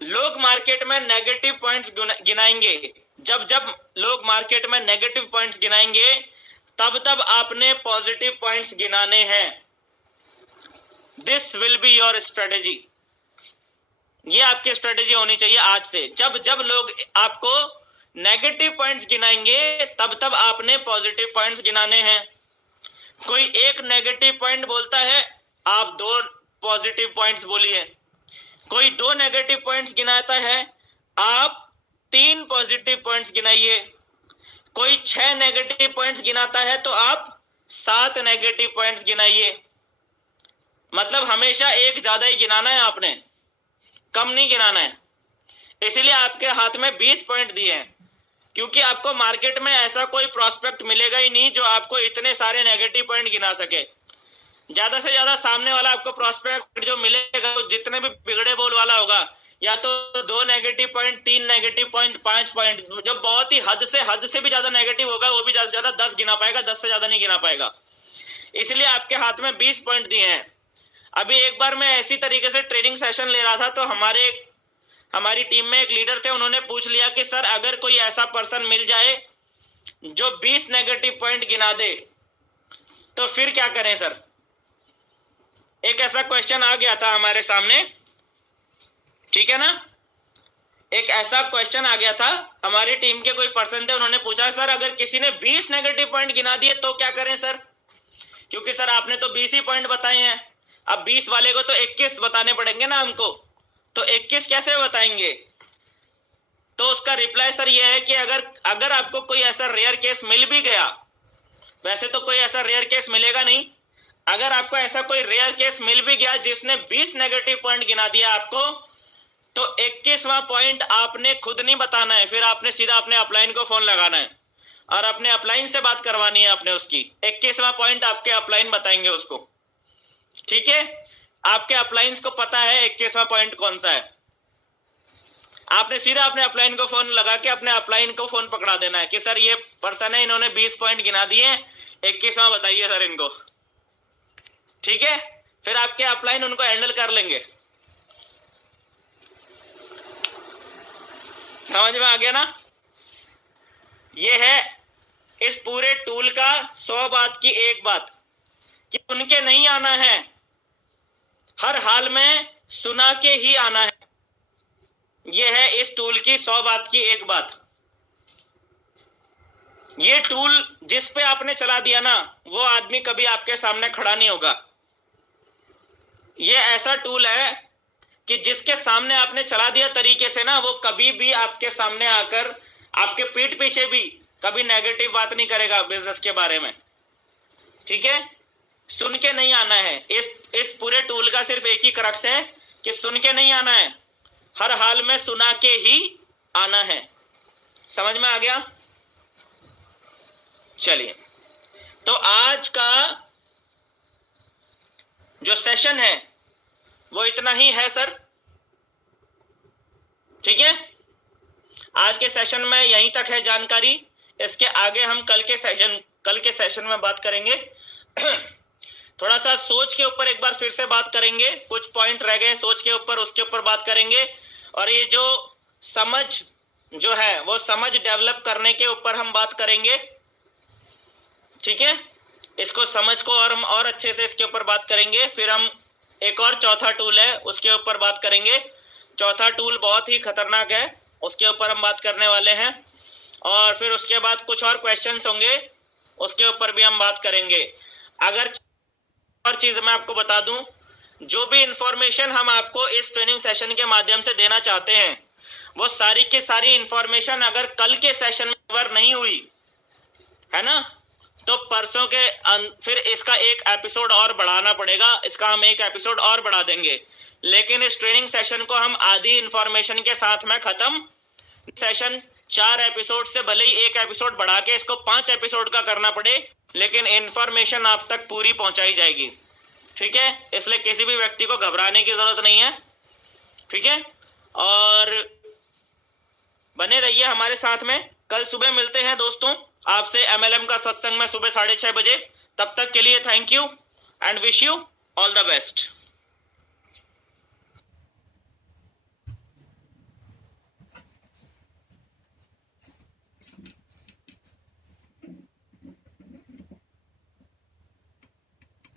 लोग मार्केट में नेगेटिव पॉइंट्स गिनाएंगे, जब लोग मार्केट में नेगेटिव पॉइंट्स गिनाएंगे, तब आपने पॉजिटिव पॉइंट्स गिनाने हैं। This will be your strategy. ये आपकी स्ट्रेटेजी होनी चाहिए आज से। जब लोग आपको नेगेटिव पॉइंट्स गिनाएंगे, तब आपने पॉजिटिव पॉइंट्स गिनाने हैं। कोई एक नेगेटिव पॉइंट बोलता है, आप दो पॉजिटिव पॉइंट्स बोलिए। कोई दो नेगेटिव पॉइंट्स गिनाता है, आप 3 पॉजिटिव पॉइंट्स गिनाइए। कोई 6 नेगेटिव पॉइंट्स गिनाता है, तो आप 7 नेगेटिव पॉइंट्स गिनाइए। मतलब हमेशा एक ज्यादा ही गिनाना है, आपने कम नहीं गिनाना है। इसीलिए आपके हाथ में 20 पॉइंट दिए हैं, क्योंकि आपको मार्केट में ऐसा कोई प्रोस्पेक्ट मिलेगा ही नहीं जो आपको इतने सारे नेगेटिव पॉइंट गिना सके। ज्यादा से ज्यादा सामने वाला आपको प्रोस्पेक्ट जो मिलेगा, वो जितने भी बिगड़े बोल वाला होगा, या तो 2 negative point, 3 negative point, 5 point, जो बहुत ही हद से भी ज्यादा नेगेटिव होगा, वो भी ज्यादा से ज्यादा 10 गिना पाएगा, 10 से ज्यादा नहीं गिना पाएगा। इसलिए आपके हाथ में 20 पॉइंट दिए हैं। अभी एक बार मैं ऐसी तरीके से ट्रेनिंग सेशन ले रहा था, तो हमारी टीम में एक लीडर थे, उन्होंने पूछ लिया कि सर, अगर कोई ऐसा पर्सन मिल जाए जो 20 नेगेटिव पॉइंट गिना दे, तो फिर क्या करें सर। एक ऐसा क्वेश्चन आ गया था हमारे सामने। ठीक है ना। एक ऐसा क्वेश्चन आ गया था, हमारी टीम के कोई पर्सन थे, उन्होंने पूछा, सर अगर किसी ने 20 नेगेटिव पॉइंट गिना दिए तो क्या करें सर। क्योंकि सर आपने तो 20 ही पॉइंट बताए हैं, अब 20 वाले को तो 21 बताने पड़ेंगे ना हमको, तो 21 कैसे बताएंगे। तो उसका रिप्लाई सर ये है कि अगर आपको कोई ऐसा रेयर केस मिल भी गया, वैसे तो कोई ऐसा रेयर केस मिलेगा नहीं, अगर आपको ऐसा कोई रेयर केस मिल भी गया जिसने 20 नेगेटिव पॉइंट गिना दिया आपको, तो 21वां पॉइंट आपने खुद नहीं बताना है, फिर आपने सीधा अपने अपलाइन को फोन लगाना है और अपने अपलाइन से बात करवानी है आपने उसकी। 21वां पॉइंट आपके अपलाइन बताएंगे उसको। ठीक है। आपके अपलाइंस को पता है 21वां पॉइंट कौन सा है। आपने सीधा अपने अपलाइन को फोन लगा के अपने अपलाइन को फोन पकड़ा देना है कि सर ये पर्सन है, इन्होंने 20 पॉइंट गिना दिए, 21वां बताइए सर इनको। ठीक है। फिर आपके अपलाइन उनको हैंडल कर लेंगे। समझ में आ गया ना। ये है इस पूरे टूल का 100 बात की एक बात, कि उनके नहीं आना है, हर हाल में सुना के ही आना है। यह है इस टूल की 100 बात की एक बात। ये टूल जिस पे आपने चला दिया ना, वो आदमी कभी आपके सामने खड़ा नहीं होगा। ये ऐसा टूल है कि जिसके सामने आपने चला दिया तरीके से ना, वो कभी भी आपके सामने आकर आपके पीठ पीछे भी कभी नेगेटिव बात नहीं करेगा बिजनेस के बारे में। ठीक है। सुन के नहीं आना है। इस पूरे टूल का सिर्फ एक ही क्रक्स है कि सुन के नहीं आना है, हर हाल में सुना के ही आना है। समझ में आ गया। चलिए, तो आज का जो सेशन है वो इतना ही है सर। ठीक है। आज के सेशन में यहीं तक है जानकारी। इसके आगे हम कल के सेशन में बात करेंगे। थोड़ा सा सोच के ऊपर एक बार फिर से बात करेंगे। कुछ पॉइंट रह गए सोच के ऊपर, उसके ऊपर बात करेंगे। और ये जो समझ जो है वो समझ डेवलप करने के ऊपर हम बात करेंगे। ठीक है। इसको समझ को और अच्छे से इसके ऊपर बात करेंगे। फिर हम एक और चौथा टूल है उसके ऊपर बात करेंगे। चौथा टूल बहुत ही खतरनाक है, उसके ऊपर हम बात करने वाले हैं, और फिर उसके बाद कुछ और क्वेश्चंस होंगे, उसके ऊपर भी हम बात करेंगे। अगर और चीज मैं आपको बता दूं, जो भी इंफॉर्मेशन हम आपको इस ट्रेनिंग सेशन के माध्यम से देना चाहते हैं, वो सारी की सारी इंफॉर्मेशन अगर कल के सेशन में कवर नहीं हुई है ना, तो परसों के फिर इसका एक एपिसोड और बढ़ाना पड़ेगा, इसका हम एक एपिसोड और बढ़ा देंगे। लेकिन इस ट्रेनिंग सेशन को हम आधी इंफॉर्मेशन के साथ में खत्म, सेशन 4 एपिसोड से भले ही एक एपिसोड बढ़ा के इसको 5 एपिसोड का करना पड़े, लेकिन इंफॉर्मेशन आप तक पूरी पहुंचाई जाएगी। ठीक है, इसलिए किसी भी व्यक्ति को घबराने की जरूरत नहीं है। ठीक है, और बने रहिए हमारे साथ में। कल सुबह मिलते हैं दोस्तों आपसे MLM का सत्संग में सुबह 6:30 बजे। तब तक के लिए thank you and wish you all the best.